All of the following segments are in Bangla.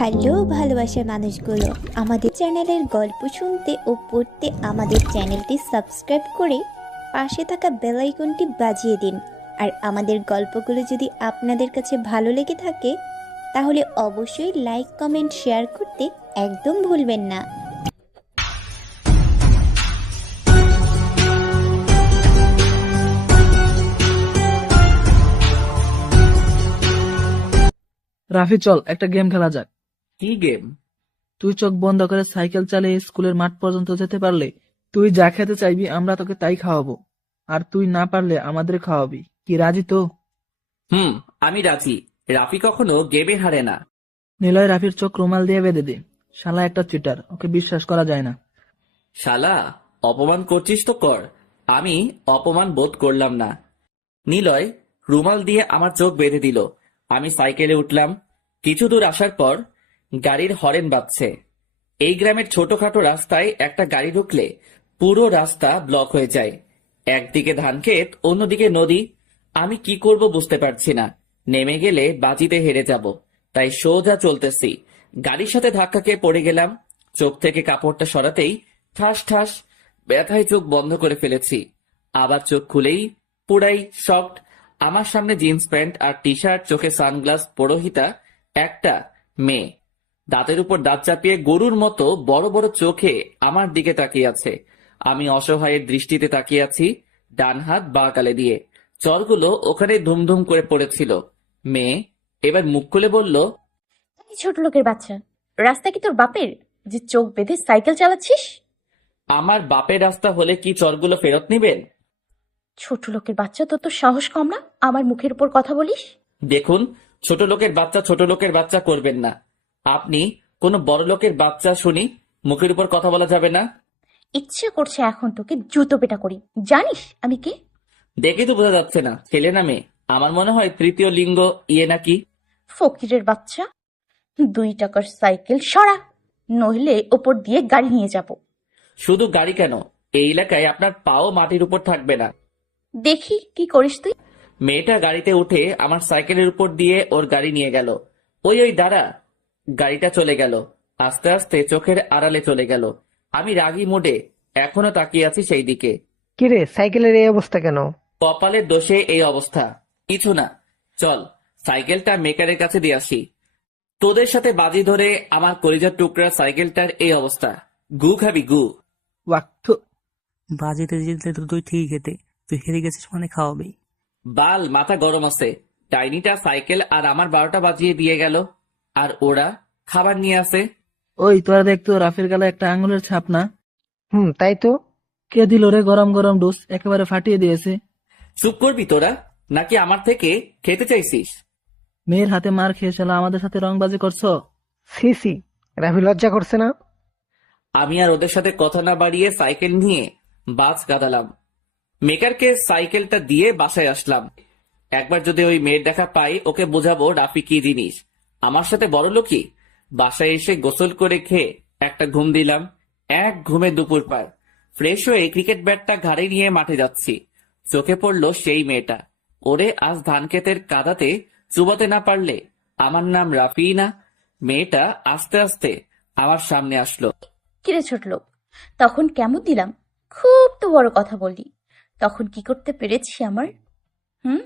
হ্যালো ভালোবাসার মানুষগুলো, আমাদের চ্যানেলের গল্প শুনতে ও পড়তে আমাদের চ্যানেলটি সাবস্ক্রাইব করে পাশে থাকা বেল আইকনটি বাজিয়ে দিন। আর আমাদের গল্পগুলো যদি আপনাদের কাছে ভালো লেগে থাকে তাহলে অবশ্যই লাইক কমেন্ট শেয়ার করতে একদম ভুলবেন না। রাফি, চল একটা গেম খেলা যাক। কি গেম? তুই চোখ বন্ধ করে সাইকেল চালিয়ে স্কুলের মাঠ পর্যন্ত যেতে পারলে তুই যা খেতে চাইবি আমরা তোকে তাই খাওয়াবো, আর তুই না পারলে আমাদের খাওয়াবি। কি রাজি তো? আমি রাজি। রাফি কখনো গেমে হারে না। নিলয় রাফির চোখ রুমাল দিয়ে বেঁধে দে। শালা একটা চিটার, ওকে বিশ্বাস করা যায় না। শালা, অপমান করছিস তো কর, আমি অপমান বোধ করলাম না। নিলয় রুমাল দিয়ে আমার চোখ বেঁধে দিল। আমি সাইকেলে উঠলাম। কিছু দূর আসার পর গাড়ির হরেন বাজছে। এই গ্রামের ছোটখাটো রাস্তায় একটা গাড়ি ঢুকলে পুরো রাস্তা ব্লক হয়ে যায়। একদিকে ধানক্ষেত, অন্যদিকে নদী। আমি কি করব বুঝতে পারছি না। নেমে গেলে বাজিতে হেরে যাব, তাই সোজা চলতেছি। গাড়ির সাথে ধাক্কা খেয়ে পড়ে গেলাম। চোখ থেকে কাপড়টা সরাতেই ঠাস ঠাস ব্যথায় চোখ বন্ধ করে ফেলেছি। আবার চোখ খুলেই পুরাই শকড। আমার সামনে জিন্স প্যান্ট আর টি শার্ট, চোখে সানগ্লাস, পুরোহিতা একটা মেয়ে, দাঁতের উপর দাঁত চাপিয়ে গরুর মতো বড় বড় চোখে আমার দিকে তাকিয়ে আছে। আমি অসহায়ের দৃষ্টিতে তাকিয়ে আছি, ডান হাত বা গালে দিয়ে। চরগুলো ওখানে ধুমধুম করে পড়েছিল। মেয়ে এবার মুখ খুলে বলল, ছোট লোকের বাচ্চা, রাস্তা কি তোর বাপের যে চোখ বেঁধে সাইকেল চালাচ্ছিস? আমার বাপের রাস্তা হলে কি চরগুলো ফেরত নিবেন? ছোট লোকের বাচ্চা, তোর তো সাহস কম না আমার মুখের উপর কথা বলিস? দেখুন, ছোট লোকের বাচ্চা করবেন না। আপনি কোনো বড় লোকের বাচ্চা শুনি, মুখের উপর কথা বলা যাবে না। ইচ্ছে করছে এখন তোকে জুতো পেটা করি। জানিস আমি কে? দেখে তো বোঝা যাচ্ছে না ছেলে না মেয়ে। আমার মনে হয় তৃতীয় লিঙ্গ ইয়ে নাকি। ফকিরের বাচ্চা, 2 টাকার সাইকেল সরা, নইলে ওপর দিয়ে গাড়ি নিয়ে যাব। শুধু গাড়ি কেন, এই এলাকায় আপনার পাও মাটির উপর থাকবে না। দেখি কি করিস তুই। মেয়েটা গাড়িতে উঠে আমার সাইকেলের উপর দিয়ে ওর গাড়ি নিয়ে গেল। ওই ওই দাঁড়া। গাড়িটা চলে গেল, আস্তে আস্তে চোখের আড়ালে চলে গেল। আমি রাগী মুডে এখনো তাকিয়ে আছি সেই দিকে। কিরে, সাইকেলের এই অবস্থা কেন? কপালের দোষে এই অবস্থা। কিছু না, চল সাইকেলটা মেকারের কাছে দিয়ে আসি। তোদের সাথে বাজি ধরে আমার কলিজার টুকরা সাইকেলটার এই অবস্থা। গু খাবি গু? ওয়াক্থ। বাজিতে জিতলে তো তুই ঠিক হেতে, তুই হেরে গেছিস মানে খাওয়াবি। বাল মাথা গরম আছে। ডাইনিটা সাইকেল আর আমার 12টা বাজিয়ে দিয়ে গেল, আর ওরা খাবার নিয়ে আসে। ওই তোরা দেখতো রাফির গালে একটা আঙুলের ছাপ না? তাই তো। কে দিল রে গরম গরম ডোজ, একেবারে ফাটিয়ে দিয়েছে। চুপ করবি তোরা, নাকি আমার থেকে খেতে চাইছিস? মেয়ের হাতে মার খেয়ে শালা আমাদের সাথে রংবাজি করছো। সি সি, রাফি লজ্জা করছে না? আমি আর ওদের সাথে কথা না বাড়িয়ে সাইকেল নিয়ে বাস কাঁদালাম। মেকারকে সাইকেলটা দিয়ে বাসায় আসলাম। একবার যদি ওই মেয়ের দেখা পাই, ওকে বোঝাবো রাফি কি জিনিস। আমার সাথে বড় লোকই। বাসায় এসে গোসল করে খেয়ে একটা ঘুম দিলাম। এক ঘুমে দুপুর পার। ফ্রেশ হয়ে ক্রিকেট ব্যাটটা ঘাড়ে নিয়ে মাঠে যাচ্ছি। চোখে পড়লো সেই মেয়েটা। ওরে আজ ধান ক্ষেতের কাদাতে চুবাতে না পারলে আমার নাম রাফি না। মেয়েটা আস্তে আস্তে আমার সামনে আসলো। কিরে ছোট লোক, তখন কেমন দিলাম? খুব তো বড় কথা বললি। তখন কি করতে পেরেছি আমার? হুম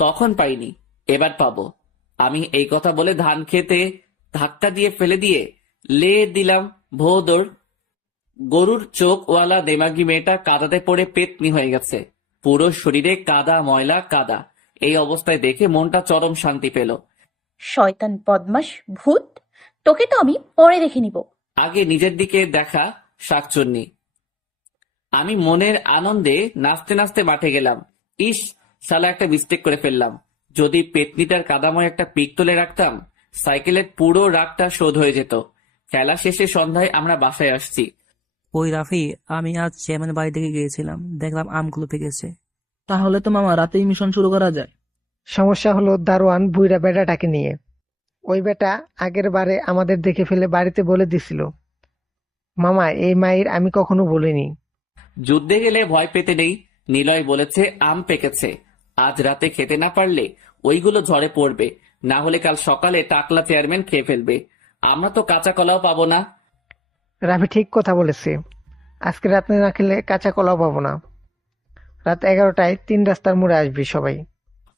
তখন পাইনি, এবার পাবো। আমি এই কথা বলে ধান খেতে ধাক্কা দিয়ে ফেলে দিয়ে লে দিলাম ভোদর। গরুর চোখওয়ালা দেমাগি মেয়েটা কাদাতে পড়ে পেতনি হয়ে গেছে। পুরো শরীরে কাদা, ময়লা কাদা। এই অবস্থায় দেখে মনটা চরম শান্তি পেল। শয়তান বদমাস ভূত, তোকে তো আমি পরে দেখে নিব। আগে নিজের দিকে দেখা শাকচুন্নি। আমি মনের আনন্দে নাচতে নাচতে মাঠে গেলাম। ইস, শালা একটা মিস্টেক করে ফেললাম। যদি পেতনিটার কাদাময় একটা পিক তুলে রাখতাম, সাইকেলের পুরো রাগটা শোধ হয়ে যেত। খেলা শেষে সন্ধ্যায় আমরা বাসায় আসছি। ওই রাফি, আমি আজ চেয়ারম্যান বাড়ি থেকে গিয়েছিলাম, দেখলাম আমগুলো পেকেছে। তাহলে তো মামা রাতেই মিশন শুরু করা যায়। সমস্যা হলো দারোয়ান বুইড়া বেটাটাকে নিয়ে। ওই বেটা আগের বারে আমাদের দেখে ফেলে বাড়িতে বলে দিছিল। মামা, এই মায়ের আমি কখনো বলিনি। যুদ্ধে গেলে ভয় পেতে নেই। নিলয় বলেছে আম পেকেছে, আজ রাতে খেতে না পারলে ওইগুলো ঝরে পড়বে। না হলে কাল সকালে টাকলা চেয়ারম্যান খেয়ে ফেলবে। আমরা তো কাঁচা কলাও পাবো না। রাফি ঠিক কথা বলেছে। আজকে রাতে না খেলে কাঁচা কলাও পাবো না। রাত 11টায় 3 রাস্তার মোড়ে আসবি সবাই।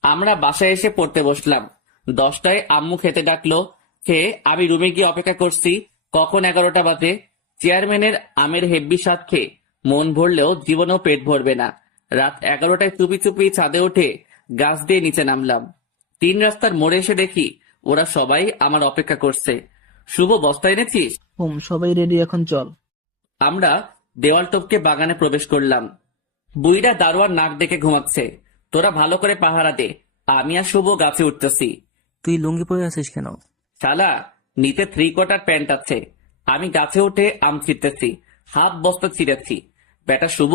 আমরা বাসায় এসে পড়তে বসলাম। 10টায় আম্মু খেতে ডাকলো। খেয়ে আমি রুমে গিয়ে অপেক্ষা করছি কখন 11টা বাজে। চেয়ারম্যানের আমের হেব্বি স্বাদ খেয়ে মন ভরলেও জীবনেও পেট ভরবে না। রাত 11টায় চুপি চুপি ছাদে উঠে গাছ দিয়ে নিচে নামলাম। 3 রাস্তার মোড়ে এসে দেখি ওরা সবাই আমার অপেক্ষা করছে। শুভ, বস্তা এনেছিস? সবাই রেডি, এখন চল। আমরা দেওয়াল টপকে বাগানে প্রবেশ করলাম। বুইড়া দারোয়ান নাক ডেকে ঘুমাচ্ছে। তোরা ভালো করে পাহারা দে, আমি আর শুভ গাছে উঠতেছি। তুই লুঙ্গি পরে আছিস কেন? শালা, নিতে 3/4 প্যান্ট আছে। আমি গাছে উঠে আম ছিঁড়তেছি, হাফ বস্তা ছিঁড়েছি। বেটা শুভ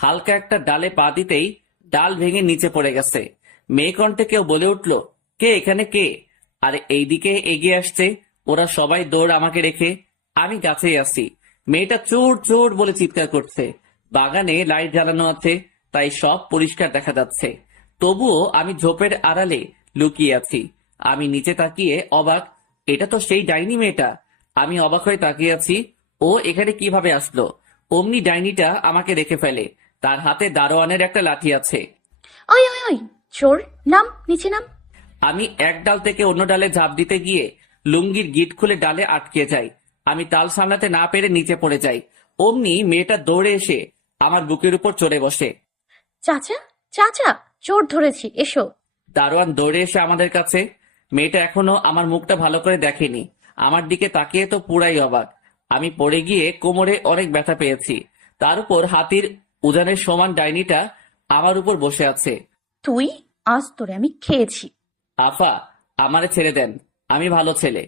হালকা একটা ডালে পা দিতেই ডাল ভেঙে নিচে পড়ে গেছে। মেয়ে কণ্ঠে কেউ বলে উঠল, কে এখানে কে? আর এইদিকে এগিয়ে আসছে ওরা সবাই, দৌড় আমাকে রেখে। আমি গাছেই আছি। মেয়েটা চোর চোর বলে চিৎকার করছে। বাগানে লাইট জ্বালানো আছে, তাই সব পরিষ্কার দেখা যাচ্ছে। তবুও আমি ঝোপের আড়ালে লুকিয়ে আছি। আমি নিচে তাকিয়ে অবাক, এটা তো সেই ডাইনি মেয়েটা। আমি অবাক হয়ে তাকিয়ে আছি, ও এখানে কিভাবে আসলো? অমনি ডাইনিটা আমাকে দেখে ফেলে। তার হাতে দারোয়ানের একটা লাঠি আছে। ওই ওই ওই, চোর, নাম, নিচে নাম। আমি এক ডাল থেকে অন্য ডালে ঝাঁপ দিতে গিয়ে লুঙ্গির গিট খুলে ডালে আটকে যাই। আমি তাল সামলাতে না পেরে নিচে পড়ে যাই। অমনি মেয়েটা দৌড়ে এসে আমার বুকের উপর চড়ে বসে। চাচা, চাচা, চোর ধরেছি, এসো। দারোয়ান দৌড়ে এসে আমাদের কাছে। মেয়েটা এখনো আমার মুখটা ভালো করে দেখেনি। আমার দিকে তাকিয়ে তো পুরাই অবাক। আমি পড়ে গিয়ে কোমরে অনেক ব্যথা পেয়েছি। তার উপর হাতির উজানের সমান ডাইনিটা আমার উপর বসে আছে। তুই, আজ তোরে আমি খেয়েছি। আফা, আমারে ছেড়ে দেন, আমি ভালো ছেলে।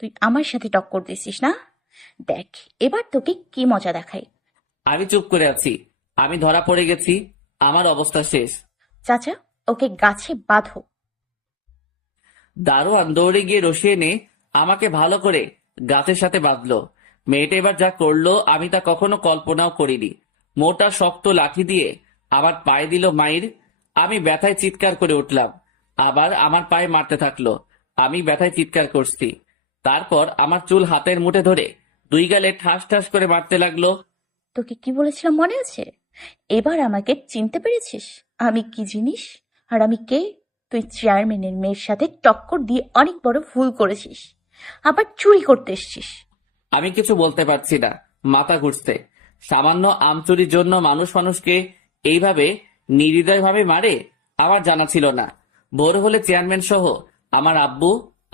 তুই আমার সাথে টক্কর দিছিস না? দেখ এবার তোকে কি মজা দেখাই। আমি চুপ করে আছি। আমি ধরা পড়ে গেছি, আমার অবস্থা শেষ। চাচা, ওকে গাছে বাঁধো। দারোয়ান দৌড়ে গিয়ে রশি এনে আমাকে ভালো করে গাছের সাথে বাঁধলো। মেয়েটা এবার যা করলো আমি তা কখনো কল্পনাও করিনি। মোটা শক্ত লাঠি দিয়ে আমার পায়ে দিল মাইর। আমি ব্যথায় চিৎকার করে উঠলাম। আবার আমার পায়ে মারতে থাকলো। আমি ব্যথায় চিৎকার করছি। তারপর আমার চুল হাতের মুঠে ধরে 2 গালে ঠাস ঠাস করে মারতে লাগলো। তোকে কি বলেছিলাম মনে আছে? এবার আমাকে চিনতে পেরেছিস? আমি কি জিনিস আর আমি কে? তুই চেয়ারম্যানের মেয়ের সাথে টক্কর দিয়ে অনেক বড় ভুল করেছিস, আবার চুরি করতে এসছিস। আমি কিছু বলতে পারছি না, মাথা ঘুরছে। সামান্য আম চুরির জন্য মানুষকে এইভাবে নির্দয়ভাবে মারে, আমার জানা ছিল না। ভোর হলে চেয়ারম্যান সহ আমার আব্বু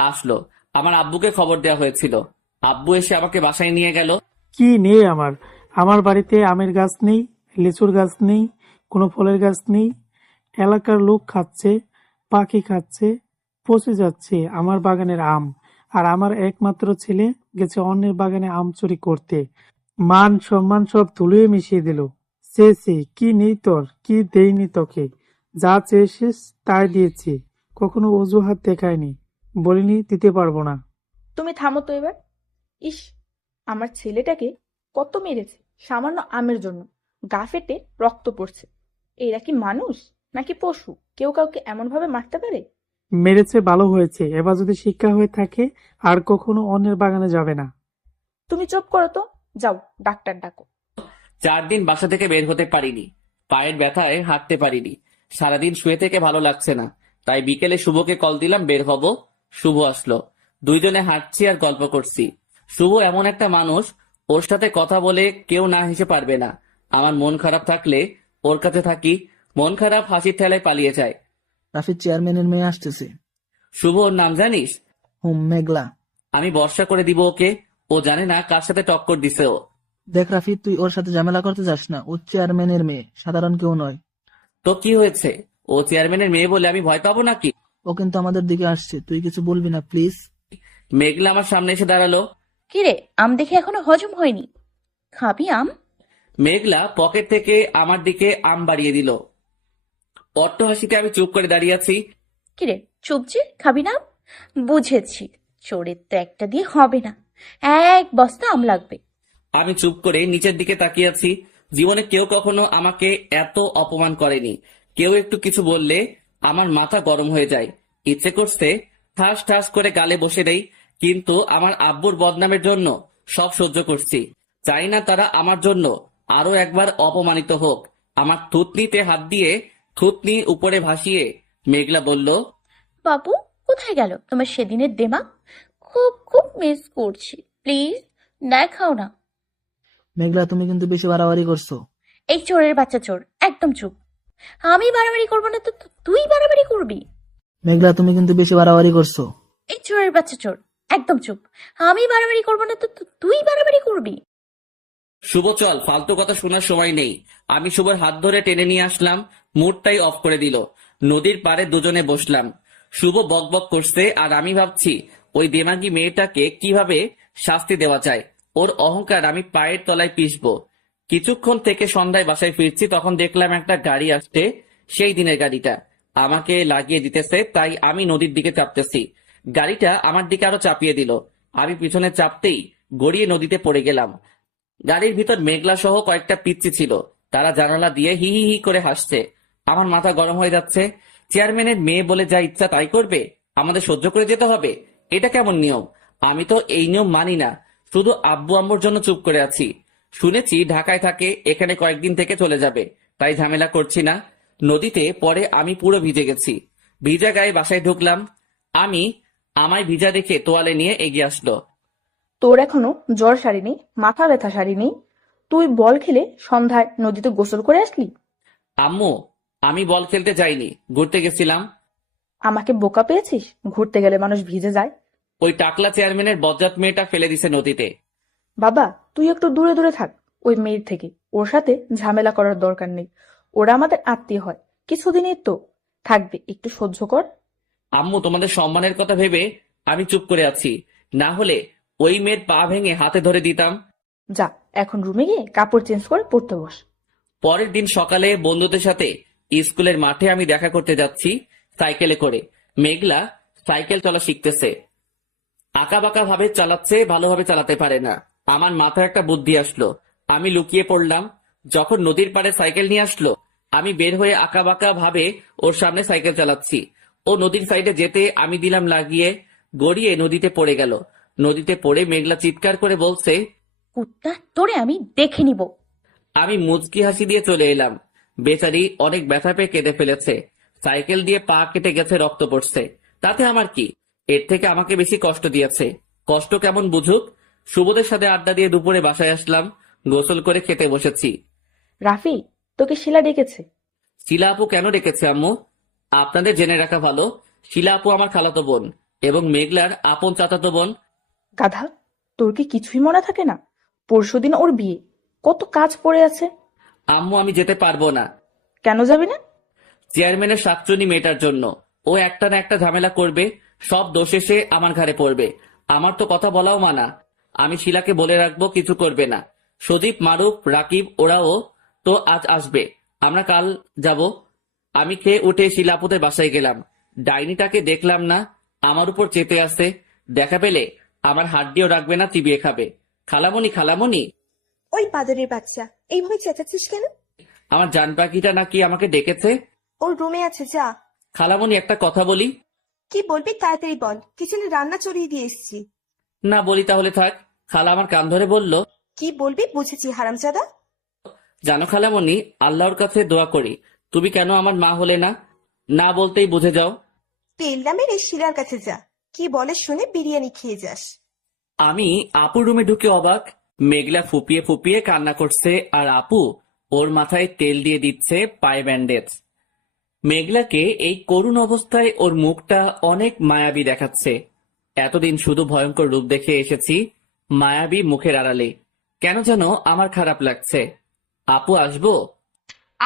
আসলো। আমার আব্বুকে খবর দেওয়া হয়েছিল। আব্বু এসে আমাকে বাসায় নিয়ে গেল। কি নেই আমার? আমার বাড়িতে আমের গাছ নেই, লিচুর গাছ নেই, কোনো ফলের গাছ নেই। এলাকার লোক খাচ্ছে, পাখি খাচ্ছে, পচে যাচ্ছে আমার বাগানের আম। আর আমার একমাত্র ছেলে গেছে অন্যের বাগানে আম চুরি করতে। মান সম্মান সব ধুলোয় মিশিয়ে দিল। চেয়েছি, কি নেই তোর? কি দেইনি তোকে? যা চেয়েছিস তাই দিয়েছি, কখনো অজুহাত দেখায়নি, বলিনি দিতে পারবো না। তুমি থামো তো এবার। ইস, আমার ছেলেটাকে কত মেরেছে সামান্য আমের জন্য, গা ফেটে রক্ত পড়ছে। এরা কি মানুষ নাকি পশু? কেউ কাউকে এমন ভাবে মারতে পারে? মেরেছে, ভালো হয়েছে। এবার যদি শিক্ষা হয়ে থাকে আর কখনো অন্যের বাগানে যাবে না। তুমি চুপ করো তো, যাও ডাক্তার ডাকো। 4 দিন বাসা থেকে বের হতে পারিনি। পায়ের ব্যথায় হাঁটতে পারিনি। সারাদিন শুয়ে থেকে ভালো লাগছে না, তাই বিকেলে শুভকে কল দিলাম বের হব। শুভ আসলো। দুইজনে হাঁটছি আর গল্প করছি। শুভ এমন একটা মানুষ, ওর সাথে কথা বলে কেউ না হেসে পারবে না। আমার মন খারাপ থাকলে ওর কাছে থাকি, মন খারাপ হাসির ঠেলায় পালিয়ে যায়। রাফি, চেয়ারম্যানের মেয়ে আসতেছে। শুভ, ওর নাম জানিস? মেঘলা। আমি ভরসা করে দিব ওকে। ও জানে না কার সাথে টক্কর দিছে ও। দেখ রাফি, তুই ওর সাথে ঝামেলা করতে যাস না। ও চেয়ারম্যানের মেয়ে, সাধারণ কেউ নয়। তো কি হয়েছে? ও চেয়ারম্যানের মেয়ে বলে আমি ভয় পাবো নাকি? ও কিন্তু আমাদের দিকে আসছে, তুই কিছু বলবি না প্লিজ। মেঘলা আমার সামনে এসে দাঁড়ালো। কিরে, আম দেখে এখনো হজম হয়নি, খাবি আম? মেঘলা পকেট থেকে আমার দিকে আম বাড়িয়ে দিল। অট্ট হাসিতে আমি চুপ করে দাঁড়িয়ে আছি। কিরে চুপ যে, খাবি না? বুঝেছি, চোরের তো একটা দিয়ে হবে না, 1 বস্তা আম লাগবে। আমি চুপ করে নিচের দিকে তাকিয়ে আছি। জীবনে কেউ কখনো আমাকে এত অপমান করেনি। কেউ একটু কিছু বললে আমার মাথা গরম হয়ে যায়। ইচ্ছে করছে ঠাস ঠাস করে গালে বসে দেই, কিন্তু আমার আব্বুর বদনামের জন্য সব সহ্য করছি। চাই না তারা আমার জন্য আরো একবার অপমানিত হোক। আমার থুতনিতে হাত দিয়ে থুতনি উপরে ভাসিয়ে মেঘলা বলল, বাবু, কোথায় গেল তোমার সেদিনের দেমাগ? খুব খুব মিস করছি, প্লিজ দেখাও না। মেঘলা, তুমি কিন্তু বেশি বাড়াবাড়ি করছো। এই চোরের বাচ্চা চোর, একদম চুপ। আমি বাড়াবাড়ি করবো না তো তুই বাড়াবাড়ি করবি? মেঘলা, তুমি কিন্তু বেশি বাড়াবাড়ি করছো। এই চোরের বাচ্চা চোর, একদম চুপ। আমি বাড়াবাড়ি করবো না তো তুই বাড়াবাড়ি করবি? শুভ চল, ফালতু কথা শোনার সময় নেই। আমি শুভর হাত ধরে টেনে নিয়ে আসলাম, মুডটাই অফ করে দিল। নদীর পাড়ে দুজনে বসলাম। শুভ বকবক করছে আর আমি ভাবছি ওই দেমাগী মেয়েটাকে কিভাবে শাস্তি দেওয়া যায়। ওর অহংকার আমি পায়ের তলায় পিষবো। কিছুক্ষণ থেকে সন্ধ্যায় বাসায় ফিরছি, তখন দেখলাম একটা গাড়ি আসছে। সেই দিনের গাড়িটা আমাকে লাগিয়ে দিতেছে, তাই আমি নদীর দিকে চাপতেছি। গাড়িটা আমার দিকে আরো চাপিয়ে দিল। আমি পিছনে চাপতেই গড়িয়ে নদীতে পড়ে গেলাম। গাড়ির ভিতর মেঘলা সহ কয়েকটা পিচ্চি ছিল, তারা জানালা দিয়ে হি হি হি করে হাসছে। আমার মাথা গরম হয়ে যাচ্ছে। চেয়ারম্যানের মেয়ে বলে যা ইচ্ছা তাই করবে, আমাদের সহ্য করে যেতে হবে? এটা কেমন নিয়ম? আমি তো এই নিয়ম মানি না। শুধু আব্বু আম্মুর জন্য চুপ করে আছি। শুনেছি ঢাকায় থাকে, এখানে কয়েকদিন থেকে চলে যাবে, তাই ঝামেলা করছি না। নদীতে পরে আমি পুরো ভিজে গেছি। ভিজা গায়ে বাসায় ঢুকলাম। আমি আমায় ভিজা দেখে তোয়ালে নিয়ে এগিয়ে আসলো। তোর এখনো জ্বর সারেনি, মাথা ব্যথা সারেনি, তুই বল খেলে সন্ধ্যায় নদীতে গোসল করে আসলি? আম্মু, আমি বল খেলতে যাইনি, ঘুরতে গেছিলাম। আমাকে বোকা পেয়েছিস? ঘুরতে গেলে মানুষ ভিজে যায়। ওই টাকলা চেয়ারম্যানের বজ্জাত মেয়েটা ফেলে দিছে নদীতে। বাবা, তুই একটু দূরে দূরে থাক ওই মেয়ের থেকে। ওর সাথে ঝামেলা করার দরকার নেই। ওরা আমাদের আত্মীয় হয়, কিছুদিনই তো থাকবে, একটু সহ্য কর। আম্মু, তোমাদের সম্মানের কথা ভেবে আমি চুপ করে আছি, না হলে ওই মেয়ের পা ভেঙে হাতে ধরে দিতাম। যা, এখন রুমে গিয়ে কাপড় চেঞ্জ করে পড়তে বস। পরের দিন সকালে বন্ধুদের সাথে স্কুলের মাঠে আমি দেখা করতে যাচ্ছি সাইকেলে করে। মেঘলা সাইকেল চলা শিখতেছে, আঁকা বাঁকা ভাবে চালাচ্ছে, ভালোভাবে চালাতে পারে না। আমার মাথায় একটা বুদ্ধি আসলো, আমি লুকিয়ে পড়লাম। যখন নদীর পাড়ে সাইকেল নিয়ে আসলো, আমি বের হয়ে আঁকা বাঁকা ভাবে ওর সামনে সাইকেল চালাচ্ছি। ও নদীর সাইডে যেতে আমি দিলাম লাগিয়ে, গড়িয়ে নদীতে পড়ে গেল। নদীতে পড়ে মেঘলা চিৎকার করে বলছে, কুত্তা, তোরে আমি দেখে নিব। আমি মুচকি হাসি দিয়ে চলে এলাম। বেচারি অনেক ব্যথা পেয়ে কেঁদে ফেলেছে। সাইকেল দিয়ে পা কেটে গেছে, রক্ত পড়ছে। তাতে আমার কি? এর থেকে আমাকে বেশি কষ্ট দিয়েছে। কষ্ট কেমন বুঝুক। শুভদের সাথে আড্ডা দিয়ে দুপুরে বাসায় আসলাম, গোসল করে খেতে বসেছি। রাফি, তোকে শিলা ডেকেছে। শিলা আপু কেন ডেকেছে আম্মু? আপনাদের জেনে রাখা ভালো, শিলা আপু আমার খালাতো বোন এবং মেঘলার আপন চাচাতো বোন। গাধা, তোর কি কিছুই মনে থাকে না? পরশুদিন ওর বিয়ে, কত কাজ পড়ে আছে। আম্মু, আমি যেতে পারবো না। কেন যাবি না? চেয়ারম্যানের সাতচুনি মেয়েটার জন্য। ও একটা না একটা ঝামেলা করবে, সব দোষ এসে আমার ঘাড়ে পড়বে। আমার তো কথা বলাও মানা। আমি শিলাকে বলে রাখবো কিছু করবে না। সজীব, মারুফ, রাকিব ওরাও তো আজ আসবে, আমরা কাল যাব। আমি খেয়ে উঠে শিলাপুদের বাসায় গেলাম। ডাইনিটাকে দেখলাম না, আমার উপর চেতে আসে। দেখা পেলে আমার হাড্ডিও রাখবে না, চিবিয়ে খাবে। খালামণি, খালামণি। ওই বাদরের বাচ্চা, এইভাবে চেঁচাচ্ছিস কেন? আমার জান পাখিটা নাকি আমাকে ডেকেছে। ওর রুমে আছে, যা। খালামণি, একটা কথা বলি। কি বলবি তাড়াতাড়ি বল, কিচেনে রান্না চড়িয়ে দিয়ে এসেছি। না বলি তাহলে থাক। খালা আমার কান ধরে বলল, কি বলবি বুঝেছি হারামজাদা। জানো খালামণি, আল্লাহর কাছে দোয়া করি তুমি কেন আমার মা হলে না। না বলতেই বুঝে যাও। তেল না মেরে শিলার কাছে যা, কি বলে শুনে বিরিয়ানি খেয়ে যাস। আমি আপুর রুমে ঢুকে অবাক। মেঘলা ফুপিয়ে ফুপিয়ে কান্না করছে, আর আপু ওর মাথায় তেল দিয়ে দিচ্ছে পায়ে ব্যান্ডেজ। মেঘলাকে এই করুণ অবস্থায় ওর মুখটা অনেক মায়াবী দেখাচ্ছে। এতদিন শুধু ভয়ঙ্কর রূপ দেখে এসেছি, মায়াবী মুখের আড়ালে কেন যেন আমার খারাপ লাগছে। আপু, আসবো?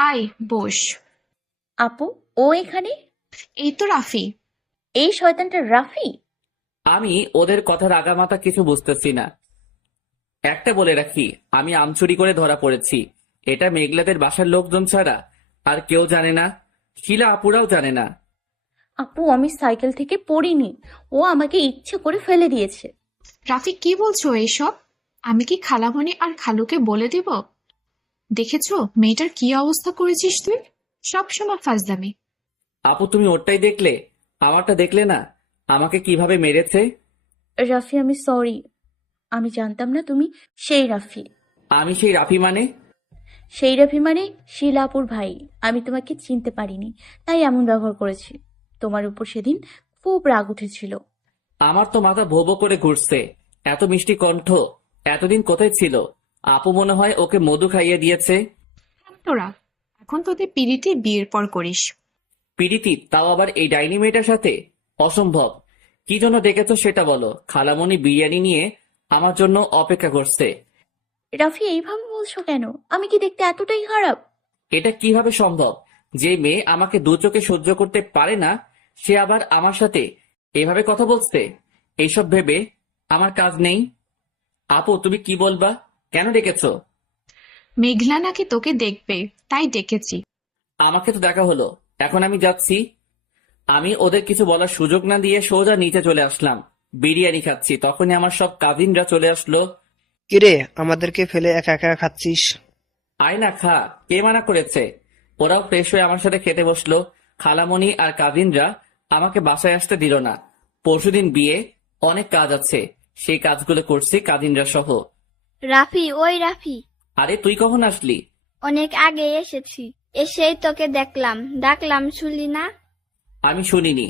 আয় বস। আপু, ও এখানে? এই তো রাফি। এই শয়তানটা রাফি? আমি ওদের কথার আগামাথা কিছু বুঝতেছি না। একটা বলে রাখি, আমি আমচুরি করে ধরা পড়েছি। এটা মেঘলাদের বাসার লোকজন ছাড়া আর কেউ জানে না, শিলা আপুরাও জানে না। আপু, আমি সাইকেল থেকে পড়িনি, ও আমাকে ইচ্ছে করে ফেলে দিয়েছে। রাফি, কি বলছো এইসব? আমি কি খালামণি আর খালুকে বলে দিব? দেখেছো মেয়েটার কি অবস্থা করেছিস তুই? সব সময় ফাজদামি। আপু, তুমি ওরটাই দেখলে, আমারটা দেখলে না। আমাকে কিভাবে মেরেছে? রাফি, আমি সরি। আমি জানতাম না তুমি সেই রাফি। আমি সেই রাফি মানে? সেই রাফি মানে শিলাপুর ভাই। আমি তোমাকে চিনতে পারিনি, তাই এমন ব্যবহার করেছি। তোমার উপর সেদিন খুব রাগ উঠেছিল। আমার তো মাথা ভোবো করে ঘুরছে। এত মিষ্টি কণ্ঠ এতদিন কোথায় ছিল? আপু মনে হয় ওকে মধু খাইয়ে দিয়েছে। তোরা এখন তোদের পিড়িতে বিয়ের পর করিস। পিরিতি, তাও আবার এই ডাইনি মেয়েটার সাথে? অসম্ভব। কি জন্য ডেকেছো সেটা বলো। খালামণি বিরিয়ানি নিয়ে আমার জন্য অপেক্ষা করছে। রাফি, এইভাবে বলছো কেন? আমি কি দেখতে এতটাই খারাপ? এটা কিভাবে সম্ভব? যে মেয়ে আমাকে দু চোখে সহ্য করতে পারে না, সে আবার আমার সাথে এভাবে কথা বলছে। এইসব ভেবে আমার কাজ নেই। আপু, তুমি কি বলবা? কেন ডেকেছো? মেঘলা নাকি তোকে দেখবে, তাই ডেকেছি। আমাকে তো দেখা হলো, এখন আমি যাচ্ছি। আমি ওদের কিছু বলার সুযোগ না দিয়ে সোজা নিচে চলে আসলাম। বিরিয়ানি খাচ্ছি, তখনই আমার সব কাজিনরা চলে আসলো। কিরে, আমাদেরকে ফেলে একা একা খাচ্ছিস? আয় না খা, কে মানা করেছে? ওরাও ফ্রেশ হয়ে আমার সাথে খেতে বসলো। খালামণি আর কাজিনরা আমাকে বাসায় আসতে দিল না। পরশুদিন বিয়ে, অনেক কাজ আছে, সেই কাজগুলো করছি কাজিনরা সহ। রাফি, ওই রাফি, আরে তুই কখন আসলি? অনেক আগে এসেছি। এসেই তোকে দেখলাম, ডাকলাম শুনলি না? আমি শুনিনি।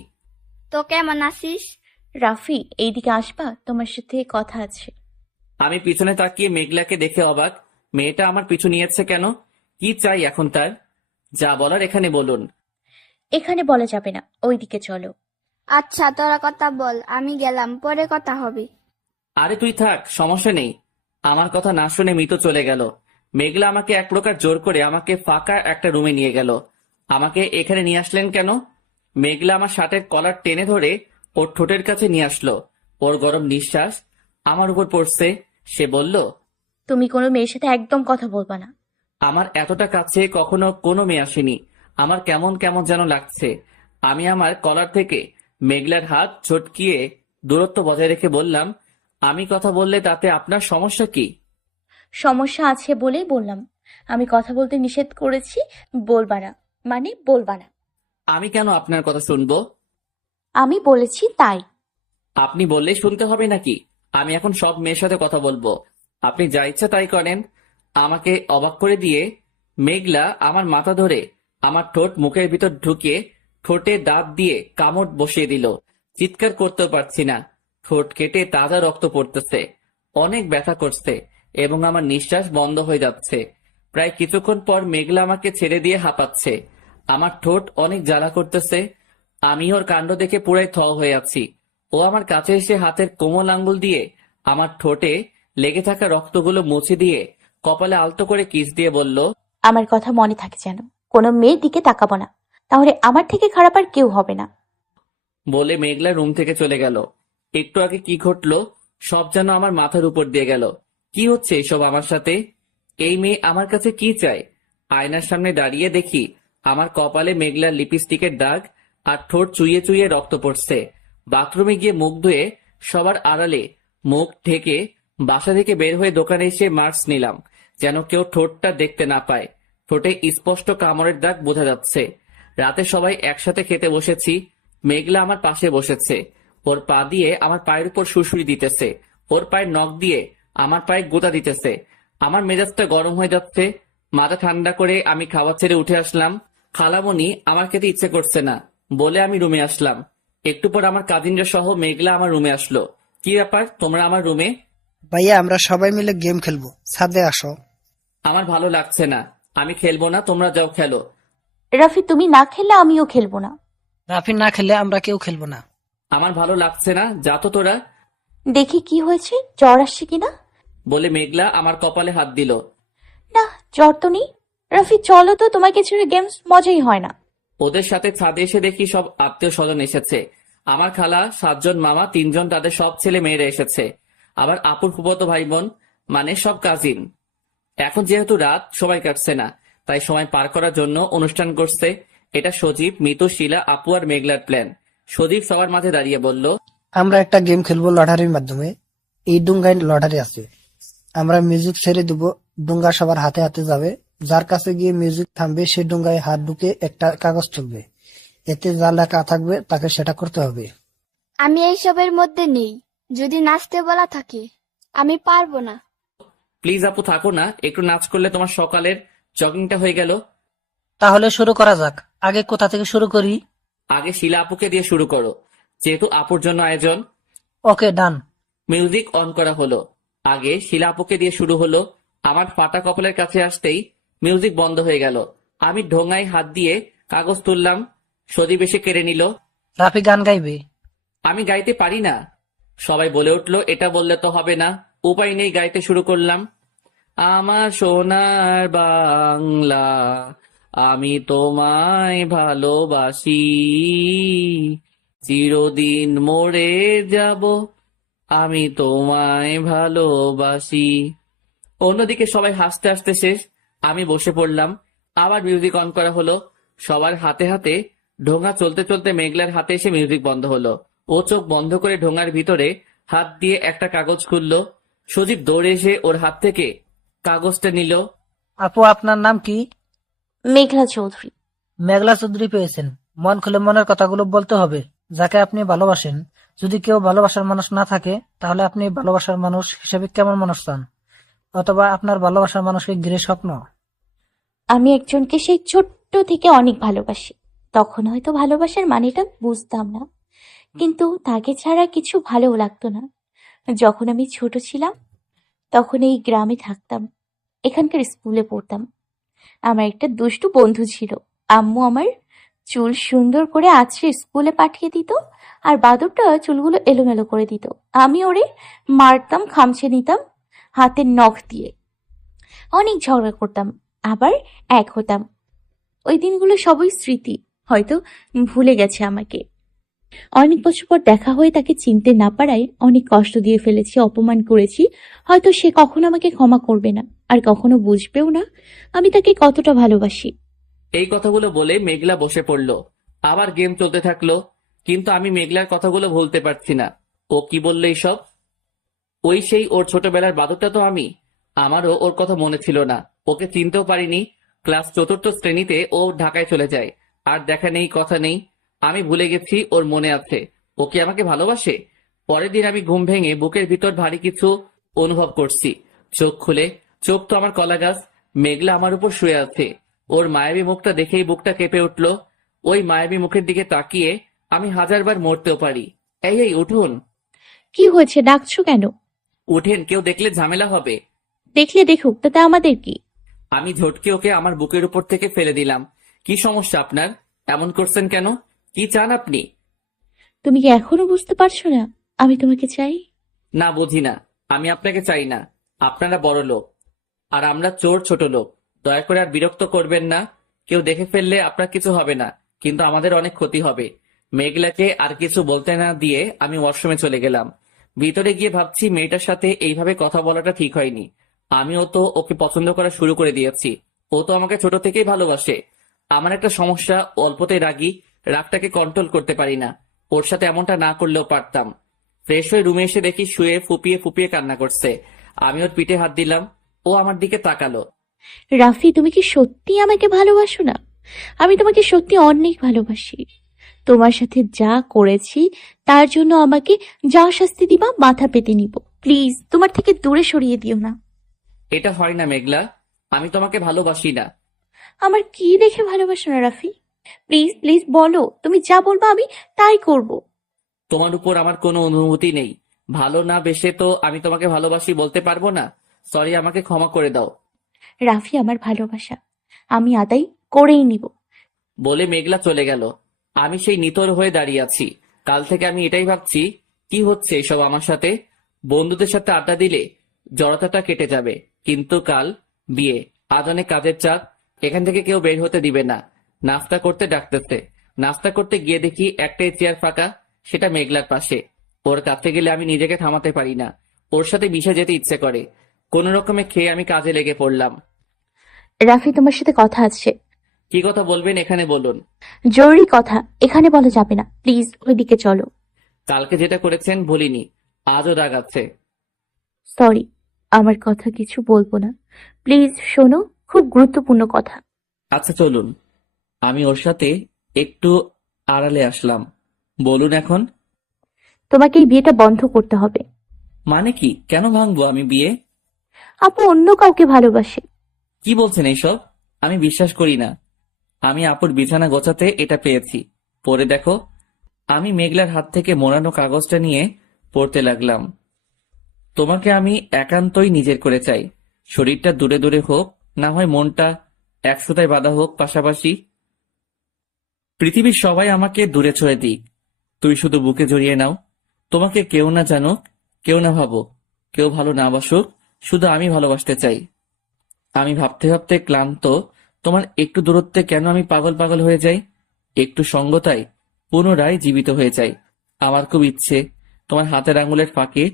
তো কেমন আছিস? রাফি, এইদিকে আসবা, তোমার সাথে কথা আছে। আমি পিছনে তাকিয়ে মেঘলাকে দেখে অবাক। মেয়েটা আমার পিছু নিয়েছে কেন? কি চাই এখন তার? যা বলার এখানে বলুন। এখানে বলা যাবে না, ওইদিকে চলো। আচ্ছা, তোরা কথা বল, আমি গেলাম, পরে কথা হবে। আরে তুই থাক, সমস্যা নেই। আমার কথা না শুনে মিতু চলে গেল। মেঘলা আমাকে এক প্রকার জোর করে আমাকে ফাঁকা একটা রুমে নিয়ে গেল। আমাকে এখানে নিয়ে আসলেন কেন? মেঘলা আমার শার্টের কলার টেনে ধরে ওর ঠোঁটের কাছে নিয়ে আসলো। ওর গরম নিঃশ্বাস আমার উপর পড়ছে। সে বলল, তুমি কোনো মেয়ের সাথে একদম কথা বলবা না। আমার এতটা কাছে কখনো কোনো মেয়ে আসেনি। আমার কেমন কেমন যেন লাগছে। আমি আমার কলার থেকে মেঘলার হাত ছটকিয়ে দূরত্ব বজায় রেখে বললাম, আমি কথা বললে তাতে আপনার সমস্যা কি? সমস্যা আছে বলেই বললাম। আমি কথা বলতে নিষেধ করেছি, বলবা না মানে বলবা না। আমি কেন আপনার কথা শুনবো? আমি বলেছি তাই। আপনি বললেই শুনতে হবে নাকি? আমি এখন সব মেয়ের সাথে কথা বলবো, আপনি যা ইচ্ছা তাই করেন। আমাকে অবাক করে দিয়ে মেঘলা আমার মাথা ধরে আমার ঠোঁট মুখের ভিতর ঢুকিয়ে ঠোঁটে দাঁত দিয়ে কামড় বসিয়ে দিল। চিৎকার করতেও পারছি না। ঠোঁট কেটে তাজা রক্ত পড়তেছে। অনেক ব্যথা করছে এবং আমার নিঃশ্বাস বন্ধ হয়ে যাচ্ছে। প্রায় কিছুক্ষণ পর মেঘলা আমাকে ছেড়ে দিয়ে হাঁপাচ্ছে। আমার ঠোঁট অনেক জ্বালা করতেছে। আমি ওর কাণ্ড দেখে পুরাই থ হয়ে আছি। ও আমার কাছে এসে হাতের কোমল আঙ্গুল দিয়ে আমার ঠোঁটে লেগে থাকা রক্তগুলো মুছে দিয়ে কপালে আলতো করে কিস দিয়ে বলল, আমার কথা মনে থাকে যেন, কোনো মেয়ের দিকে তাকাবো না, তাহলে আমার থেকে খারাপ আর কেউ হবে না। বলে মেঘলা রুম থেকে চলে গেল। একটু আগে কি ঘটলো সব যেন আমার মাথার উপর দিয়ে গেল। কি হচ্ছে এসব আমার সাথে? এই মেয়ে আমার কাছে কি চায়? আয়নার সামনে দাঁড়িয়ে দেখি আমার কপালে মেঘলার লিপস্টিকের দাগ আর ঠোঁট চুইয়ে চুইয়ে রক্ত পড়ছে। বাথরুমে গিয়ে মুখ ধুয়ে সবার আড়ালে মুখ ঢেকে বাসা থেকে বের হয়ে দোকানে এসে মাস্ক নিলাম, যেন কেউ ঠোঁটটা দেখতে না পায়। ঠোঁটে স্পষ্ট কামড়ের দাগ বোঝা যাচ্ছে। রাতে সবাই একসাথে খেতে বসেছি। মেঘলা আমার পাশে বসেছে। ওর পা দিয়ে আমার পায়ের উপর সুড়সুড়ি দিতেছে। ওর পায়ের নখ দিয়ে আমার পায়ে গোতা দিতেছে। আমার মেজাজটা গরম হয়ে যাচ্ছে। মাথা ঠান্ডা করে আমি খাবার ছেড়ে উঠে আসলাম। খালামণি আমার খেতে ইচ্ছে করছে না বলে আমি রুমে আসলাম। একটু পর আমার কাজিনরা সহ মেঘলা আমার রুমে আসলো। কি ব্যাপার তোমরা আমার রুমে? ভাইয়া, আমরা সবাই মিলে গেম খেলবো, ছাদে আসো। আমার ভালো লাগছে না, আমি খেলবো না, তোমরা যাও খেলো। রাফি, তুমি না খেললে আমিও খেলবো না। রাফি না খেলে আমরা কেউ খেলবো না। আমার ভালো লাগছে না, যা তো তোরা। দেখি কি হয়েছে, জ্বর আসছে কিনা। বলে মেঘলা আমার কপালে হাত দিল। না, জ্বর তো নেই। রাফি, চলো তো, তোমাকে ছেড়ে গেমস মজাই হয় না। ওদের সাথে ছাদে এসে দেখি সব আত্মীয় স্বজন এসেছে। আমার খালা, 7 জন মামা, 3 জন তাদের সব ছেলে মেয়েরা এসেছে। আবার আপুর ফুফাতো ভাই বোন, মানে সব কাজিন। এখন যেহেতু রাত, সবাই কাটছে না, তাই সময় পার করার জন্য অনুষ্ঠান করছে। এটা সজীব, মিতু, শিলা, আপু আর মেঘলার প্ল্যান। সজীব সবার মাঝে দাঁড়িয়ে বলল, আমরা একটা গেম খেলবো লটারির মাধ্যমে। এই ডুঙ্গায় লটারি আছে, আমরা মিউজিক ছেড়ে দিব, ডুঙ্গা সবার হাতে হাতে যাবে। যার কাছে গিয়ে মিউজিক থামবে সে ডুঙ্গায় হাত ঢুকে একটা কাগজ তুলবে, এতে যা লেখা থাকবে তাকে সেটা করতে হবে। আমি এইসবের মধ্যে নেই। যদি নাচতে বলা থাকে আমি পারবো না। প্লিজ আপু থাকো না, একটু নাচ করলে তোমার সকালের জগিংটা হয়ে গেল। তাহলে শুরু করা যাক। আগে কোথা থেকে শুরু করি? আগে শিলা আপুকে দিয়ে শুরু করো, যেহেতু আপুর জন্য আয়োজন। ওকে, ডান। মিউজিক অন করা হলো। আগে শিলা আপুকে দিয়ে শুরু হলো। আমার ফাটা কপালের কাছে আসতেই মিউজিক বন্ধ হয়ে গেল। আমি ঢোঙায় হাত দিয়ে কাগজ তুললাম। সজীব এসে কেড়ে নিল। রাফি গান গাইবে। আমি গাইতে পারি না। সবাই বলে উঠলো, এটা বললে তো হবে না। উপায় নেই, গাইতে শুরু করলাম। আমার সোনার বাংলা, আমি তোমায় ভালোবাসি, চিরদিন মরে যাব, আমি তোমায় ভালোবাসি। অন্যদিকে সবাই হাসতে হাসতে শেষ। আমি বসে পড়লাম। আবার মিউজিক অন করা হলো। সবার হাতে হাতে ঢোঙা চলতে চলতে মেঘলার হাতে এসে মিউজিক বন্ধ হলো। ও চোখ বন্ধ করে ঢোঙার ভিতরে হাত দিয়ে একটা কাগজ খুললো। সজীব দৌড়ে এসে ওর হাত থেকে কাগজটা নিল। আপু, আপনার নাম কি? মেঘলা চৌধুরী। মেঘলা চৌধুরী পেয়েছেন। মন খুলে মনের কথাগুলো বলতে হবে, যাকে আপনি ভালোবাসেন। যদি কেউ ভালোবাসার মানুষ না থাকে, তাহলে আপনি ভালোবাসার মানুষ হিসেবে কেমন মানুষ চান? অথবা আপনার ভালোবাসার মানুষকে ঘিরে স্বপ্ন? আমি একজনকে সেই ছোট্ট থেকে অনেক ভালোবাসি। তখন হয়তো ভালোবাসার মানেটা বুঝতাম না, কিন্তু তাকে ছাড়া কিছু ভালো লাগতো না। যখন আমি ছোট ছিলাম তখন এই গ্রামে থাকতাম, এখানকার স্কুলে পড়তাম। আমার একটা দুষ্টু বন্ধু ছিল। আম্মু আমার চুল সুন্দর করে আঁচড়ে স্কুলে পাঠিয়ে দিত, আর বাদরটা চুলগুলো এলোমেলো করে দিত। আমি ওরে মারতাম, খামছে নিতাম হাতের নখ দিয়ে। অনেক ঝগড়া করতাম, আবার এক হতাম। ওই দিনগুলো সবই স্মৃতি, হয়তো ভুলে গেছে আমাকে। অনেক বছর পর দেখা হয়ে তাকে চিনতে না পারায় অনেক কষ্ট দিয়ে ফেলেছি, অপমান করেছি। হয়তো সে কখনো আমাকে ক্ষমা করবে না, আর কখনো বুঝবেও না আমি তাকে কতটা ভালোবাসি। এই কথাগুলো বলে মেঘলা বসে পড়লো। আবার গেম চলতে থাকলো, কিন্তু আমি মেঘলার কথাগুলো ভুলতে পারছি না। ও কি বললো এইসব? ওই সেই ওর ছোটবেলার বাদরটা তো আমি। আমারও ওর কথা মনে ছিল না, ওকে চিনতেও পারিনি। ক্লাস 4র্থ শ্রেণীতে ও ঢাকায় চলে যায়, আর দেখা নেই কথা নেই। আমি ভুলে গেছি ওর মনে আছে ও কি আমাকে ভালোবাসে। পরের দিন আমি ঘুম ভেঙে বুকের ভিতর ভারী কিছু অনুভব করছি। চোখ খুলে, চোখ তো আমার কলা গাছ। মেঘলা আমার উপর শুয়ে আছে। ওর মায়াবী মুখটা দেখেই বুকটা কেঁপে উঠল। ওই মায়াবী মুখের দিকে তাকিয়ে আমি হাজারবার মরতেও পারি। এই এই উঠুন। কি হয়েছে, ডাকছো কেন? উঠেন, কেউ দেখলে ঝামেলা হবে। দেখলে দেখুক, তাতে আমাদের কি? আমি ঝটকে ওকে আমার বুকের উপর থেকে ফেলে দিলাম। কি সমস্যা আপনার? এমন করছেন কেন? কি চান আপনি? তুমি কি এখনো বুঝতে পারছো না আমি তোমাকে চাই? না, বুঝি না। আমি আপনাকে চাই না। আপনারা বড় লোক, আর আমরা চোর ছোট লোক। দয়া করে আর বিরক্ত করবেন না। কেউ দেখে ফেললে আপনার কিছু হবে না, কিন্তু আমাদের অনেক ক্ষতি হবে। মেঘলাকে আর কিছু বলতে না দিয়ে আমি ওয়াশরুমে চলে গেলাম। ভিতরে গিয়ে ভাবছি, মেয়েটার সাথে এইভাবে কথা বলাটা ঠিক হয়নি। আমিও তো ওকে পছন্দ করা শুরু করে দিয়েছি। ও তো আমাকে ছোট থেকেই ভালোবাসে। আমার একটা সমস্যা, অল্পতেই রাগী। রাগটাকে কন্ট্রোল করতে পারি না। ওর সাথে এমনটা না করলেও পারতাম। ফ্রেশ হয়ে রুমে এসে দেখি শুয়ে ফুপিয়ে ফুপিয়ে কান্না করছে। আমি ওর পিঠে হাত দিলাম। ও আমার দিকে তাকালো। রাফি, তুমি কি সত্যি আমাকে ভালোবাসো না? আমি তোমাকে সত্যি অনেক ভালোবাসি। তোমার সাথে যা করেছি তার জন্য আমাকে যা শাস্তি দিবা মাথা পেতে নিব। প্লিজ তোমার থেকে দূরে সরিয়ে দিও না। এটা হয় না মেঘলা, আমি তোমাকে ভালোবাসি না। আমার কি দেখে ভালোবাসো না রাফি? প্লিজ প্লিজ বলো, তুমি যা বলবো আমি তাই করব। তোমার উপর আমার কোনো অনুভূতি নেই। ভালো না বেসে তো আমি তোমাকে ভালোবাসি বলতে পারবো না। সরি, আমাকে ক্ষমা করে দাও। রাফি, আমার ভালোবাসা আমি আদায় করেই নিব। বলে মেঘলা চলে গেল। আমি সেই নিতর হয়ে দাঁড়িয়ে আছি। কাল থেকে আমি এটাই ভাবছি, কি হচ্ছে এসব আমার সাথে। বন্ধুদের সাথে আড্ডা দিলে জড়তাটা কেটে যাবে, কিন্তু কাল বিয়ে, আজ অনেক কাজের চাপ। এখান থেকে কেউ বের হতে দিবে না। নাস্তা করতে ডাকতেছে। নাস্তা করতে গিয়ে দেখি একটাই চেয়ার ফাঁকা, সেটা মেঘলার পাশে। ওর কাছে গেলে আমি নিজেকে থামাতে পারি না। ওর সাথে মিশে যেতে ইচ্ছে করে। কোন রকমে খেয়ে আমি কাজে লেগে পড়লাম। রাফি, তোমার সাথে কথা আছে। কি কথা বলবেন এখানে বলুন। জরুরি কথা, এখানে বলা যাবে না। প্লিজ ওইদিকে চলো। কালকে যেটা করেছেন ভুলিনি, আজও রাগ আছে। সরি, আমার কথা কিছু বলবো না। প্লিজ শোনো, খুব গুরুত্বপূর্ণ কথা। আচ্ছা চলুন। আমি ওর সাথে একটু আড়ালে আসলাম। বলুন এখন। তোমাকে এই বিয়েটা বন্ধ করতে হবে। মানে কি? কেন ভাঙবো আমি বিয়ে? আপু অন্য কাউকে ভালোবাসে। কি বলছেন এইসব? আমি বিশ্বাস করি না। আমি আপুর বিছানা গোছাতে এটা পেয়েছি, পড়ে দেখো। আমি মেঘলার হাত থেকে মোড়ানো কাগজটা নিয়ে পড়তে লাগলাম। তোমাকে আমি একান্তই নিজের করে চাই। শরীরটা দূরে দূরে হোক, না হয় মনটা এক সুতায় বাঁধা হোক পাশাপাশি। পৃথিবীর সবাই আমাকে দূরে ছড়ে দিক, তুই শুধু বুকে জড়িয়ে নাও। তোমাকে কেউ না জানুক, কেউ না ভাবুক, কেউ ভালো না বাসুক, শুধু আমি ভালোবাসতে চাই। আমি ভাবতে ভাবতে ক্লান্ত। তোমার একটু দূরত্বে কেন আমি পাগল পাগল হয়ে যাই, একটু সঙ্গতায় পুনরায় জীবিত হয়ে যাই। আমার খুব ইচ্ছে তোমার হাতের আঙুলের ফাঁকে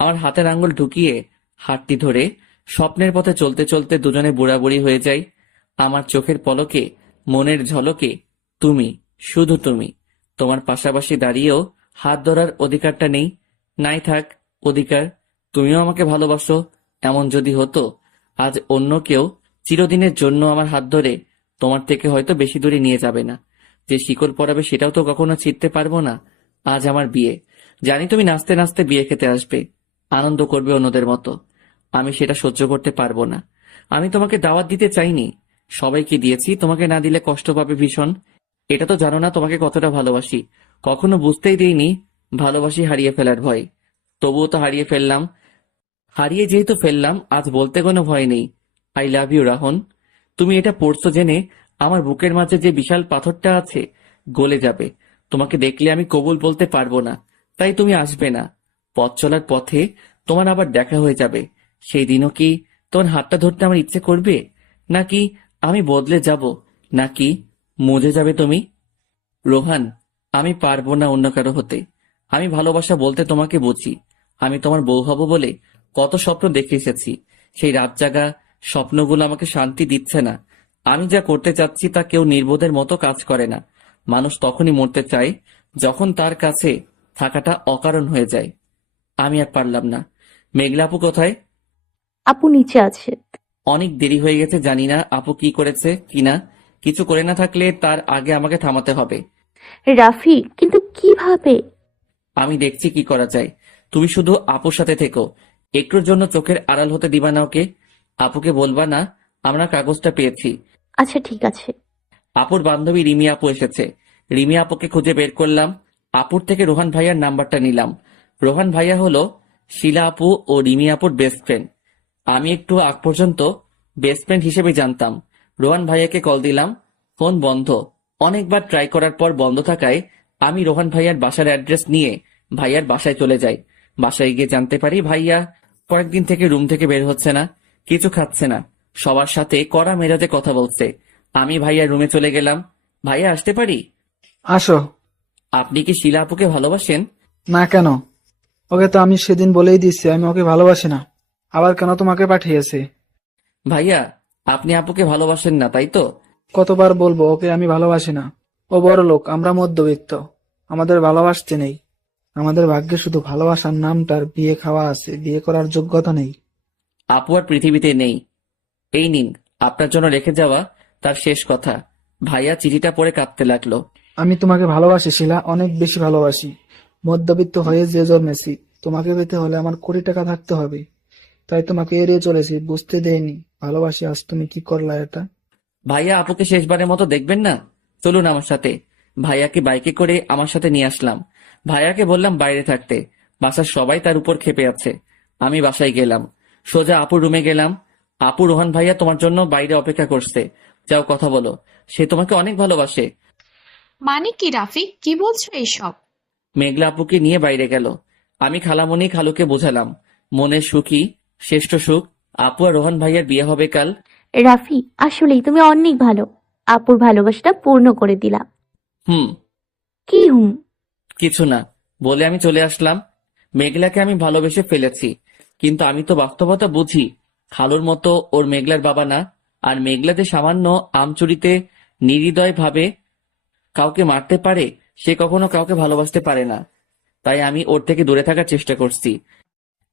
আমার হাতের আঙুল ঢুকিয়ে হাতটি ধরে স্বপ্নের পথে চলতে চলতে দুজনে বুড়াবুড়ি হয়ে যাই। আমার চোখের পলকে, মনের ঝলকে তুমি, শুধু তুমি। তোমার পাশাপাশি দাঁড়িয়েও হাত ধরার অধিকারটা নেই। নাই থাক অধিকার। তুমিও আমাকে ভালোবাসো। এমন যদি হতো, আজ অন্য কেউ চিরদিনের জন্য আমার হাত ধরে তোমার থেকে হয়তো বেশি দূরে নিয়ে যাবে না। যে শিকল পরাবে সেটাও তো কখনো ছিঁড়তে পারবো না। আজ আমার বিয়ে, জানি তুমি নাচতে নাচতে বিয়ে খেতে আসবে, আনন্দ করবে অন্যদের মতো। আমি সেটা সহ্য করতে পারবো না। আমি তোমাকে দাওয়াত দিতে চাইনি, সবাইকে দিয়েছি। তোমাকে না দিলে কষ্ট পাবে ভীষণ। এটা তো জানো না তোমাকে কতটা ভালোবাসি। কখনো বুঝতেই দিইনি ভালোবাসি হারিয়ে ফেলার ভয়। তবুও তো হারিয়ে ফেললাম। হারিয়ে যেহেতু ফেললাম, আজ বলতে কোনো ভয় নেই। I love you Rahan. তুমি এটা পড়ছো জেনে আমার বুকের মাঝে যে বিশাল পাথরটা আছে গলে যাবে। তোমাকে দেখলে আমি কবুল বলতে পারবো না, তাই তুমি আসবে না। পথ চলার পথে তোমার আবার দেখা হয়ে যাবে। সেই দিনও কি তোমার হাতটা ধরতে আমার ইচ্ছে করবে? নাকি আমি বদলে যাব? নাকি মুজে যাবে তুমি? রোহান, আমি পারবো না অন্য কারো হতে। আমি ভালোবাসা বলতে তোমাকে বুঝি। আমি তোমার বউ হব বলে কত স্বপ্ন দেখে এসেছি। সেই রাত জাগা স্বপ্নগুলো আমাকে শান্তি দিচ্ছে না। আমি যা করতে চাচ্ছি তা কেউ নির্বোধের মতো কাজ করে না। মানুষ তখনই মরতে চায় যখন তার কাছে থাকাটা অকারণ হয়ে যায়। আমি আর পারলাম না। মেঘলা আপু কোথায়? আপু নিচে আছে। অনেক দেরি হয়ে গেছে, জানি না আপু কি করেছে কিনা। কিছু করে না থাকলে তার আগে আমাকে থামাতে হবে। রাফি, কিন্তু কিভাবে? আমি দেখছি কি করা যায়। তুমি শুধু আপুর সাথে থেকো, একটুর জন্য চোখের আড়াল হতে দিবা না ওকে। আপুকে বলবা না আমরা কাগজটা পেয়েছি। আচ্ছা ঠিক আছে। আপুর বান্ধবী রিমি আপু এসেছে। রিমি আপুকে খুঁজে বের করলাম। আপুর থেকে রোহান ভাইয়ার নাম্বারটা নিলাম। রোহান ভাইয়া হলো শিলা আপু ও রিমি আপুর বেস্ট ফ্রেন্ড। আমি একটু আগ পর্যন্ত বেস্ট ফ্রেন্ড হিসেবে জানতাম। রোহান ভাইয়াকে কল দিলাম, ফোন বন্ধ। অনেকবার ট্রাই করার পর বন্ধ থাকায় আমি রোহান ভাইয়ার বাসার অ্যাড্রেস নিয়ে ভাইয়ার বাসায় চলে যাই। বাসায় গিয়ে জানতে পারি ভাইয়া কয়েকদিন থেকে রুম থেকে বের হচ্ছে না, কিছু খাচ্ছে না, সবার সাথে কড়া মেজাজে কথা বলছে। আমি ভাইয়ার রুমে চলে গেলাম। ভাইয়া আসতে পারি? আসো। আপনি কি শিলা আপুকে ভালোবাসেন? না কেন? ওকে তো আমি সেদিন বলেই দিচ্ছি আমি ওকে ভালোবাসি না। আবার কেন তোমাকে পাঠিয়েছে? ভাইয়া, আপনি আপুকে ভালোবাসেন না তাই তো? কতবার বলবো ওকে আমি ভালোবাসি না। ও বড় লোক, আমরা মধ্যবিত্ত, আমাদের ভালোবাসতে নেই। আমাদের ভাগ্যে শুধু ভালোবাসার নামটার বিয়ে খাওয়া আছে, বিয়ে করার যোগ্যতা নেই। আপু আর পৃথিবীতে নেই। এই নিন আপনার জন্য রেখে যাওয়া তার শেষ কথা। ভাইয়া চিঠিটা পড়ে কাঁদতে লাগলো। আমি তোমাকে ভালোবাসি শিলা, অনেক বেশি ভালোবাসি। মধ্যবিত্ত হয়ে যে জন্মেছি, তোমাকে পেতে হলে আমার কোটি টাকা থাকতে হবে। তাই তোমাকে এড়িয়ে চলেছি, বুঝতে দেয়নি ভালোবাসি। আজ তুমি কি করলা এটা? ভাইয়া আপুকে শেষবারের মতো দেখবেন না? চলুন আমার সাথে। ভাইয়াকে বাইকে করে আমার সাথে নিয়ে আসলাম। ভাইয়াকে বললাম বাইরে থাকতে, বাসার সবাই তার উপর ক্ষেপে আছে। আমি বাসায় গেলাম, সোজা আপুর রুমে গেলাম। আপু, রোহান ভাইয়া তোমার জন্য বাইরে অপেক্ষা করছে, যাও কথা বলো। সে তোমাকে অনেক ভালোবাসে। মানে কি রাফি, কি বলছো এইসব? মেঘলা আপুকে নিয়ে বাইরে গেল। আমি খালামণি খালুকে বোঝালাম মনের সুখী শ্রেষ্ঠ সুখ, আপু আর রোহান ভাইয়ার বিয়ে হবে কাল। রাফি, আসলেই তুমি অনেক ভালো। আপুর ভালোবাসাটা পূর্ণ করে দিলাম। হুম। কি হুম? কিছু না বলে আমি চলে আসলাম। মেঘলাকে আমি ভালোবেসে ফেলেছি, কিন্তু আমি তো বাস্তবতা বুঝি। খালুর মতো ওর মেঘলার বাবা না। আর মেঘলা যে সামান্য আমচুরিতে নির্হৃদয় ভাবে কাউকে মারতে পারে, সে কখনো কাউকে ভালোবাসতে পারে না। তাই আমি ওর থেকে দূরে থাকার চেষ্টা করছি।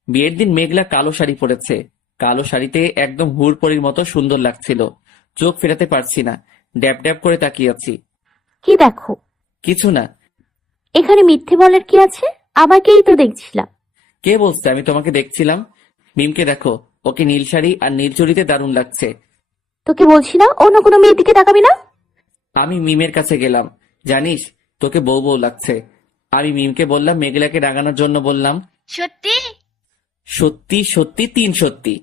বিয়ের দিন মেঘলা কালো শাড়ি পরেছে। কালো শাড়িতে একদম হুড়পরির মতো সুন্দর লাগছিল। চোখ ফেরাতে পারছি না, ড্যাব ড্যাব করে তাকিয়ে আছি। কি দেখো? কিছু না। এখানে মিথ্যে বলার কি আছে? আমাকেই তো দেখছিলাম। কে বলছে আমি তোমাকে দেখছিলাম? মিমকে দেখো, ওকে নীল শাড়ি আর নীল চুড়িতে দারুণ লাগছে। তোকে বলছি না অন্য কোনো মেয়ের দিকে তাকাবি না। আমি মিমের কাছে গেলাম, জানিস তোকে বউ বউ লাগছে। আমি মিমকে বললাম, মেঘলাকে রাগানোর জন্য বললাম, সত্যি? সত্যি সত্যি 3 সত্যি।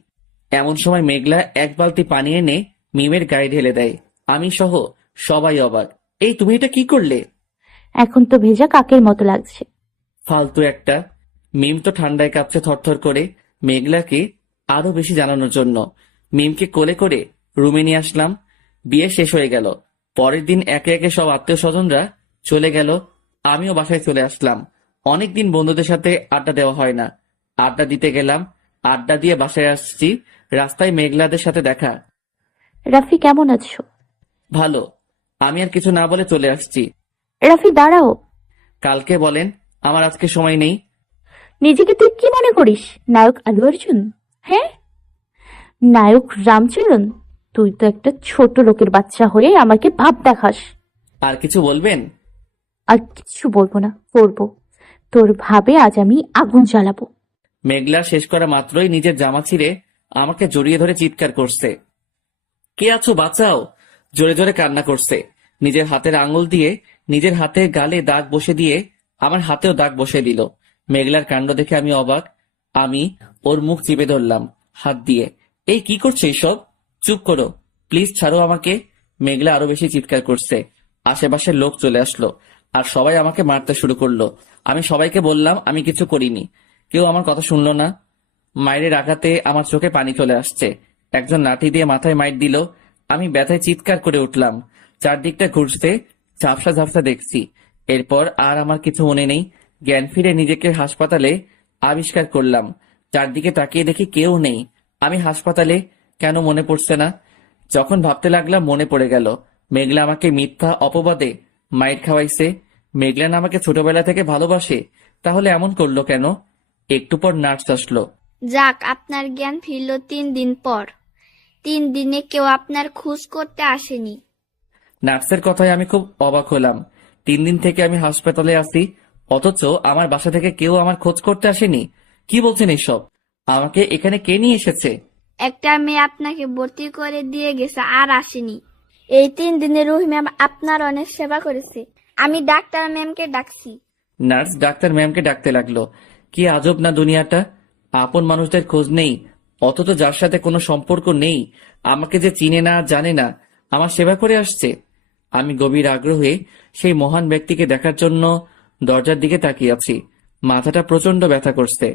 এমন সময় মেঘলা এক বালতি পানি এনে মিমের গায়ে ঢেলে দেয়। আমি সহ সবাই অবাক। এই তুমি এটা কি করলে? এখন তো ভেজা কাকের মতো লাগছে। ফালতু একটা। মিম তো ঠান্ডায় কাঁপছে থরথর করে। মেঘলাকে আরো বেশি জানানোর জন্য মিমকে কোলে করে রুমে নিয়ে আসলাম। বিয়ে শেষ হয়ে গেল। পরের দিন একে একে সব আত্মীয় স্বজনরা চলে গেল। আমিও বাসায় চলে আসলাম। অনেকদিন বন্ধুদের সাথে আড্ডা দেওয়া হয় না। আড্ডা দিতে গেলাম। আড্ডা দিয়ে বাসায় আসছি, রাস্তায় মেঘলাদের সাথে দেখা। রাফি কেমন আছো? ভালো। আমি আর কিছু না বলে চলে আসছি। রাফি দাঁড়াও। কালকে বলেন, আমার আজকে সময় নেই। নিজেকে তুই কি মনে করিস? নায়ক আলু অর্জুন? হ্যাঁ, নায়ক রামচরণ? তুই তো একটা ছোট লোকের বাচ্চা হয়ে আমাকে ভাব দেখাস। আর কিছু বলবেন? আর কিছু বলবো না, করবো। তোর ভাবে আজ আমি আগুন জ্বালাবো। মেঘলা শেষ করা মাত্রই নিজের জামা ছিঁড়ে আমাকে জড়িয়ে ধরে চিৎকার করছে, কে আছো বাঁচাও! জোরে জোরে কান্না করছে। নিজের হাতের আঙুল দিয়ে নিজের হাতের গালে দাগ বসে দিয়ে আমার হাতেও দাগ বসে দিল। মেঘলার কাণ্ড দেখে আমি অবাক। আমি ওর মুখ চিপে ধরলাম হাত দিয়ে। এই কি করছো এইসব? চুপ করো, প্লিজ ছাড়ো আমাকে। মেঘলা আরো বেশি চিৎকার করছে। আশেপাশের লোক চলে আসলো আর সবাই আমাকে মারতে শুরু করলো। আমি সবাইকে বললাম আমি কিছু করিনি। কেউ আমার কথা শুনলো না। মায়ের আঘাতে আমার চোখে পানি চলে আসছে। একজন লাঠি দিয়ে মাথায় মাইর দিল। আমি ব্যথায় চিৎকার করে উঠলাম। চারদিকটা ঘুরতে ঝাপসা ঝাপসা দেখছি। এরপর আর আমার কিছু মনে নেই। জ্ঞান ফিরে নিজেকে হাসপাতালে আবিষ্কার করলাম। চারদিকে তাকিয়ে দেখি কেউ নেই। আমি হাসপাতালে কেন মনে পড়ছে না। যখন ভাবতে লাগলাম মনে পড়ে গেল, মেঘলা আমাকে মিথ্যা অপবাদে মাইর খাওয়াইছে। মেঘলা না আমাকে ছোটবেলা থেকে ভালোবাসে, তাহলে এমন করলো কেন? একটু পর নার্স আসলো। যাক, আপনার জ্ঞান ফিরল 3 দিন পর। 3 দিনে কেউ আপনার খোঁজ করতে আসেনি। নার্সের কথায় আমি খুব অবাক হলাম। 3 দিন থেকে আমি হাসপাতালে আছি, অথচ আমার বাসা থেকে কেউ আমার খোঁজ করতে আসেনি। কি বলছেন এইসব? আমাকে এখানে কে নিয়ে এসেছে? একটা মেয়ে আপনাকে ভর্তি করে দিয়ে গেছে আর আসেনি। এই 3 দিনে রুহি ম্যাম আপনার অনেক সেবা করেছে। আমি ডাক্তার ম্যামকে ডাকছি। নার্স ডাক্তার ম্যামকে ডাকতে লাগলো। কি আজব না দুনিয়াটা! আপন মানুষদের খোঁজ নেই, অথচ যার সাথে কোনো সম্পর্ক নেই আমাকে যে চিনে না জানে না আমার সেবা করে আসছে। আমি গভীর আগ্রহে সেই মহান ব্যক্তিকে দেখার জন্য দরজার দিকে তাকিয়ে আছি। মাথাটা প্রচন্ড ব্যথা করছে।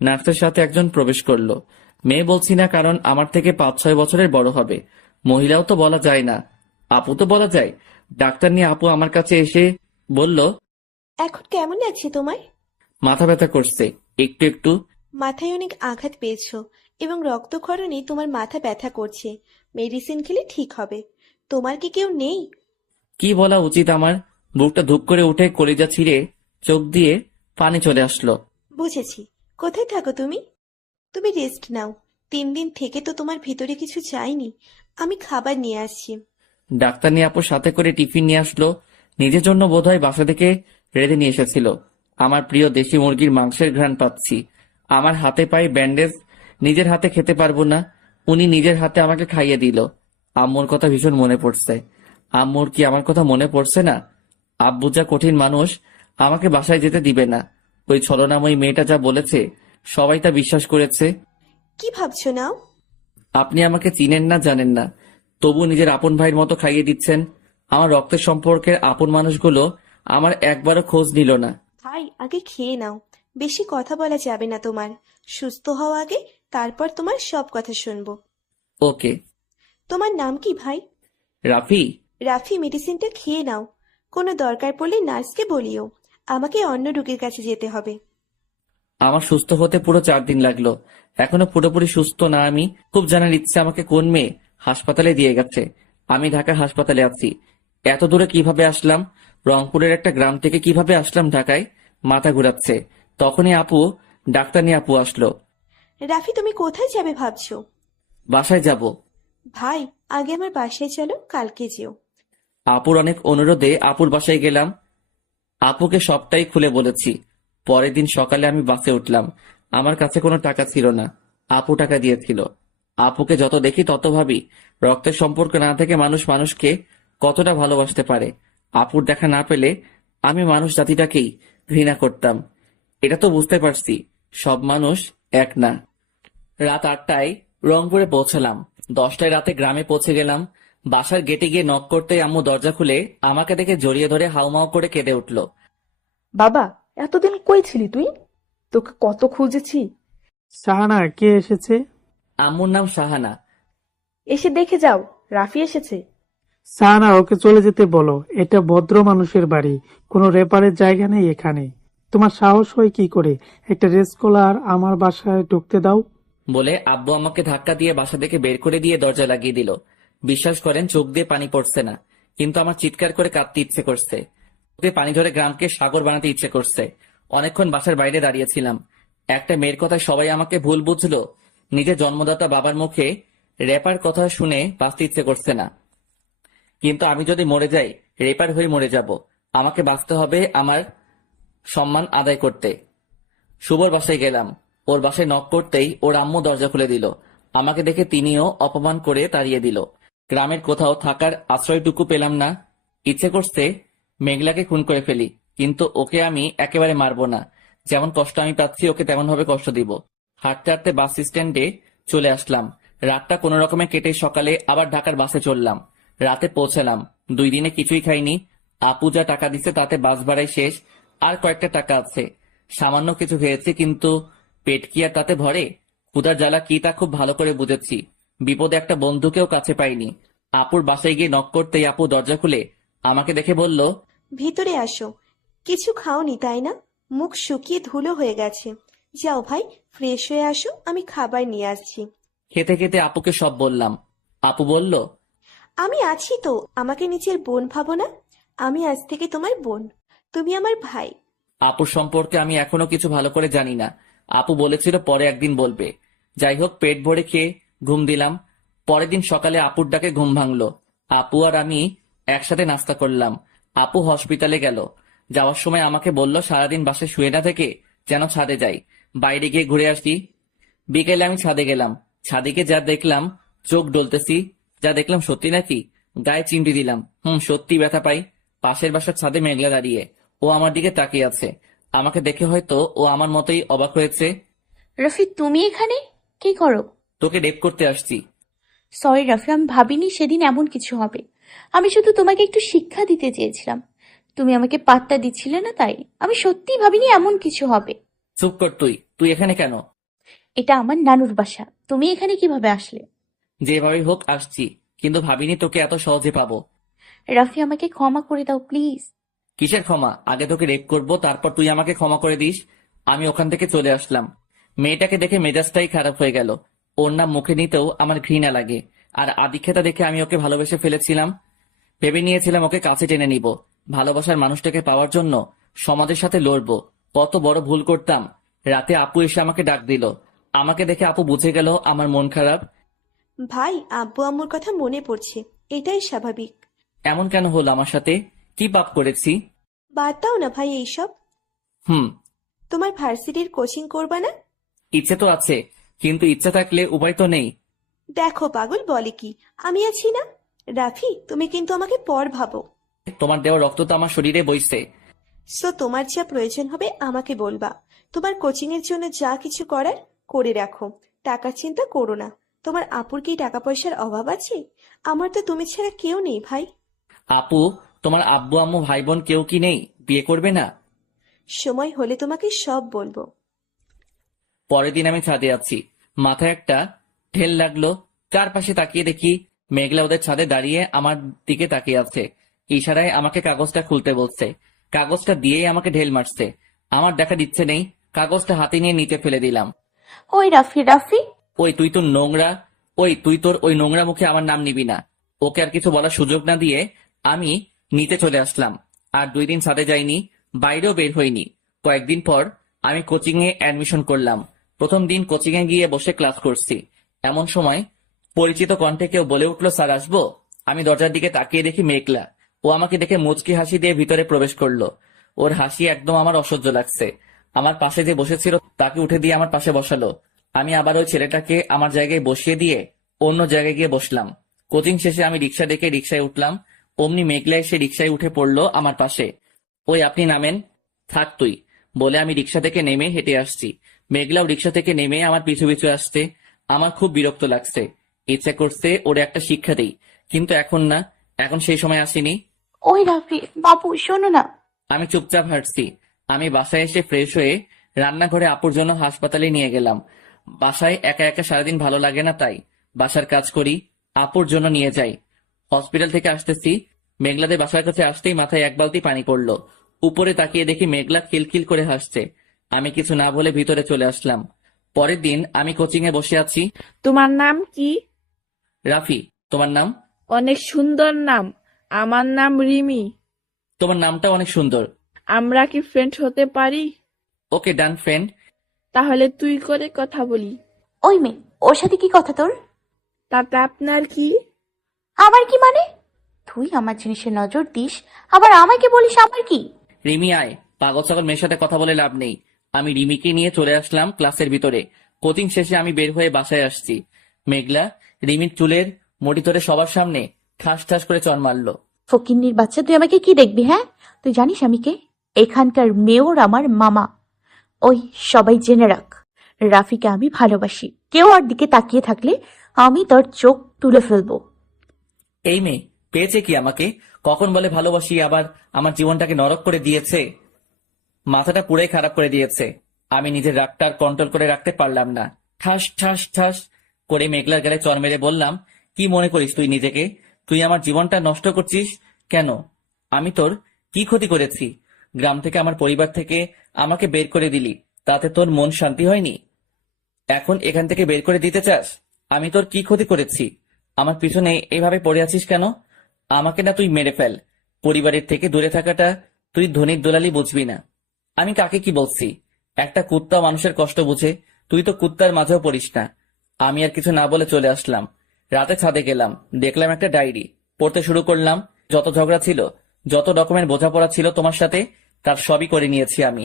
নার্সের সাথে একজন প্রবেশ করলো। মেয়ে বলছি না, কারণ আমার থেকে 5-6 বছরের বড় হবে। মহিলাও তো বলা যায় না, আপু তো বলা যায়। ডাক্তার নিয়ে আপু আমার কাছে এসে বলল, এখন কেমন আছে তোমার? মাথা ব্যথা করছে একটু একটু। মাথায় অনেক আঘাত পেয়েছো এবং রক্তক্ষরণে তোমার মাথা ব্যথা করছে। মেডিসিন খেলে ঠিক হবে। তোমার কি কেউ নেই? কি বলা উচিত আমার? বুকটা ধুপ করে উঠে কলিজা ছিঁড়ে চোখ দিয়ে পানি চলে আসলো। বুঝেছি। কোথায় থাকো তুমি? তুমি রেস্ট নাও। 3 দিন থেকে তো তোমার ভিতরে কিছু চাইনি। আমি খাবার নিয়ে আসছি। ডাক্তার নিয়ে আপুর সাথে করে টিফিন নিয়ে আসলো। নিজের জন্য বোধহয় বাসা থেকে রেঁধে নিয়ে এসেছিল। আমার প্রিয় দেশি মুরগির মাংসের ঘ্রাণ পাচ্ছি। আমার হাতে পায়ে ব্যান্ডেজ, নিজের হাতে খেতে পারবো না। উনি নিজের হাতে আমাকে খাইয়ে দিল। আম্মুর কথা ভীষণ মনে পড়ছে। আম্মুর কি আমার কথা মনে পড়ছে না? আব্বু যা কঠিন মানুষ, আমাকে বাসায় যেতে দিবে না। ওই ছলনাময়ী মেয়েটা যা বলেছে সবাই তা বিশ্বাস করেছে। কি ভাবছো নাও? আপনি আমাকে চিনেন না, জানেন না, তবু নিজের আপন ভাইয়ের মতো খাইয়ে দিচ্ছেন। আমার রক্তের সম্পর্কের আপন মানুষগুলো আমার একবারও খোঁজ নিল না। ভাই, আগে খেয়ে নাও। বেশি কথা বলা যাবে না তোমার। সুস্থ হও আগে, তারপর তোমার সব কথা শুনবো। ওকে। তোমার নাম কি ভাই? রাফি। রাফি, মেডিসিনটা খেয়ে নাও। কোনো দরকার পড়লে নার্সকে বলিও। আমাকে অন্য রোগীর কাছে যেতে হবে। আমার সুস্থ হতে পুরো 4 দিন লাগলো। এখনো পুরোপুরি সুস্থ না আমি। খুব জানার ইচ্ছে আমাকে কোন মেয়ে হাসপাতালে দিয়ে গেছে। আমি ঢাকা হাসপাতালে আছি। এত দূরে কিভাবে আসলাম? রংপুরের একটা গ্রাম থেকে কিভাবে আসলাম ঢাকায়? মাথা ঘুরাচ্ছে। তখনই ডাক্তার নিয়ে আপু আসলো। রাফি, তুমি কোথায় যাবে ভাবছো? বাসায় যাব। ভাই, আগে আমার বাসায় চলো, কালকে যেও। আপুর অনেক অনুরোধে আপুর বাসায় গেলাম। আপুকে সবটাই খুলে বলেছি। পরের দিন সকালে আমি বাসে উঠলাম। আমার কাছে কোনো টাকা ছিল না, আপু টাকা দিয়েছিল। আপুকে যত দেখি তত ভাবি রক্তের সম্পর্ক না থেকে মানুষ মানুষকে কতটা ভালোবাসতে পারে। আপুর দেখা না পেলে আমি মানুষ জাতিটাকেই ঘৃণা করতাম। এটা তো বুঝতে পারছি সব মানুষ এক না। রাত 8টায় রংপুরে পৌঁছালাম। 10টায় রাতে গ্রামে পৌঁছে গেলাম। বাসার গেটে গিয়ে নক করতেই আম্মু দরজা খুলে আমাকে দেখে জড়িয়ে ধরে হাউমাউ করে কেঁদে উঠল। বাবা, এতদিন কই ছিলি তুই? তোকে কত খুঁজেছি। শাহানা, কে এসেছে? আম্মুর নাম শাহানা। এসে দেখে যাও, রাফি এসেছে। শাহানা, ওকে চলে যেতে বলো। এটা ভদ্র মানুষের বাড়ি, কোনো রেপারের জায়গা নেই এখানে। তোমার সাহস হয় কি করে একটা রেসকলার আমার বাসায় ঢুকতে দাও? বলে আব্বু আমাকে ধাক্কা দিয়ে বাসা থেকে বের করে দিয়ে দরজা লাগিয়ে দিল। বিশ্বাস করেন চোখ দিয়ে পানি পড়ছে না, কিন্তু আমার চিৎকার করে কাঁদতে ইচ্ছে করছে। চোখে পানি ধরে গ্রামকে সাগর বানাতে ইচ্ছে করছে। অনেকক্ষণ বাসার বাইরে দাঁড়িয়েছিলাম। একটা মেয়ের কথায় সবাই আমাকে ভুল বুঝলো। নিজের জন্মদাতা বাবার মুখে রেপার কথা শুনে বাঁচতে ইচ্ছে করছে না। কিন্তু আমি যদি মরে যাই, রেপার হয়ে মরে যাব। আমাকে বাঁচতে হবে আমার সম্মান আদায় করতে। শুভর বাসায় গেলাম। ওর বাসায় নক করতেই ওর আম্মু দরজা খুলে দিল। আমাকে দেখে তিনিও অপমান করে তাড়িয়ে দিল। গ্রামের কোথাও থাকার আশ্রয়টুকু পেলাম না। ইচ্ছে করছে মেঘলাকে খুন করে ফেলি, কিন্তু ওকে আমি একেবারে মারবো না। যেমন কষ্ট আমি পাচ্ছি ওকে তেমন ভাবে কষ্ট দিব। হাঁটতে হাঁটতে বাস স্ট্যান্ডে চলে আসলাম। রাতটা কোনো রকমে কেটে সকালে আবার ঢাকার বাসে চললাম। রাতে পৌঁছালাম। 2 দিনে কিছুই খাইনি। আপু যা টাকা দিচ্ছে তাতে বাস ভাড়াই শেষ। আর কয়েকটা টাকা আছে, সামান্য কিছু খেয়েছি, কিন্তু পেট কি আর তাতে ভরে? ক্ষুধার জ্বালা কি তা খুব ভালো করে বুঝেছি। বিপদে একটা বন্ধুকেও কাছে পাইনি। আপুর বাসায় গিয়ে নক করতেই আপু দরজা খুলে আমাকে দেখে বলল, ভিতরে আসো। কিছু খাওনি তাই না? মুখ শুকিয়ে ধুলো হয়ে গেছে। যাও ভাই, ফ্রেশ হয়ে আসো, আমি খাবার নিয়ে আসছি। খেতে খেতে আপুকে সব বললাম। আপু বলল, আমি আছি তো, আমাকে নিজের বোন ভাবো না? আমি আজ থেকে তোমার বোন, তুমি আমার ভাই। আপুর সম্পর্কে আমি এখনো কিছু ভালো করে জানি না। আপু বলেছিল পরে একদিন বলবে। যাই হোক, পেট ভরে খেয়ে ঘুম দিলাম। পরের দিন সকালে আপুর ডাকে ঘুম ভাঙলো। আপু আর আমি একসাথে নাস্তা করলাম। আপু হসপিটালে গেল। যাওয়ার সময় আমাকে বলল সারাদিন বাসায় শুয়ে না থেকে যেন ছাদে যাই, বাইরে গিয়ে ঘুরে আসি। বিকেলে আমি ছাদে গেলাম। ছাদে গিয়ে যা দেখলাম, চোখ ডলতেছি। যা দেখলাম সত্যি নাকি? গায়ে চিমটি দিলাম। সত্যি ব্যথা পাই। পাশের বাসার ছাদে মেঘলা দাঁড়িয়ে, ও আমার দিকে তাকিয়ে আছে। আমাকে দেখে হয়তো ও আমার মতোই অবাক হয়েছে। রাফি, তুমি এখানে কি করো? তোকে রেপ করতে আসছি। সরি রাফি, আমি ভাবিনি সেদিন এমন কিছু হবে। আমি শুধু তোমাকে একটু শিক্ষা দিতে চেয়েছিলাম। তুমি আমাকে পাত্তা দিচ্ছিলে না, তাই। আমি সত্যিই ভাবিনি এমন কিছু হবে। চুপ কর তুই। তুই এখানে কেন? এটা আমার নানুর বাসা। তুমি এখানে কিভাবে আসলে? যেভাবে হোক আসছি, কিন্তু ভাবিনি তোকে এত সহজে পাবো। রাফি, আমাকে ক্ষমা করে দাও প্লিজ। কিসের ক্ষমা? আগে তোকে রেপ করবো, তারপর তুই আমাকে ক্ষমা করে দিস। আমি ওখান থেকে চলে আসলাম। মেয়েটাকে দেখে মেজাজটাই খারাপ হয়ে গেল। ওর নাম মুখে নিতেও আমার ঘৃণা লাগে। আর আদিক্ষেতা দেখে আমি ওকে ভালোবেসে ফেলেছিলাম। ভেবে নিয়েছিলাম ওকে কাছে টেনে নিব, ভালোবাসার মানুষটাকে পাওয়ার জন্য সমাজের সাথে লড়বো। কত বড় ভুল করতাম। রাতে আপু এসে আমাকে ডাক দিল। আমাকে দেখে আপু বুঝে গেল আমার মন খারাপ। ভাই, আব্বু আম্মুর কথা মনে পড়ছে, এটাই স্বাভাবিক। এমন কেন হলো আমার সাথে? কি পাপ করেছি? বাদ দাও না ভাই এইসব। হুম তোমার ভার্সিটির কোচিং করবা না? ইচ্ছে তো আছে, কিন্তু ইচ্ছা থাকলে উপায় তো নেই। দেখো পাগল বলে কি, আমি আছি না। রাফি, তুমি কিন্তু আমাকে পর ভাবো। তোমার দেওয়া রক্ত তো আমার শরীরে বইছে। সো তোমার যা প্রয়োজন হবে আমাকে বলবা। তোমার কোচিং এর জন্য যা কিছু করার করে রাখো। টাকার চিন্তা করো না। তোমার আপুর কি টাকা পয়সার অভাব আছে? আমার তো তুমি ছাড়া কেউ নেই ভাই। আপু, তোমার আব্বু আম্মু ভাই বোন কেউ কি নেই? বিয়ে করবে না? সময় হলে তোমাকে সব বলবো। পরের দিন আমি ছাদে আছি। মাথায় একটা ঢেল লাগলো। চারপাশে তাকিয়ে দেখি মেঘলা ওদের ছাদে দাঁড়িয়ে আমার দিকে তাকিয়ে আছে। ইশারায় আমাকে কাগজটা খুলতে বলছে। কাগজটা দিয়েই আমাকে ঢেল মারছে। আমার দেখার ইচ্ছে নেই, কাগজটা হাতে নিয়ে নিচে ফেলে দিলাম। ওই রাফি, রাফি। ওই তুই তোর নোংরা, ওই তুই তোর ওই নোংরা মুখে আমার নাম নিবি না। ওকে আর কিছু বলার সুযোগ না দিয়ে আমি নিতে চলে আসলাম। আর 2 দিন ছাদে যাইনি, বাইরেও বের হইনি। কয়েকদিন পর আমি কোচিং এ অ্যাডমিশন করলাম। প্রথম দিন কোচিং এ গিয়ে বসে ক্লাস করছি। এমন সময় পরিচিত কণ্ঠে কেউ বলে উঠলো, স্যার আসবো? আমি দরজার দিকে তাকিয়ে দেখি মেঘলা। ও আমাকে দেখে মুচকি হাসি দিয়ে ভিতরে প্রবেশ করলো। ওর হাসি একদম আমার অসহ্য লাগছে। আমার পাশে যে বসেছিল তাকে উঠে দিয়ে আমার পাশে বসালো। আমি আবার ওই ছেলেটাকে আমার জায়গায় বসিয়ে দিয়ে অন্য জায়গায় গিয়ে বসলাম। কোচিং শেষে আমি রিক্সা ডেকে রিক্সায় উঠলাম। অমনি মেঘলা এসে রিক্সায় উঠে পড়লো আমার পাশে। ওই আপনি নামেন। থাক তুই, বলে আমি রিক্সা থেকে নেমে হেঁটে আসছি। মেঘলাও রিক্সা থেকে নেমে আমার পিছু পিছু আসছে। আমার খুব বিরক্ত লাগছে, ইচ্ছে করছে ওরে একটা শিক্ষা দেই, কিন্তু এখন না, এখন সেই সময় আসেনি। ওই রাফি বাবু শোনো না। আমি চুপচাপ হাঁটছি। আমি বাসায় এসে ফ্রেশ হয়ে রান্নাঘরে আপুর জন্য হাসপাতালে নিয়ে গেলাম। বাসায় একা একা সারাদিন ভালো লাগে না, তাই বাসার কাজ করি, আপুর জন্য নিয়ে যাই। হসপিটাল থেকে আসতেছি, মেঘলাদের বাসার কাছে আসতেই মাথায় এক বালতি পানি পড়লো। উপরে তাকিয়ে দেখি মেঘলা খিলখিল করে হাসছে। আমি কিছু না বলে ভিতরে চলে আসলাম। পরের দিন আমি কোচিং এ বসে আছি। তোমার নাম কি? রাফি। তোমার নাম? অনেক সুন্দর নাম। আমার নাম রিমি। তোমার নামটা অনেক সুন্দর। আমরা কি ফ্রেন্ড হতে পারি? ওকে, ডান ফ্রেন্ড। তাহলে তুই করে কথা বলি। ওই মেয়ে, ওর সাথে কি কথা তোর? তাতে আপনার কি? আবার কি মানে? তুই আমার জিনিসে নজর দিস, আবার আমাকে বলিস আবার কি? রিমি আয়, পাগল ছাগল মেয়ের সাথে কথা বলে লাভ নেই। আমি রিমিকে নিয়ে চলে আসলাম ক্লাসের ভিতরে। কোচিং শেষে আমি বের হয়ে বাসায় আসছি। মেঘলা রিমির চুলের মুঠি ধরে সবার সামনে ঠাস ঠাস করে চড় মারলো। ফকিন্নির বাচ্চা, তুই আমাকে কি দেখবি? হ্যাঁ, তুই জানিস আমি কে? এখানকার মেয়র আমার মামা। ওই সবাই জেনে রাখ, রাফিকে আমি ভালোবাসি। কেউ আর দিকে তাকিয়ে থাকলে আমি তোর চোখ তুলে ফেলবো। এই মেয়ে পেয়েছে কি আমাকে? কখন বলে ভালোবাসি, আবার আমার জীবনটাকে নরক করে দিয়েছে। মাথাটা পুরাই খারাপ করে দিয়েছে। আমি নিজের রাগটা কন্ট্রোল করে রাখতে পারলাম না। ঠাস ঠাস ঠাস করে মেঘলার গালে চর মেরে বললাম, কি মনে করিস তুই নিজেকে? তুই আমার জীবনটা নষ্ট করছিস কেন? আমি তোর কি ক্ষতি করেছি? গ্রাম থেকে, আমার পরিবার থেকে আমাকে বের করে দিলি, তাতে তোর মন শান্তি হয়নি? এখন এখান থেকে বের করে দিতে চাস? আমি তোর কি ক্ষতি করেছি? আমার পিছনে এভাবে পড়ে আছিস কেন? আমাকে না তুই মেরে ফেল। পরিবারের থেকে দূরে থাকাটা তুই ধনির দোলালি বুঝবি না। আমি কাকে কি বলছি? একটা কুত্তা মানুষের কষ্ট বুঝে, তুই তো কুত্তার মাঝেও পড়িস না। আমি আর কিছু না বলে চলে আসলাম। রাতে ছাদে গেলাম, দেখলাম একটা ডায়েরি, পড়তে শুরু করলাম। যত ঝগড়া ছিল, যত রকমের বোঝাপড়া ছিল তোমার সাথে, তার সবই করে নিয়েছি আমি।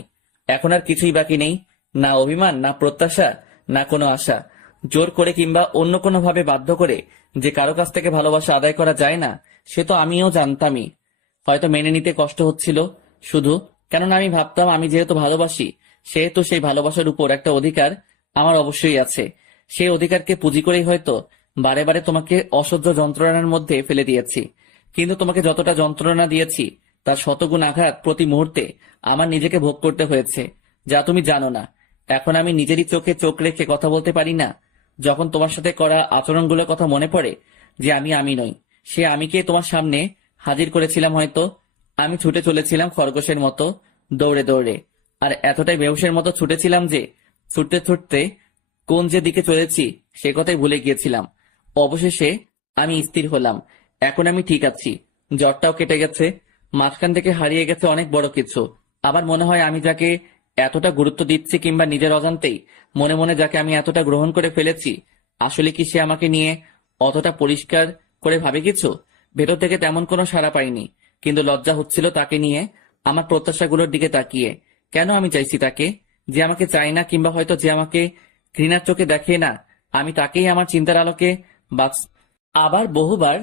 এখন আর কিছুই বাকি নেই, না অভিমান, না প্রত্যাশা, না কোনো আশা। জোর করে কিংবা অন্য কোনো ভাবে বাধ্য করে যে কারো কাছ থেকে ভালোবাসা আদায় করা যায় না, সে তো আমিও জানতামই। হয়তো মেনে নিতে কষ্ট হচ্ছিল শুধু, কেননা আমি ভাবতাম আমি যেহেতু ভালোবাসি, সেহেতু সেই ভালোবাসার উপর একটা অধিকার আমার অবশ্যই আছে। সেই অধিকারকে পুঁজি করেই হয়তো বারে বারে তোমাকে অসহ্য যন্ত্রণার মধ্যে ফেলে দিয়েছি। কিন্তু তোমাকে যতটা যন্ত্রণা দিয়েছি, তার শতগুণ আঘাত প্রতি মুহূর্তে আমার নিজেকে ভোগ করতে হয়েছে, যা তুমি জানো না। এখন আমি নিজেরই চোখে চোখ রেখে কথা বলতে পারি না। যখন তোমার সাথে করা আচরণগুলোর কথা মনে পড়ে, যে আমি নই, সে আমিকে তোমার সামনে হাজির করেছিলাম হয়তো। আমি ছুটে চলেছিলাম খরগোশের মতো, দৌড়ে দৌড়ে, আর এতটাই বেহুশের মতো ছুটেছিলাম যে ছুটতে ছুটতে কোন যে দিকে চলেছি সে কথাই ভুলে গিয়েছিলাম। অবশেষে আমি স্থির হলাম। এখন আমি ঠিক আছি, জ্বরটাও কেটে গেছে, মাঝখান থেকে হারিয়ে গেছে অনেক বড় কিছু। আবার মনে হয় আমি যাকে এতটা গুরুত্ব দিচ্ছি, কিংবা নিজের অজান্তেই মনে মনে যাকে আমি এতটা গ্রহণ করে ফেলেছি, আসলে কি সে আমাকে নিয়ে অতটা পরিষ্কার করে ভাবে কিছু? ভেতর থেকে তেমন কোনো সাড়া পাইনি, কিন্তু লজ্জা হচ্ছিল তাকে নিয়ে, আমার প্রত্যাশাগুলোর দিকে তাকিয়ে। কেন আমি চাইছি তাকে? যে আমাকে চাই না, কিংবা হয়তো যে আমাকে ঘৃণার চোখে দেখে না, আমি তাকেই আমার চিন্তার আলোকে আবার বহুবার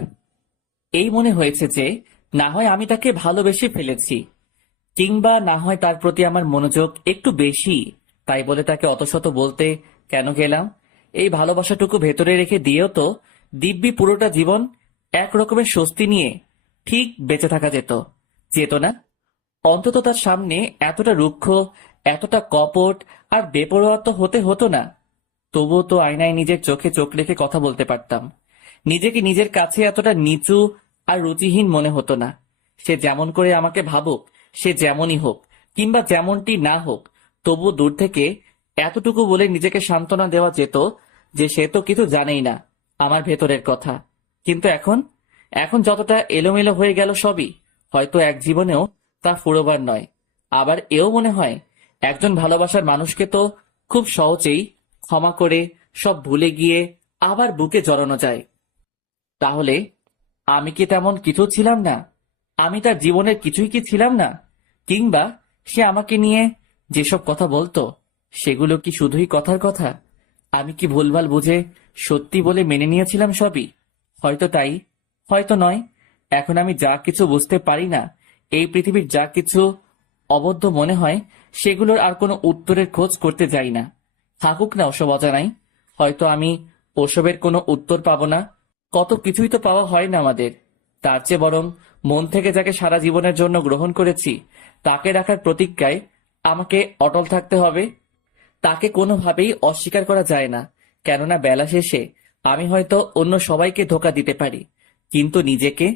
এই মনে হয়েছে যে না হয় আমি তাকে ভালোবেসে ফেলেছি, কিংবা না হয় তার প্রতি আমার মনোযোগ একটু বেশি, তাই বলে তাকে অতশত বলতে কেন গেলাম? এই ভালোবাসাটুকু ভেতরে রেখে দিয়েও তো দিব্যি পুরোটা জীবন এক রকমের স্বস্তি নিয়ে ঠিক বেঁচে থাকা যেত না? অন্তত তার সামনে এতটা রুক্ষ, এতটা কপট আর বেপরোয়া তো হতে হতো না। তবুও তো আয়নায় নিজের চোখে চোখ রেখে কথা বলতে পারতাম। নিজেকে নিজের কাছে এতটা নিচু আর রুচিহীন মনে হতো না। সে যেমন করে আমাকে ভাবুক, সে যেমনই হোক কিংবা যেমনটি না হোক, তবু দূর থেকে এতটুকু বলে নিজেকে সান্ত্বনা দেওয়া যেত যে সে তো কিছু জানেই না আমার ভেতরের কথা। কিন্তু এখন যতটা এলোমেলো হয়ে গেল সবই, হয়তো এক জীবনেও তা ফুরোবার নয়। আবার এও মনে হয় একজন ভালোবাসার মানুষকে তো খুব সহজেই ক্ষমা করে সব ভুলে গিয়ে আবার বুকে জড়ানো যায়। তাহলে আমি কি তেমন কিছু ছিলাম না? আমি তার জীবনের কিছুই কি ছিলাম না? কিংবা সে আমাকে নিয়ে যেসব কথা বলতো সেগুলো কি শুধুই কথার কথা? আমি কি ভুলভাল বুঝে সত্যি বলে মেনে নিয়েছিলাম সবই? হয়তো তাই, হয়তো নয়। এখন আমি যা কিছু বুঝতে পারি না, এই পৃথিবীর যা কিছু অবদ্ধ মনে হয়, সেগুলোর আর কোনো উত্তরের খোঁজ করতে যাই না। থাকুক না ওসব অজানাই। হয়তো আমি ওসবের কোনো উত্তর পাবো না। কত কিছুই তো পাওয়া হয় না আমাদের। তার চেয়ে বরং মন থেকে যাকে সারা জীবনের জন্য গ্রহণ করেছি, তাকে রাখার প্রতিজ্ঞায় আমাকে অটল থাকতে হবে। তাকে কোনোভাবেই অস্বীকার করা যায় না। কেননা বেলা শেষে আমি হয়তো অন্য সবাইকে ধোঁকা দিতে পারি, কিন্তু নিজেকে,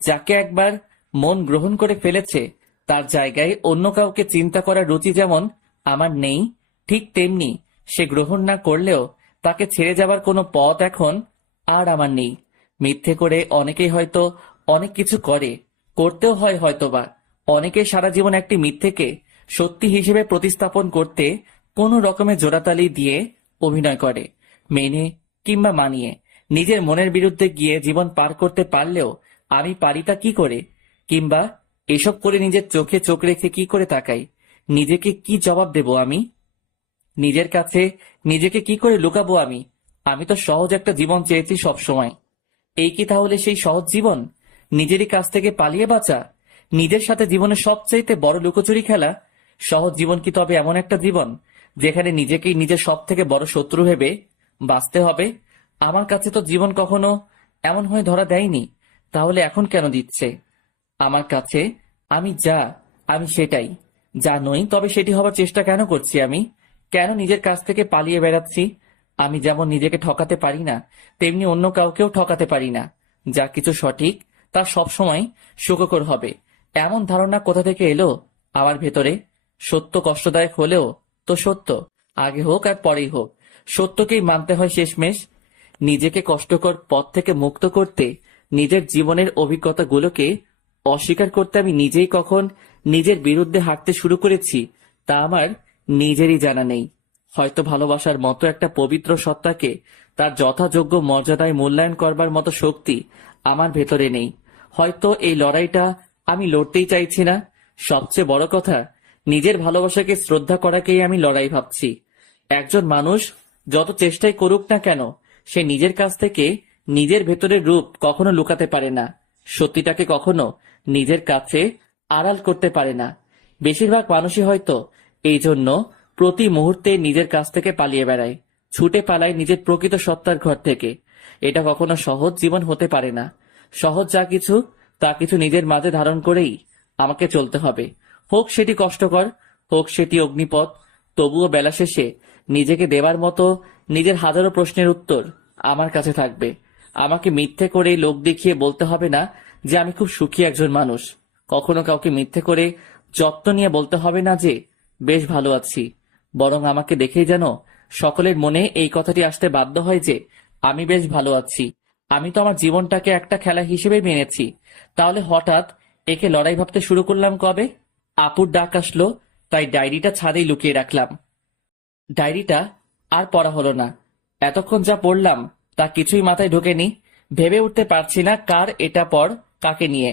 যাকে একবার মন গ্রহণ করে ফেলেছে, তার জায়গায় অন্য কাউকে চিন্তা করার রুচি যেমন আমার নেই, ঠিক তেমনি সে গ্রহণ না করলেও তাকে ছেড়ে যাবার কোনো পথ এখন আর আমার নেই। মিথ্যে করে অনেকেই হয়তো অনেক কিছু করে, করতেও হয় হয়তোবা। অনেকে সারা জীবন একটি মিথ্যেকে সত্যি হিসেবে প্রতিস্থাপন করতে কোনো রকমের জোড়াতালি দিয়ে অভিনয় করে, মেনে কিংবা মানিয়ে। নিজের মনের বিরুদ্ধে গিয়ে জীবন পার করতে পারলেও আমি পারিটা কি করে? কিংবা এসব করে নিজের চোখে চোখ রেখে কি করে তাকাই? নিজেকে কি জবাব দেব আমি? নিজের কাছে নিজেকে কি করে লুকাবো আমি? আমি তো সহজ একটা জীবন চেয়েছি সবসময়। এই কি তাহলে সেই সহজ জীবন? নিজেরই কাছ থেকে পালিয়ে বাঁচা, নিজের সাথে জীবনের সবচাইতে বড় লুকোচুরি খেলা? সহজ জীবন কি তবে এমন একটা জীবন যেখানে নিজেকেই নিজের সব থেকে বড় শত্রু ভেবে বাঁচতে হবে? আমার কাছে তো জীবন কখনো এমন হয়ে ধরা দেয়নি, তাহলে এখন কেন দিচ্ছে আমার কাছে? আমি যা, আমি সেটাই। যা নই তবে সেটি হবার চেষ্টা কেন করছি আমি? কেন নিজের কাছ থেকে পালিয়ে বেড়াচ্ছি? আমি যেমন নিজেকে ঠকাতে পারি না, তেমনি অন্য কাউকেও ঠকাতে পারি না। যা কিছু সঠিক তা সবসময় সুখকর হবে, এমন ধারণা কোথা থেকে এলো আমার ভেতরে? সত্য কষ্টদায়ক হলেও তো সত্য, আগে হোক আর পরেই হোক, সত্যকেই মানতে হয় শেষমেশ। নিজেকে কষ্টকর পথ থেকে মুক্ত করতে, নিজের জীবনের অভিজ্ঞতাগুলোকে অস্বীকার করতে আমি নিজেই কখন নিজের বিরুদ্ধে হাঁটতে শুরু করেছি তা আমার নিজেরই জানা নেই। হয়তো ভালোবাসার মতো একটা পবিত্র সত্তাকে তার যথাযোগ্য মর্যাদায় মূল্যায়ন করবার মতো শক্তি আমার ভেতরে নেই। হয়তো এই লড়াইটা আমি লড়তেই চাইছি না। সবচেয়ে বড় কথা, নিজের ভালোবাসাকে শ্রদ্ধা করাকেই আমি লড়াই ভাবছি। একজন মানুষ যত চেষ্টাই করুক না কেন, সে নিজের কাছ থেকে নিজের ভেতরের রূপ কখনো লুকাতে পারে না, সত্যিটাকে কখনো নিজের কাছে আড়াল করতে পারে না। বেশিরভাগ মানুষই হয়তো এই জন্য প্রতি মুহূর্তে নিজের কাছ থেকে পালিয়ে বেড়ায়, ছুটে পালায় নিজের প্রকৃত সত্তার ঘর থেকে। এটা কখনো সহজ জীবন হতে পারে না। সহজ যা কিছু, তা কিছু নিজের মাঝে ধারণ করেই আমাকে চলতে হবে। হোক সেটি কষ্টকর, হোক সেটি অগ্নিপথ, তবুও বেলা শেষে নিজেকে দেবার মতো নিজের হাজারো প্রশ্নের উত্তর আমার কাছে থাকবে। আমাকে মিথ্যে করে লোক দেখিয়ে বলতে হবে না যে আমি খুব সুখী একজন মানুষ। কখনো কাউকে মিথ্যে করে যত্ন নিয়ে বলতে হবে না যে বেশ ভালো আছি। বরং আমাকে দেখেই যেন সকলের মনে এই কথাটি আসতে বাধ্য হয় যে আমি বেশ ভালো আছি। আমি তো আমার জীবনটাকে একটা খেলা হিসেবে মেনেছি, তাহলে হঠাৎ একে লড়াই ভাবতে শুরু করলাম কবে? আপুর ডাক আসলো, তাই ডায়েরিটা ছাদেই লুকিয়ে রাখলাম। ডায়েরিটা আর পড়া হলো না। এতক্ষণ যা পড়লাম তা কিছুই মাথায় ঢোকেনি। ভেবে উঠতে পারছি না কার এটা পড়, কাকে নিয়ে।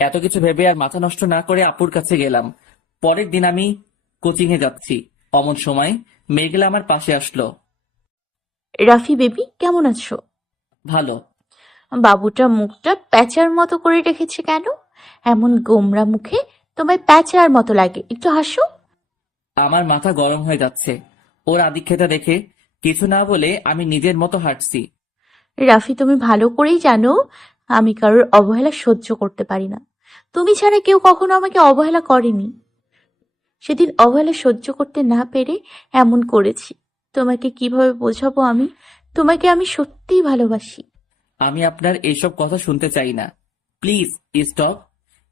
এত কিছু ভেবে আর মাথা নষ্ট না করে আপুর কাছে গেলাম। পরের দিন আমি কোচিং এ যাচ্ছি। অমন সময় মেঘলা আমার পাশে আসলো। রাফি বেবি, কেমন আছো? ভালো। বাবুটা মুখটা প্যাঁচার মতো করে রেখেছে কেন? এমন গোমরা মুখে তোমায় প্যাঁচার মতো লাগে, একটু হাসো। আমার মাথা গরম হয়ে যাচ্ছে ওর আদিক্ষেতা দেখে। কিছু না বলে আমি নিজের মতো হাঁটছি। রাফি, তুমি ভালো করেই জানো আমি কারোর অবহেলা সহ্য করতে পারি না। তুমি ছাড়া কেউ কখনো আমাকে অবহেলা করেনি। সেদিন অবহেলা সহ্য করতে না পেরে এমন করেছি। তোমাকে কিভাবে বোঝাবো তোমাকে আমি সত্যিই ভালোবাসি। আমি আপনার এইসব কথা শুনতে চাই না, প্লিজ স্টপ।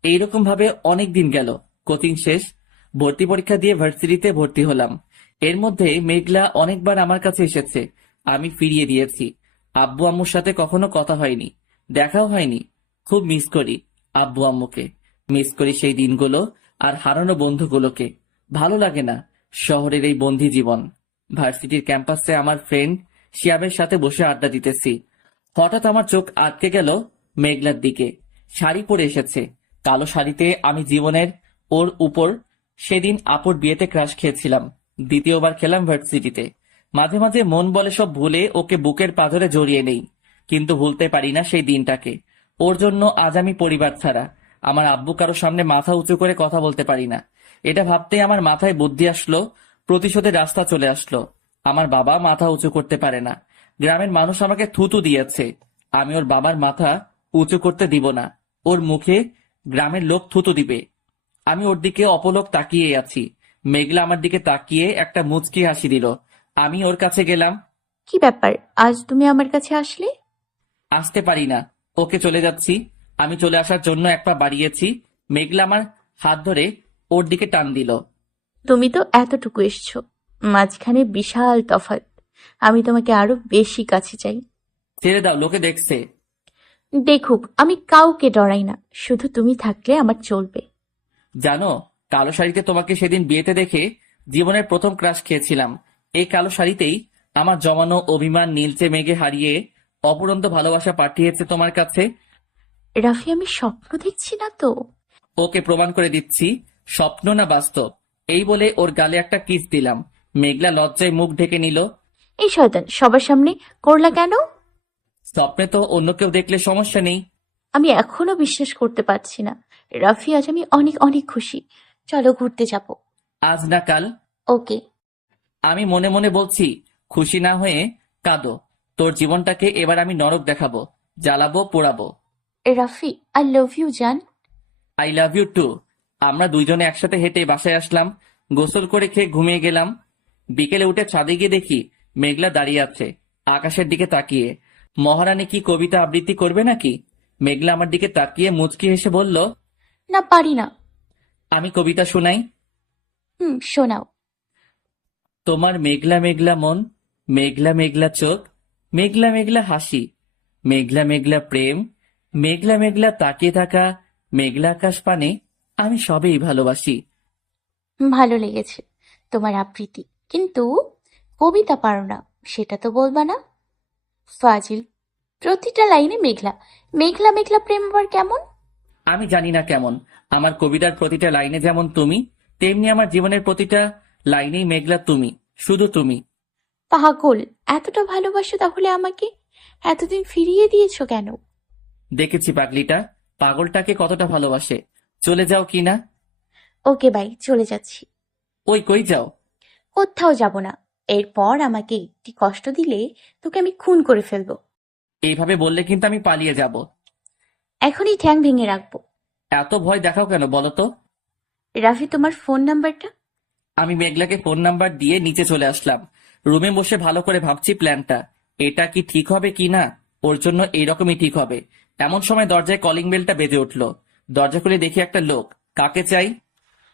এইরকম ভাবে অনেক দিন গেল। কোচিং শেষ, ভর্তি পরীক্ষা দিয়ে ভার্সিটিতে ভর্তি হলাম। এর মধ্যে মেঘলা অনেকবার আমার কাছে এসেছে, আমি ফিরিয়ে দিয়েছি। আব্বু আম্মুর সাথে কখনো কথা হয়নি, দেখাও হয়নি। খুব মিস করি আব্বু আম্মুকে, মিস করি সেই দিনগুলো আর হারানো বন্ধুগুলোকে। ভালো লাগে না শহরের এই বন্দি জীবন। ভার্সিটির ক্যাম্পাসে আমার ফ্রেন্ড শিয়াবের সাথে বসে আড্ডা দিতেছি। হঠাৎ আমার চোখ আটকে গেল মেঘলার দিকে। শাড়ি পরে এসেছে, কালো শাড়িতে। আমি জীবনের ওর উপর সেদিন আপুর বিয়েতে ক্রাশ খেয়েছিলাম, দ্বিতীয়বার খেলাম ভার্সিটিতে। মাঝে মাঝে মন বলে সব ভুলে ওকে বুকের পাঁজরে জড়িয়ে নেই, কিন্তু ভুলতে পারি না সেই দিনটাকে। ওর জন্য আজ আমি পরিবার ছাড়া, আমার আব্বু কারো সামনে মাথা উঁচু করে কথা বলতে পারি না। এটা ভাবতেই আমার মাথায় বুদ্ধি আসলো, প্রতিশোধের রাস্তা চলে আসলো। আমার বাবা মাথা উঁচু করতে পারে না, গ্রামের মানুষ আমাকে থুতু দিয়েছে, আমি ওর বাবার মাথা উঁচু করতে দিব না। ওর মুখে গ্রামের লোক থুতু দিবে। আমি ওর দিকে অপলক তাকিয়ে আছি। মেঘলা আমার দিকে তাকিয়ে একটা মুচকি হাসি দিল। আমি ওর কাছে গেলাম। কি ব্যাপার, আজ তুমি আমার কাছে আসলে? আসতে পারি না, ওকে চলে যাচ্ছি। আমি চলে আসার জন্য এক পা বাড়িয়েছি, মেঘলা আমার হাত ধরে ওর দিকে টান দিল। তুমি তো এতটুকু এসছো, মাঝখানে বিশাল তফাৎ। আমি তোমাকে আরো বেশি কাছে চাই। ছেড়ে দাও, লোকে দেখছে। দেখুক, আমি কাউকে ডরাই না, শুধু তুমি থাকলে আমার চলবে। জানো, কালো শাড়িতে তোমাকে সেদিন বিয়েতে দেখে জীবনের প্রথম ক্রাশ খেয়েছিলাম। এই কালো শাড়িতেই আমার জমানো অভিমান নীলচে মেঘে হারিয়ে অপরন্ত ভালোবাসা পাঠিয়েছে তোমার কাছে। রাফি, আমি স্বপ্ন দেখছি না তো? ওকে প্রমাণ করে দিচ্ছি, স্বপ্ন না বাস্তব। এই বলে ওর গালে একটা কিস দিলাম। মেঘলা লজ্জায় মুখ ঢেকে নিল। এই শয়তান, সবার সামনে করলা কেন? স্বপ্নে তো অন্য কেউ দেখলে সমস্যা নেই। আমি এখনো বিশ্বাস করতে পারছি না। রাফি, আজ আমি অনেক অনেক খুশি। চলো ঘুরতে যাব। আজ না কাল। ওকে। আমি মনে মনে বলছি, খুশি না হয়ে কাঁদো। তোর জীবনটাকে এবার আমি নরক দেখাবো, জ্বালাবো, পোড়াবো। রাফি, আই লাভ ইউ জান। I love you too. আমরা দুইজনে একসাথে হেঁটে বাসায় আসলাম, গোসল করে খেয়ে ঘুমিয়ে গেলাম। বিকেলে উঠে ছাদে গিয়ে দেখি মেঘলা দাঁড়িয়ে আছে আকাশের দিকে তাকিয়ে। মহারানী কি কবিতা আবৃত্তি করবে নাকি? মেঘলা আমার দিকে তাকিয়ে মুচকি হেসে বলল, না, পারি না। আমি কবিতা শোনাই। শোনাও। তোমার মেঘলা মেঘলা মন, মেঘলা মেঘলা চোখ, মেঘলা মেঘলা হাসি, মেঘলা মেঘলা প্রেম, মেঘলা মেঘলা তাকিয়ে থাকা, মেঘলা আকাশ পানে আমি সবেই ভালোবাসি। ভালো লেগেছে তোমার আবৃত্তি, কিন্তু কবিতা পারো না, সেটা তো বলবা না। ফাজিল, প্রতিটা লাইনে মেঘলা মেঘলা মেঘলা প্রেম আবার কেমন? আমি জানি না কেমন, আমার কবিতার প্রতিটা লাইনে যেমন তুমি, তেমনি আমার জীবনের প্রতিটা লাইনেই মেঘলা তুমি, শুধু তুমি। পাগল, এতটা ভালোবাসো তাহলে আমাকে এতদিন ফিরিয়ে দিয়েছো কেন? দেখেছি পাগলিটা পাগলটাকে কতটা ভালোবাসে। চলে যাও কি না? ওকে বাই, চলে যাচ্ছি। ওই কই যাও? কোথাও যাব না। এরপর আমাকে একটি কষ্ট দিলে তোকে আমি খুন করে ফেলবো। এইভাবে বললে কিন্তু আমি পালিয়ে যাব। এখনই ঠ্যাং ভেঙে রাখবো। এত ভয় দেখাও কেন বলো তো? রাফি, তোমার ফোন নাম্বারটা? আমি মেঘলাকে ফোন নাম্বার দিয়ে নিচে চলে আসলাম। রুমে বসে ভালো করে ভাবছি প্ল্যানটা, এটা কি ঠিক হবে কি না। ওর জন্য এইরকমই ঠিক হবে। এমন সময় দরজায় কলিং বেলটা বেজে উঠলো। দরজা খুলে দেখি একটা লোক। কাকে চাই?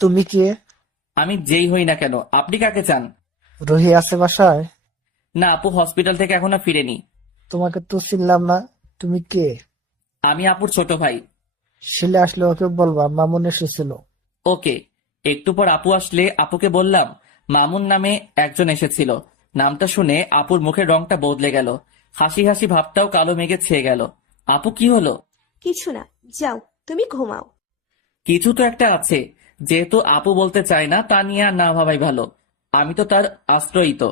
তুমি কে? আমি যেই হই না কেন, আপনি কাকে চান? রুহি আছে বাসায়? না, আপু হসপিটাল থেকে এখনো ফিরেনি। তোমাকে তো চিনলাম না, তুমি কে? আমি আপুর ছোট ভাই। শিলে আসলে ওকে বলবা মামুন এসেছিল। ওকে। একটু পর আপু আসলে আপুকে বললাম মামুন নামে একজন এসেছিল। নামটা শুনে আপুর মুখের রংটা বদলে গেল, হাসি হাসি ভাবটাও কালো মেঘে ছেয়ে গেল। আপু, কি হলো? কিছু না, যাও তুমি ঘুমাও। কিছু তো একটা আছে, যেহেতু আপু বলতে চায় না তা নিয়ে আর না ভাবাই ভালো। আমি তো তার আশ্রয়ই তো।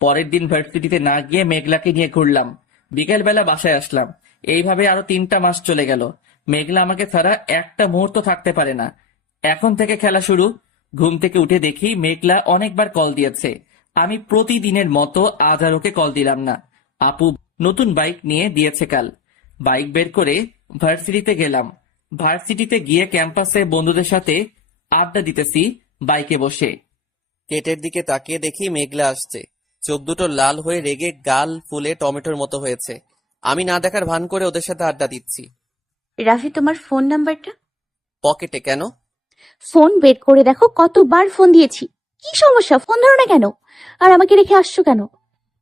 পরের দিন ভার্সিটিতে না গিয়ে মেঘলাকে নিয়ে ঘুরলাম। বিকেল বেলা বাসায় আসলাম। এইভাবে আরো 3টা মাস চলে গেল। মেঘলা আমাকে ছাড়া একটা মুহূর্ত থাকতে পারে না। এখন থেকে খেলা শুরু। ঘুম থেকে উঠে দেখি মেঘলা অনেকবার কল দিয়েছে। আমি প্রতিদিনের মতো আজ আর ওকে কল দিলাম না। আপু নতুন বাইক নিয়ে দিয়েছে কাল। বাইক বের করে ভার্সিটিতে গেলাম। ভার্সিটিতে গিয়ে ক্যাম্পাসে বন্ধুদের সাথে আড্ডা দিতেছি বাইকে বসে। গেটের দিকে তাকিয়ে দেখি মেঘলা আসছে। চোখ দুটো লাল হয়ে রেগে গাল ফুলে টমেটোর মতো হয়েছে। আমি না দেখার ভান করে ওদের সাথে আড্ডা দিচ্ছি। রাফি, তোমার ফোন নাম্বারটা? পকেটে। কেন? ফোন বের করে দেখো, কতবার ফোন দিয়েছি। কি সমস্যা, ফোন ধরো না কেন? আর আমাকে রেখে আসছো কেন?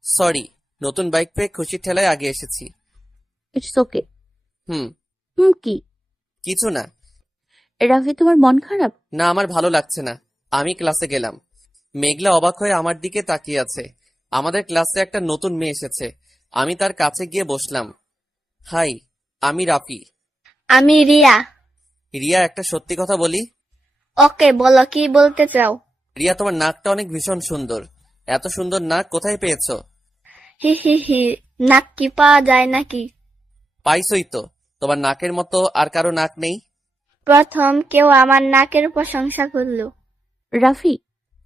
সরি, নতুন বাইক পেয়ে খুশির ঠেলায় আগে এসেছি। It's okay. হুম। কি? কিছু না। রাফি, তোমার মন খারাপ? না, আমার ভালো লাগছে না। আমি ক্লাসে গেলাম। মেঘলা অবাক হয়ে আমার দিকে তাকিয়ে আছে। আমাদের ক্লাসে একটা নতুন মেয়ে এসেছে। আমি তার কাছে গিয়ে বসলাম। হাই, আমি রাফি। আমি রিয়া। রিয়া, একটা সত্যি কথা বলি? ওকে, বলো কি বলতে চাও? রিয়া, তোমার নাকটা অনেক ভীষণ সুন্দর। এত সুন্দর নাক কোথায় পেয়েছো? হি হি হি, নাক কি পাওয়া যায় নাকি? পাইছই তো। তোমার নাকের মতো আর কারো নাক নেই। প্রথম কেউ আমার নাকের প্রশংসা করলো। রাফি,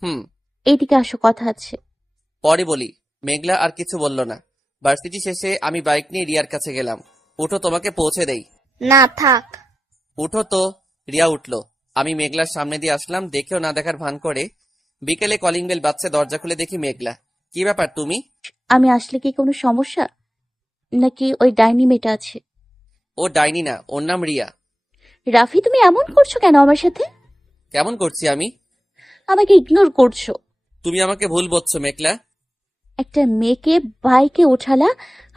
হুম। এইদিকে আসো, কথা আছে। পরে বলি। মেঘলা আর কিছু বলল না। ভার্সিটি শেষে আমি বাইক নিয়ে রিয়ার কাছে গেলাম। উঠো, তোমাকে পৌঁছে দেই। না, থাক। উঠো তো। রিয়া উঠলো। আমি মেঘলার সামনে দিয়ে আসলাম, দেখেও না দেখার ভান করে। বিকেলে কলিং বেল বাজছে, দরজা খুলে দেখি মেঘলা। কি ব্যাপার তুমি? আমি আসলে কি কোনো সমস্যা, নাকি ওই ডাইনি মেয়েটা আছে? ও ডাইনি না, ওর নাম রিয়া। রাফি, তুমি এমন করছো কেন আমার সাথে? কেমন করছি আমি? আমাকে ইগনোর করছো। তুমি আমাকে ভুল বলছো মেঘলা। একটা মেয়েকে বাইকে ওঠালা,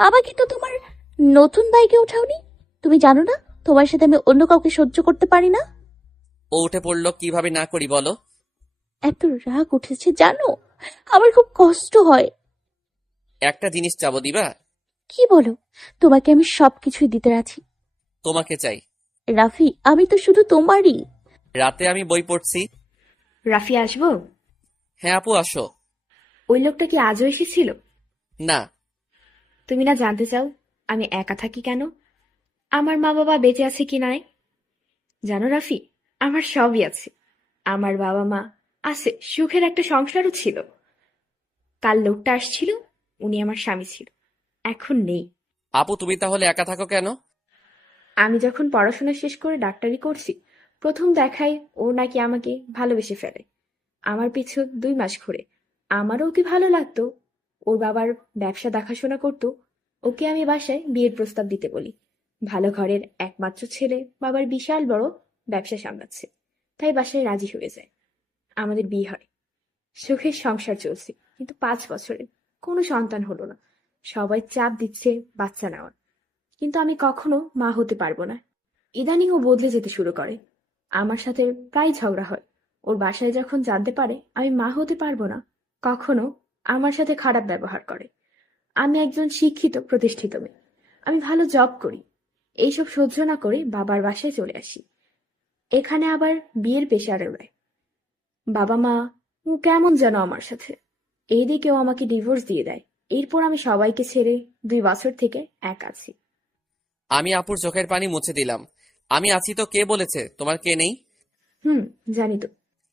আমাকে তো তোমার নতুন বাইকে ওঠাওনি। তুমি জানো না তোমার সাথে আমি অন্য কাউকে সহ্য করতে পারি না? ও উঠে পড়লো, কিভাবে না করি বলো? এত রাগ উঠেছে জানো, আমার খুব কষ্ট হয়। একটা জিনিস চাবো, দিবা? কি বলো? তোমাকে আমি সবকিছুই দিতে রাজি। তোমাকে চাই। রাফি, আমি তো শুধু তোমারই। রাতে আমি বই পড়ছি। রাফি, আসবো? হ্যাঁ আপু, আসো। ওই লোকটা কি আজও এসেছিল? না। তুমি না জানতে চাও আমি একা থাকি কেন? আমার মা বাবা বেঁচে আছে কি নাই? জানো রাফি, আমার সবই আছে। আমার বাবা মা আছে, সুখের একটা সংসারও ছিল। কাল লোকটা আসছিল, উনি আমার স্বামী ছিল, এখন নেই। আপু, তুমি তাহলে একা থাকো কেন? আমি যখন পড়াশোনা শেষ করে ডাক্তারি করছি, প্রথম দেখায় ও নাকি আমাকে ভালোবেসে ফেলে। আমার পিছু 2 মাস ঘুরে আমারও ওকে ভালো লাগতো। ওর বাবার ব্যবসা দেখাশোনা করতো। ওকে আমি বাসায় বিয়ের প্রস্তাব দিতে বলি। ভালো ঘরের একমাত্র ছেলে, বাবার বিশাল বড় ব্যবসা সামলাচ্ছে, তাই বাসায় রাজি হয়ে যায়। আমাদের বিয়ে হয়, সুখের সংসার চলছে। কিন্তু 5 বছরে কোনো সন্তান হলো না। সবাই চাপ দিচ্ছে বাচ্চা নেওয়ার, কিন্তু আমি কখনো মা হতে পারবো না। ইদানিং ও বদলে যেতে শুরু করে, আমার সাথে প্রায় ঝগড়া হয়। ওর বাসায় যখন জানতে পারে আমি মা হতে পারবো না, কখনো আমার সাথে খারাপ ব্যবহার করে। আমি একজন শিক্ষিত প্রতিষ্ঠিত মেয়ে, আমি ভালো জব করি। এইসব সহ্য না করে বাবার বাসায় চলে আসি। এখানে আবার বিয়ের প্রেশার ওড়ায়। বাবা মা ও কেমন যেন আমার সাথে। এইদিকেও আমাকে ডিভোর্স দিয়ে দেয়। এরপর আমি সবাইকে ছেড়ে 2 বছর থেকে এক আছি। আমি আপুর চোখের পানি মুছে দিলাম। আমি আছি তো, কে বলেছে তোমার কে নেই? জানি তো।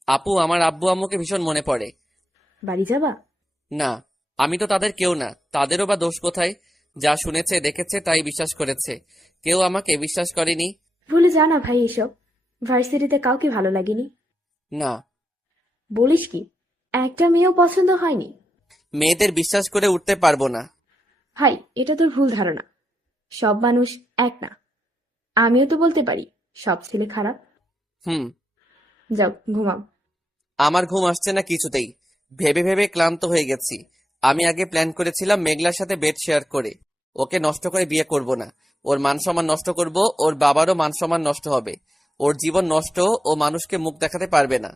আপু, আমার আব্বু আম্মুকে ভীষণ মনে পড়ে। বাড়ি যাবা? না, আমি তো তাদের কেউ না। তাদেরও বা দোষ কোথায়? যা শুনেছে দেখেছে তাই বিশ্বাস করেছে। কেউ আমাকে বিশ্বাস করেনি। ভুলে যা না ভাই এসব। ভার্সিটিতে কাউকে ভালো লাগেনি? না। বলিস কি, একটা মেয়েও পছন্দ হয়নি? মেয়েদের বিশ্বাস করে উঠতে পারবো না। ভাই, এটা তোর ভুল ধারণা। সব মানুষ এক না। আমিও তো বলতে পারি সব ছেলে খারাপ। হুম। যাও ঘুমাও। আমার ঘুম আসছে না কিছুতেই। ভেবে ভেবে ক্লান্ত হয়ে গেছি। আমি আগে প্ল্যান করেছিলাম মেঘলার সাথে বেড শেয়ার করে ওকে নষ্ট করে বিয়ে করব না। ওর মান সম্মান নষ্ট করব, ওর বাবারও মান সম্মান নষ্ট হবে, ওর জীবন নষ্ট, ও মানুষকে মুখ দেখাতে পারবে না।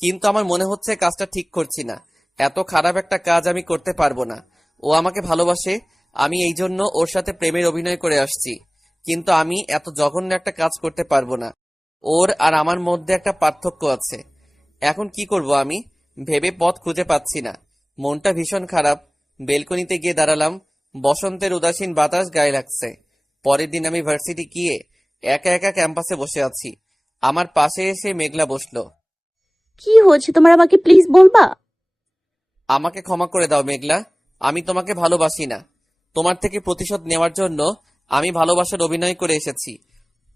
কিন্তু আমার মনে হচ্ছে কাজটা ঠিক করছি না। এত খারাপ একটা কাজ আমি করতে পারবো না। ও আমাকে ভালোবাসে, আমি এই জন্য ওর সাথে প্রেমের অভিনয় করে আসছি। কিন্তু আমি এত জঘন্য একটা কাজ করতে পারবো না। ওর আর আমার মধ্যে একটা পার্থক্য আছে। এখন কি করব আমি ভেবে পথ খুঁজে পাচ্ছি না। মনটা ভীষণ খারাপ। বেলকনিতে গিয়ে দাঁড়ালাম। বসন্তের উদাসীন বাতাস গায়ে লাগছে। পরের দিন আমি ভার্সিটি গিয়ে একা একা ক্যাম্পাসে বসে আছি। আমার পাশে এসে মেঘলা বসলো। কি হয়েছে তোমার, আমাকে প্লিজ বলবা? আমাকে ক্ষমা করে দাও মেঘলা, আমি তোমাকে ভালোবাসি না। তোমার থেকে প্রতিশোধ নেওয়ার জন্য আমি ভালোবাসার অভিনয় করে এসেছি।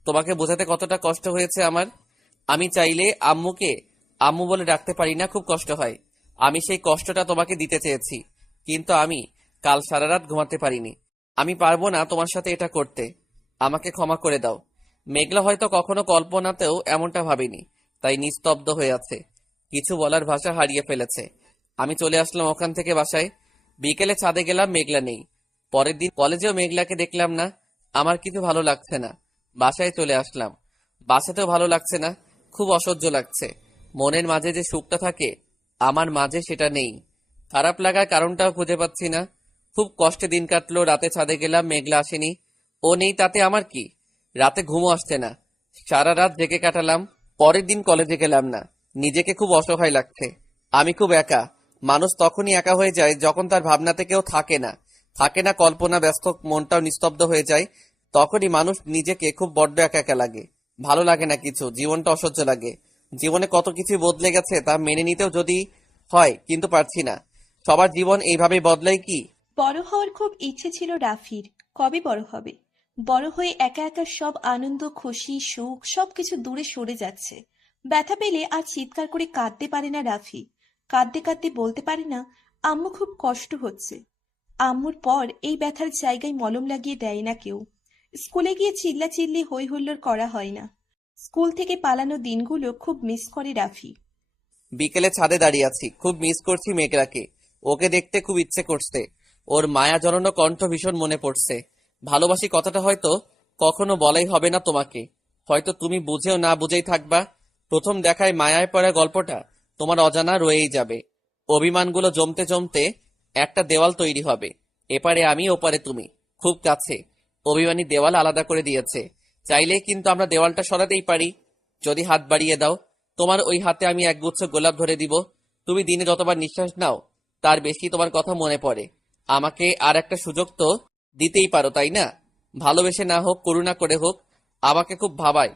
তোমাকে বোঝাতে কতটা কষ্ট হয়েছে আমার। আমি চাইলে আম্মুকে আম্মু বলে ডাকতে পারি না, খুব কষ্ট হয়। আমি সেই কষ্টটা তোমাকে দিতে চেয়েছি, কিন্তু আমি কাল সারা রাত ঘুমাতে পারিনি। আমি পারবো না তোমার সাথে এটা করতে। আমাকে ক্ষমা করে দাও। মেঘলা হয়তো কখনো কল্পনাতেও এমনটা ভাবিনি, তাই নিস্তব্ধ হয়ে আছে। কিছু বলার ভাষা হারিয়ে ফেলেছে। আমি চলে আসলাম ওখান থেকে বাসায়। বিকেলে ছাদে গেলাম, মেঘলা নেই। পরের দিন কলেজেও মেঘলাকে দেখলাম না। আমার কিছু ভালো লাগছে না। বাসায় চলে আসলাম। বাসাতেও ভালো লাগছে না, খুব অসহ্য লাগছে। মনের মাঝে যে সুখটা থাকে আমার মাঝে সেটা নেই। খারাপ লাগার কারণটাও খুঁজে পাচ্ছি না। খুব কষ্টে দিন কাটলো। রাতে ছাদে গেলাম, মেঘলা আসেনি। ও নেই তাতে আমার কি? রাতে ঘুমও আসছে না। সারা রাত জেগে কাটালাম। পরের দিন কলেজে গেলাম না। নিজেকে খুব অসহায় লাগছে। আমি খুব একা। মানুষ তখনই একা হয়ে যায় যখন তার ভাবনাতে কেউ থাকে না, কল্পনা ব্যস্ত, মনটাও নিস্তব্ধ হয়ে যায়। তখনই মানুষ নিজেকে খুব বড্ড একা একা লাগে। ভালো লাগে না কিছু, জীবনটা অসহ্য লাগে। জীবনে কত কিছু বদলে গেছে তা মেনে নিতেও যদি হয়, কিন্তু পারছি না। সবার জীবন এইভাবেই বদলায় কি? বড় হওয়ার খুব ইচ্ছে ছিল রাফির। কবে বড় হবে? বড় হয়ে একা একা সব আনন্দ, খুশি, সুখ সবকিছু দূরে সরে যাচ্ছে। ব্যথা পেলে আর চিৎকার করে কাঁদতে পারে না রাফি। কাঁদতে কাঁদতে বলতে পারে না, আম্মু খুব কষ্ট হচ্ছে। আম্মুর পর এই ব্যথার জায়গায় মলম লাগিয়ে দেয় না কেউ। স্কুলে গিয়ে চিল্লাচিল্লি হই হুল্লোড় করা হয় না। স্কুল থেকে পালানো দিনগুলো খুব মিস করে রাফি। বিকেলে ছাদে দাঁড়িয়ে আছি, খুব মিস করছি মেঘলাকে। ওকে দেখতে খুব ইচ্ছে করছে। ওর মায়া জড়ানো কণ্ঠ ভীষণ মনে পড়ছে। ভালোবাসি কথাটা হয়তো কখনো বলাই হবে না তোমাকে, হয়তো তুমি বুঝেও না বুঝেই থাকবা। প্রথম দেখায় মায়ায় পড়া গল্পটা তোমার অজানা রয়েই যাবে। অভিমানগুলো জমতে জমতে একটা দেওয়াল তৈরি হবে। এপারে আমি, ওপারে তুমি, খুব কাছে। অভিমানী দেওয়াল আলাদা করে দিয়েছে। চাইলেই কিন্তু আমরা দেওয়ালটা সরাতেই পারি, যদি হাত বাড়িয়ে দাও। তোমার ওই হাতে আমি একগুচ্ছ গোলাপ ধরে দিব। তুমি দিনে যতবার নিঃশ্বাস নাও তার বেশি তোমার কথা মনে পড়ে। আমাকে আর একটা সুযোগ তো দিতেই পারো, তাই না? ভালোবেসে না হোক, করুণা করে হোক, আমাকে খুব ভাবায়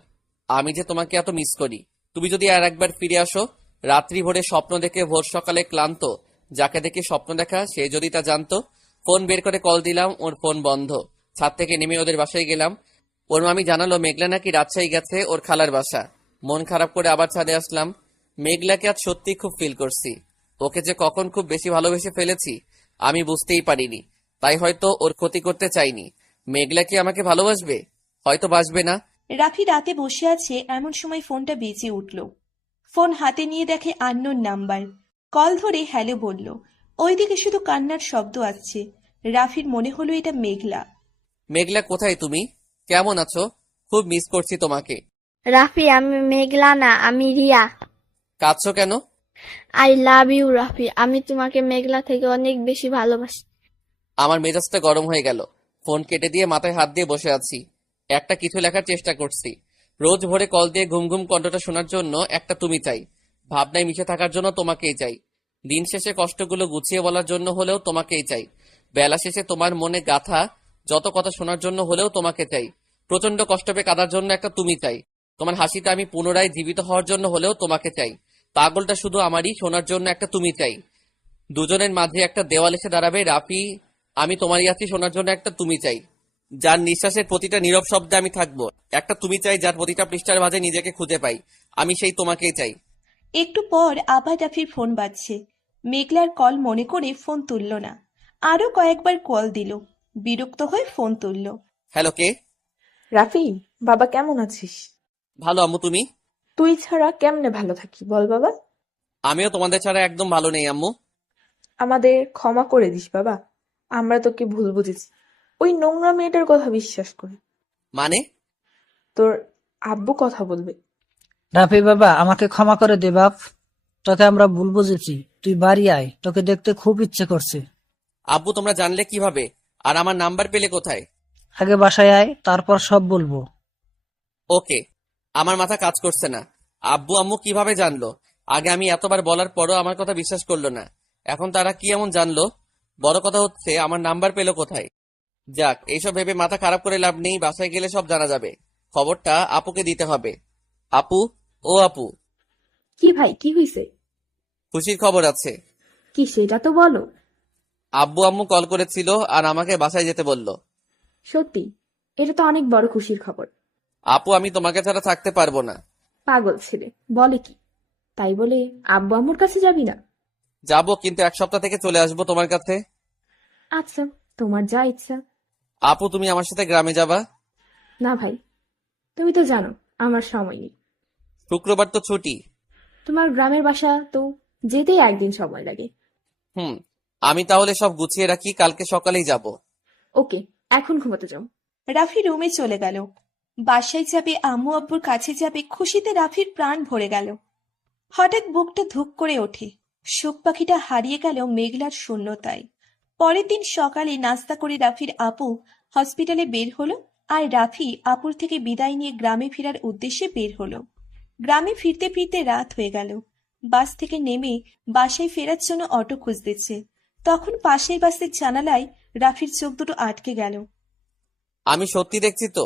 আমি যে তোমাকে এত মিস করি। তুমি যদি আর একবার ফিরে আসো, রাত্রি ভোরে স্বপ্ন দেখে ভোর সকালে ক্লান্ত, যাকে দেখে স্বপ্ন দেখা সে যদি তা জানতো। ফোন বের করে কল দিলাম, ওর ফোন বন্ধ। ছাদ থেকে নেমে ওদের বাসায় গেলাম। ওর মামি জানালো মেঘলা নাকি রাজশাহী গেছে ওর খালার বাসা। মন খারাপ করে আবার ছাদে আসলাম। মেঘলাকে আজ সত্যি খুব ফিল করছি। ওকে যে কখন খুব বেশি ভালোবেসে ফেলেছি আমি বুঝতেই পারিনি। তাই হয়তো ওর ক্ষতি করতে চাইনি। মেঘলা কি আমাকে ভালোবাসবে? হয়তো বাসবে না। রাফি রাতে বসে আছে, এমন সময় ফোনটা বেজে উঠল। ফোন হাতে নিয়ে দেখে আননোন নাম্বার। কল ধরে হ্যালো বলল। ওইদিকে শুধু কান্নার শব্দ আসছে। রাফির মনে হলো এটা মেঘলা। মেঘলা কোথায় তুমি? কেমন আছো? খুব মিস করছি তোমাকে। রাফি, আমি মেঘলা না, আমি রিয়া। কাঁদছো কেন? আই লাভ ইউ রাফি, আমি তোমাকে মেঘলা থেকে অনেক বেশি ভালোবাসি। আমার মেজাজটা গরম হয়ে গেল। ফোন কেটে দিয়ে মাথায় হাত দিয়ে বসে আছি। একটা কিছু লেখার চেষ্টা করছি। রোজ ভোরে কল দিয়ে ঘুম ঘুম কণ্ঠটা শোনার জন্য একটা তুমি চাই। ভাবনায় মিশে থাকার জন্য তোমাকেই চাই। দিন শেষে কষ্টগুলো গুছিয়ে বলার জন্য হলেও তোমাকেই চাই। বেলা শেষে তোমার মনে গাথা যত কথা শোনার জন্য হলেও তোমাকে চাই। প্রচন্ড কষ্ট পেয়ে কাঁদার জন্য একটা তুমি চাই। তোমার হাসিতে আমি পুনরায় জীবিত হওয়ার জন্য হলেও তোমাকে চাই। পাগলটা শুধু আমারই, শোনার জন্য একটা তুমি চাই। দুজনের মাঝে একটা দেওয়াল এসে দাঁড়াবে। রাফি, আমি তোমারই আছি, শোনার জন্য একটা তুমি চাই। যার নিঃশ্বাসের প্রতিটা নীরব শব্দে আমি থাকবো। একটা তুমি চাই যার প্রতিটা পৃষ্ঠার মাঝে নিজেকে খুঁজে পাই। আমি সেই তোমাকেই চাই। একটু পর আবার রাফির ফোন বাজছে। মেঘলার কল মনে করে ফোন তুলল না। আরো কয়েকবার কল দিল। বিরক্ত হয়ে ফোন তুলল। হ্যালো, কে? রাফি, বাবা কেমন আছিস? ভালো আম্মু, তুমি? তুই ছাড়া কেমনে ভালো থাকি বল বাবা। আমিও তোমাদের ছাড়া একদম ভালো নেই আম্মু। আমাদের ক্ষমা করে দিস বাবা, আমরা তোকে ভুল বুঝেছি। ওই নোংরা মেয়েটার কথা বিশ্বাস করি। মানে? তোর আব্বু কথা বলবে। রাফি বাবা, আমাকে ক্ষমা করে দে বাপ। তোকে আমরা ভুল বুঝেছি। তুই বাড়ি আয়, তোকে দেখতে খুব ইচ্ছে করছে। আব্বু, তোমরা জানলে কিভাবে? আর আমার নাম্বার পেলে কোথায়? আগে বাসায় আয়, তারপর সব বলবো। ওকে। আমার মাথা কাজ করছে না। আব্বু আম্মু কিভাবে জানলো? আগে আমি এতবার বলার পরও আমার কথা বিশ্বাস করলো না। এখন তারা কি এমন জানলো? বড় কথা হচ্ছে আমার নাম্বার পেলো কোথায়? যাক, এইসব ভেবে মাথা খারাপ করে লাভ নেই। বাসায় গেলে সব জানা যাবে। খবরটা আপুকে দিতে হবে। আপু, ও আপু, কি ভাই, কি হয়েছে? খুশির খবর আছে। কি সেটা তো বলো। আব্বু আম্মু কল করেছিল আর আমাকে বাসায় যেতে বলল। সত্যি? এটা তো অনেক বড় খুশির খবর। আপু, আমি তোমাকে ছাড়া থাকতে পারবো না। পাগল ছেলে বলে কি? তাই বলে আব্বু আম্মুর কাছে যাবি না? যাবো, কিন্তু এক সপ্তাহ থেকে চলে আসবো তোমার কাছে। আচ্ছা, তোমার যা ইচ্ছা। আপু, তুমি আমার সাথে গ্রামে যাবা? না ভাই, তুমি তো জানো আমার সময় নেই। শুক্রবার তো ছুটি। তোমার গ্রামের বাসা তো যেতেই একদিন সময় লাগে। আমি তাহলে সব গুছিয়ে রাখি, কালকে সকালেই যাব। ওকে, এখন ঘুমাতে যাও। রাফি রুমে চলে গেল। বাসায় যাবে, আম্মু আব্বুর কাছে যাবে, খুশিতে রাফির প্রাণ ভরে গেল। হঠাৎ বুকটা ধুক করে ওঠে। শোক পাখিটা হারিয়ে গেল মেঘলার শূন্যতায়। পরের দিন সকালে নাস্তা করে রাফির আপু হসপিটালে বের হলো, আর রাফি আপুর থেকে বিদায় নিয়ে গ্রামে ফেরার উদ্দেশ্যে বের হলো। গ্রামে ফিরতে ফিরতে রাত হয়ে গেল। বাস থেকে নেমে বাসায় ফেরার জন্য অটো খুঁজতেছে, তখন পাশের বাসের জানালায় রাফির চোখ দুটো আটকে গেল। আমি সত্যি দেখছি তো?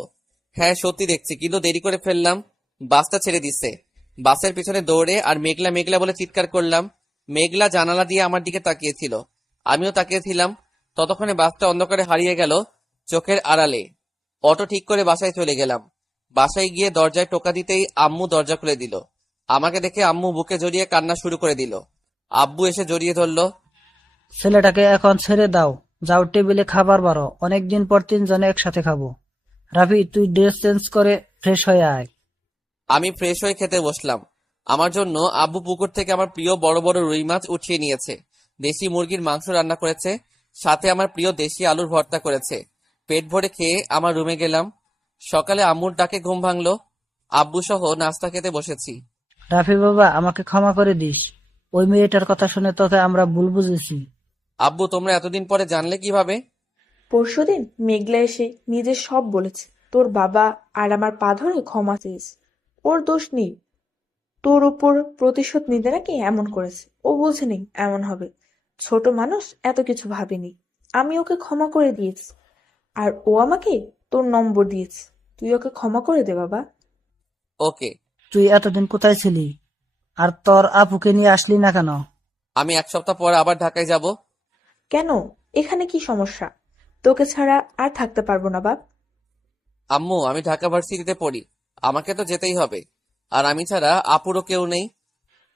হ্যাঁ সত্যি দেখছি, কিন্তু দেরি করে ফেললাম। বাসটা ছেড়ে দিচ্ছে। বাসের পিছনে দৌড়ে আর মেঘলা মেঘলা বলে চিৎকার করলাম। মেঘলা জানালা দিয়ে আমার দিকে তাকিয়েছিল, আমিও তাকিয়েছিলাম। ততক্ষণে বাসটা অন্ধকারে হারিয়ে গেল চোখের আড়ালে। অটো ঠিক করে বাসায় চলে গেলাম। বাসায় গিয়ে দরজায় টোকা দিতেই আম্মু দরজা খুলে দিল। আমাকে দেখে আম্মু বুকে জড়িয়ে কান্না শুরু করে দিল। আব্বু এসে জড়িয়ে ধরলো। ছেলেটাকে এখন ছেড়ে দাও, যাও টেবিলে খাবার বাড়ো, অনেকদিন পর 3 জনে একসাথে খাবো। রাফি, তুই ড্রেস চেঞ্জ করে ফ্রেশ হয়ে আয়। আমি ফ্রেশ হয়ে খেতে বসলাম। আমার জন্য আব্বু পুকুর থেকে আমার প্রিয় বড় বড় রুই মাছ উঠিয়ে নিয়েছে। দেশি মুরগির মাংস রান্না করেছে, সাথে আমার প্রিয় দেশি আলুর ভর্তা করেছে। পেট ভরে খেয়ে আমার রুমে গেলাম। সকালে আম্মুর ডাকে ঘুম ভাঙলো। আব্বু সহ নাস্তা খেতে বসেছি। রাফি বাবা, আমাকে ক্ষমা করে দিস, ওই মেয়েটার কথা শুনে তোকে আমরা ভুল বুঝেছি। আব্বু, তোমরা এতদিন পরে জানলে কিভাবে? পরশুদিন মেঘলা এসে নিজে সব বলেছে। তোর বাবা আর আমার পা ধরে ক্ষমা চেয়েছে। ওর দোষ নেই। তোর উপর প্রতিশোধ নিতে নাকি এমন করেছে। ও বোঝেনি এমন হবে। ছোট মানুষ এত কিছু ভাবেনি। আমি ওকে ক্ষমা করে দিয়েছি, আর ও আমাকে তোর নম্বর দিয়েছে। তুই ওকে ক্ষমা করে দে বাবা। ওকে। তুই এতদিন কোথায় ছিলি, আর তোর আপুকে নিয়ে আসলি না কেন? আমি 1 সপ্তাহ পর আবার ঢাকায় যাব। কেন? এখানে কি সমস্যা? তোকে ছাড়া আর থাকতে পারবো না বাপ। আম্মু, আমি ঢাকা ভার্সিটিতে পড়ি, আমাকে তো যেতেই হবে। আর আমি ছাড়া আপুরও কেউ নেই।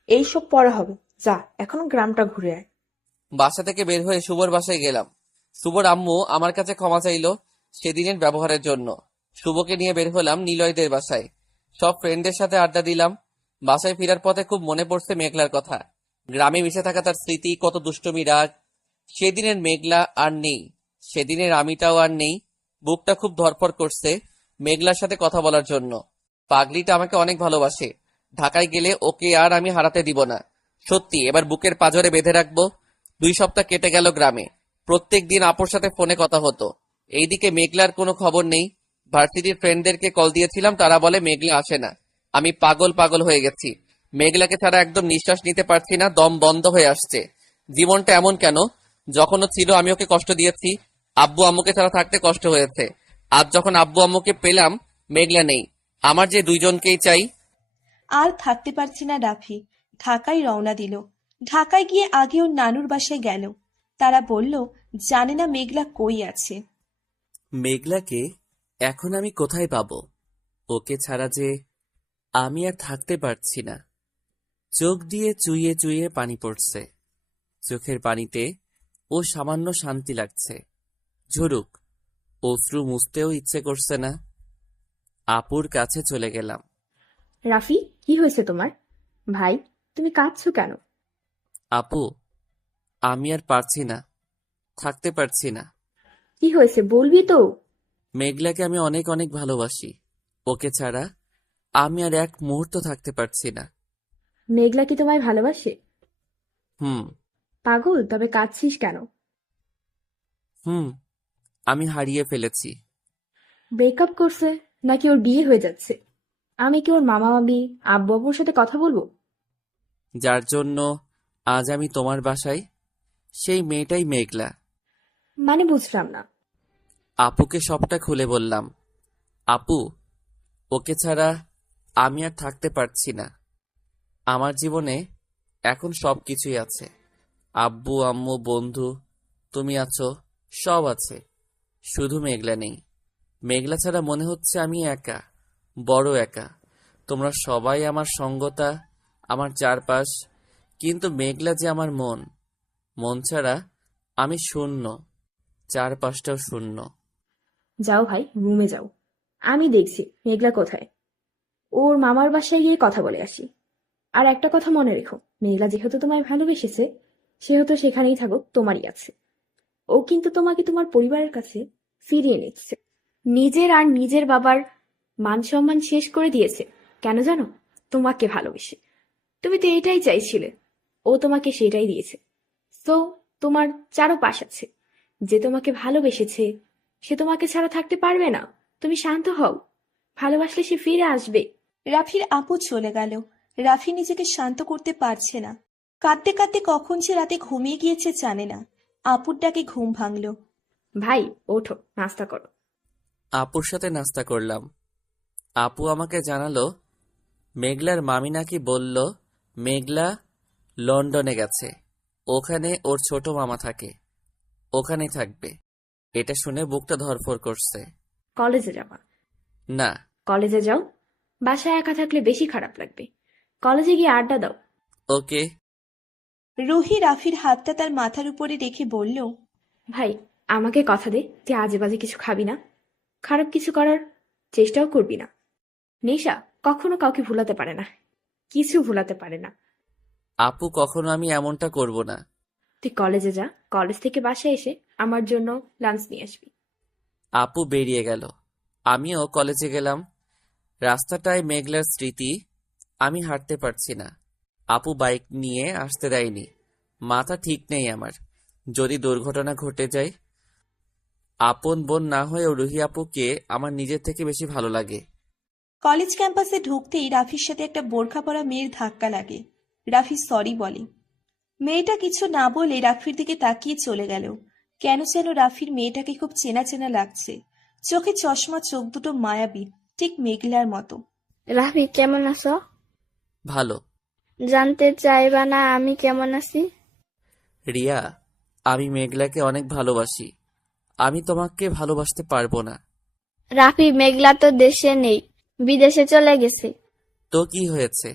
এইসব পরে হবে, যা এখন গ্রামটা ঘুরে আয়। বাসা থেকে বের হয়ে শুভর বাসায় গেলাম। শুভর আম্মু আমার কাছে ক্ষমা চাইলো সেদিনের ব্যবহারের জন্য। শুভকে নিয়ে বের হলাম নিলয়দের বাসায়। সব ফ্রেন্ডদের সাথে আড্ডা দিলাম। বাসায় ফেরার পথে খুব মনে পড়ছে মেঘলার কথা। গ্রামে মিশে থাকা তার স্মৃতি, কত দুষ্টুমি, রাগ। সেদিনের মেঘলা আর নেই, সেদিনের আমিটাও আর নেই। বুকটা খুব ধড়ফড় করছে মেঘলার সাথে কথা বলার জন্য। পাগলিটা আমাকে অনেক ভালোবাসে। ঢাকায় গেলে ওকে আর আমি হারাতে দিব না। সত্যি, এবার বুকের পাঁজরে বেঁধে রাখবো। 2 সপ্তাহ কেটে গেল গ্রামে। প্রত্যেক দিন আপুর সাথে ফোনে কথা হতো। এইদিকে মেঘলার কোনো খবর নেই। ভার্সিটির ফ্রেন্ডদেরকে কল দিয়েছিলাম, তারা বলে মেঘলা আসে না। আমি পাগল পাগল হয়ে গেছি। মেঘলাকে ছাড়া একদম নিঃশ্বাস নিতে পারছি না, দম বন্ধ হয়ে আসছে। জীবনটা এমন কেন? যখনও ছিল আমি ওকে কষ্ট দিয়েছি। আব্বু আম্মুকে ছাড়া থাকতে কষ্ট হয়েছে। আজ যখন আব্বু আম্মুকে পেলাম, মেঘলা নেই। আমার যে 2 জনকেই চাই। আর থাকতে পারছি না রাফি ঢাকায় রওনা দিল। ঢাকায় গিয়ে আগে ওর নানুর বাসায় গেল। তারা বলল জানে না মেঘলা কই আছে। মেঘলাকে এখন আমি কোথায় পাবো? ওকে ছাড়া যে আমি আর থাকতে পারছি না। চোখ দিয়ে চুইয়ে চুইয়ে পানি পড়ছে। চোখের পানিতে ও সামান্য শান্তি লাগছে। ঝরুক, অশ্রু মুছতেও ইচ্ছে করছে না। আপুর কাছে চলে গেলাম। রাফি, কি হয়েছে তোমার? ভাই, তুমি কাঁদছো কেন? আপু, আমি আর পারছি না, থাকতে পারছি না। কি হয়েছে বলবি তো? মেঘলাকে আমি অনেক অনেক ভালোবাসি। ওকে ছাড়া আমি আর এক মুহূর্ত থাকতে পারছি না। মেঘলা কি তোমায় ভালোবাসে? হুম। পাগল, তবে কাঁদছিস কেন? হুম, আমি হারিয়ে ফেলেছি। ব্রেকআপ করছে নাকি ওর বিয়ে হয়ে যাচ্ছে? আমি কি ওর মামা মামি আব্বু আব্বুর সাথে কথা বলবো? যার জন্য আজ আমি তোমার বাসায়, সেই মেয়েটাই মেঘলা। মানে বুঝলাম না। আপুকে সবটা খুলে বললাম। আপু, ওকে ছাড়া আমি আর থাকতে পারছি না। আমার জীবনে এখন সবকিছুই আছে। আব্বু আম্মু, বন্ধু, তুমি আছো, সব আছে। শুধু মেঘলা নেই। মেঘলা ছাড়া মনে হচ্ছে আমি একা, বড় একা। তোমরা সবাই আমার সঙ্গতা, আমার চারপাশ, কিন্তু মেঘলা যে আমার মন। মন ছাড়া আমি শূন্য, চারপাশটাও শূন্য। যাও ভাই, রুমে যাও। আমি দেখছি মেঘলা কোথায়। ওর মামার বাসায় গিয়ে কথা বলে আসি। আর একটা কথা মনে রেখো, মেঘলা যেহেতু তোমায় ভালোবেসেছে, সেহেতু সেখানেই থাকুক, তোমারই আছে। ও কিন্তু তোমাকে তোমার পরিবারের কাছে ফিরিয়ে নিচ্ছে। নিজের আর নিজের বাবার মান সম্মান শেষ করে দিয়েছে। কেন জানো? তোমাকে ভালোবেসে। তুমি তো এটাই চাইছিলে, ও তোমাকে সেটাই দিয়েছে। তো তোমার চারপাশ আছে। যে তোমাকে ভালোবেসেছে, সে তোমাকে ছাড়া থাকতে পারবে না। তুমি শান্ত হও, ভালোবাসলে সে ফিরে আসবে। রাফির আপু চলে গেল। রাফি নিজেকে শান্ত করতে পারছে না। কাঁদতে কাঁদতে কখন যে রাতে ঘুমিয়ে গিয়েছে জানে না। আপুর ডাকে ঘুম ভাঙল। ভাই ওঠো, নাস্তা করো। আপুর সাথে নাস্তা করলাম। আপু আমাকে জানালো মেঘলার মামি নাকি বলল মেঘলা লন্ডনে গেছে, ওখানে ওর ছোট মামা থাকে, ওখানেই থাকবে। এটা শুনে বুকটা ধড়ফড় করছে। কলেজে যাবা? না। কলেজে যাও, বাসায় একা থাকলে বেশি খারাপ লাগবে। কলেজে গিয়ে আড্ডা দাও। ওকে। রুহি রাফির হাতটা তার মাথার উপরে রেখে বলল, ভাই আমাকে কথা দে যে আজে বাজে কিছু খাবি না, খারাপ কিছু করার চেষ্টাও করবি না। নেশা কখনো কাউকে ভুলাতে পারে না, কিছু ভুলাতে পারে না। আপু কখনো আমি এমনটা করব না। তুই কলেজে যা, কলেজ থেকে বাসায় এসে আমার জন্য লাঞ্চ নিয়ে আসবি। আপু বেরিয়ে গেল, আমিও কলেজে গেলাম। রাস্তাটায় মেঘলার স্মৃতি, আমি হাঁটতে পারছি না। আপু বাইক নিয়ে আসতে দেয়নি। মাথা ঠিক নেই আমার, যদি দুর্ঘটনা ঘটে যায়। আপন বোন না হয়েও রুহি আপুকে আমার নিজের থেকে বেশি ভালো লাগে। কলেজ ক্যাম্পাসে ঢুকতেই রাফির সাথে একটা বোরখা পরা মেয়ের ধাক্কা লাগে। রাফি সরি বলে। মেয়েটা কিছু না বলে রাফির দিকে তাকিয়ে চলে গেল। কেন যেন রাফির মেয়েটাকে খুব চেনা চেনা লাগছে। চোখে চশমা, চোখ দুটো মায়াবী, ঠিক মেঘলার মতো। রাফি কেমন আছো? ভালো। জানতে চাইবা না আমি কেমন আছি? রিয়া, আমি মেঘলাকে অনেক ভালোবাসি। আমি তোমাকে ভালোবাসতে পারবো না। রাফি, মেঘলা তো দেশে নেই, বিদেশে চলে গেছে। তো কি হয়েছে?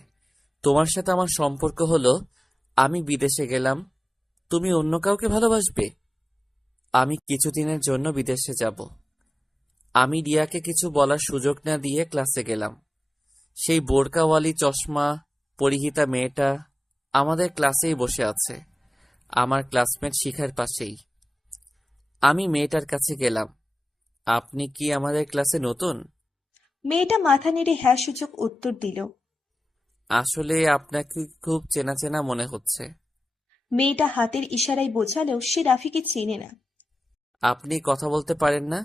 তোমার সাথে আমার সম্পর্ক হলো, আমি বিদেশে গেলাম, তুমি অন্য কাউকে ভালোবাসবে? আমি কিছুদিনের জন্য বিদেশে যাব। আমি রিয়াকে কিছু বলার সুযোগ না দিয়ে ক্লাসে গেলাম। সেই বোরকাওয়ালি চশমা পরিহিতা মেয়েটা আমাদের ক্লাসেই বসে আছে, আমার ক্লাসমেট শিখার পাশেই। আমি মেয়েটার কাছে গেলাম, আপনি কি আমাদের ক্লাসে নতুন? মেয়েটা মাথা নেড়ে হ্যাঁ সূচক উত্তর দিল। আসলে আপনাকে খুব চেনা চেনা মনে হচ্ছে। মেয়েটা হাতের ইশারায় বোঝালো সে রাফিকে চেনে না। আপনি কথা বলতে পারেন না?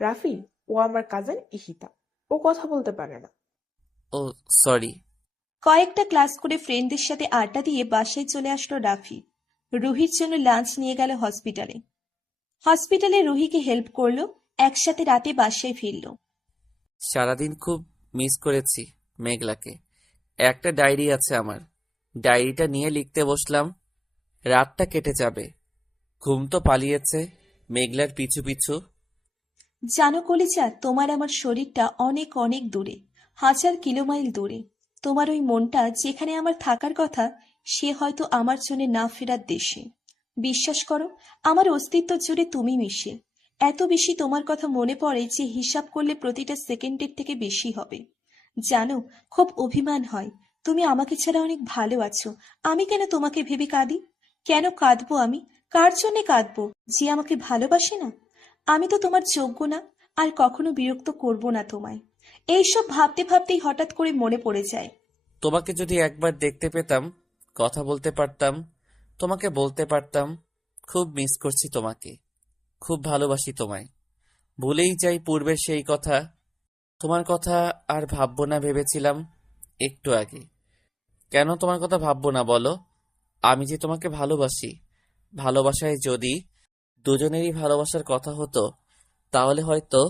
রাফি, ও আমার কাজিন ইশিতা, ও কথা বলতে পারে না। ও সরি। কয়েকটা ক্লাস করে ফ্রেন্ডদের সাথে আড্ডা দিয়ে বাসায় চলে আসলো রাফি। রুহির জন্য লাঞ্চ নিয়ে গেল হসপিটালে। হসপিটালে রুহিকে হেল্প করলো, একসাথে রাতে বাসায় ফিরল। সারাদিন খুব মিস করেছি মেঘলাকে। একটা ডায়েরি আছে আমার, ডায়েরিটা নিয়ে লিখতে বসলাম। রাতটা কেটে যাবে, ঘুম তো পালিয়েছে মেঘলার পিছু পিছু। জানো কলিজা, তোমার আমার শরীরটা অনেক অনেক দূরে, 1000 কিলোমাইল দূরে। তোমার ওই মনটা যেখানে আমার থাকার কথা, সে হয়তো আমার জন্য না ফেরার দেশে। বিশ্বাস করো, আমার অস্তিত্ব জুড়ে তুমি মিশে। এত বেশি তোমার কথা মনে পড়ে যে হিসাব করলে প্রতিটা সেকেন্ডের থেকে বেশি হবে। জানো, খুব অভিমান হয়। তুমি আমাকে ছাড়া অনেক ভালো আছো, আমি কেন তোমাকে ভেবে কাঁদি? কেন কাঁদবো আমি? কার জন্যে কাঁদবো? যে আমাকে ভালোবাসে না। আমি তো তোমার যোগ্য না, আর কখনো বিরক্ত করব না তোমায়। এইসব ভাবতে ভাবতেই হঠাৎ করে মনে পড়ে যায়। তোমাকে যদি একবার দেখতে পেতাম, কথা বলতে পারতাম, তোমাকে বলতে পারতাম খুব মিস করছি তোমাকে, খুব ভালোবাসি তোমায়। ভুলেই যাই পূর্বের সেই কথা। তোমার কথা আর ভাববো না ভেবেছিলাম একটু আগে। কেন তোমার কথা ভাববো না বলো? আমি যে তোমাকে ভালোবাসি। ভালোবাসায় যদি দুজনেরই ভালোবাসার কথা হতো, তাহলে হয়তো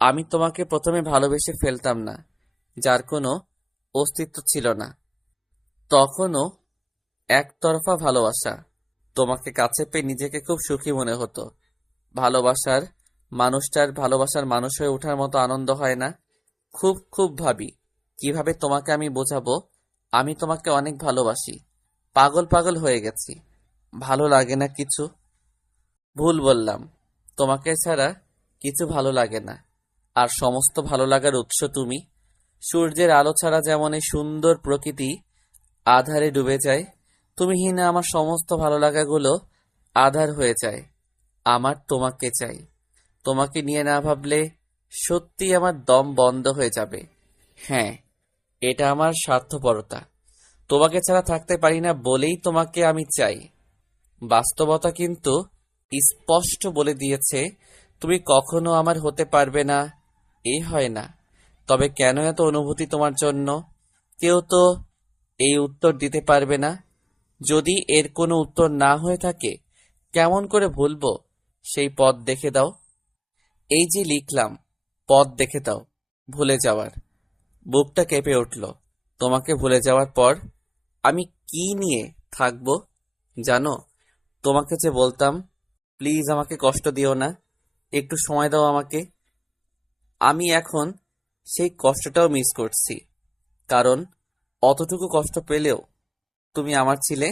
আমি তোমাকে প্রথমে ভালোবেসে ফেলতাম না, যার কোনো অস্তিত্ব ছিল না। তখনও একতরফা ভালোবাসা। তোমাকে কাছে পেয়ে নিজেকে খুব সুখী মনে হতো। ভালোবাসার ভালোবাসার মানুষ হয়ে ওঠার মতো আনন্দ হয় না। খুব খুব ভাবি কিভাবে তোমাকে আমি বোঝাবো আমি তোমাকে অনেক ভালোবাসি। পাগল পাগল হয়ে গেছি, ভালো লাগে না কিছু। ভুল বললাম, তোমাকে ছাড়া কিছু ভালো লাগে না। আর সমস্ত ভালো লাগার উৎস তুমি। সূর্যের আলো ছাড়া যেমন এই সুন্দর প্রকৃতি আধারে ডুবে যায়, তুমিহীনা আমার সমস্ত ভালো লাগাগুলো আধার হয়ে যায়। আমার তোমাকে চাই। তোমাকে নিয়ে না ভাবলে সত্যি আমার দম বন্ধ হয়ে যাবে। হ্যাঁ, এটা আমার স্বার্থপরতা। তোমাকে ছাড়া থাকতে পারি না বলেই তোমাকে আমি চাই। বাস্তবতা কিন্তু স্পষ্ট বলে দিয়েছে তুমি কখনো আমার হতে পারবে না। এ হয় না, তবে কেন এত অনুভূতি তোমার জন্য? কেউ তো এই উত্তর দিতে পারবে না। যদি এর কোনো উত্তর না হয়ে থাকে, কেমন করে ভুলবো? সেই পথ দেখে দাও। এই যে লিখলাম, পথ দেখে দাও ভুলে যাওয়ার। বুকটা কেঁপে উঠল। তোমাকে ভুলে যাওয়ার পর আমি কি নিয়ে থাকবো জানো? তোমাকে যে বলতাম, প্লিজ আমাকে কষ্ট দিও না, একটু সময় দাও আমাকে। আমি এখন সেই কষ্টটাও মিস করছি, কারণ অতটুকু কষ্ট পেলেও তুমি আমার ছিলে।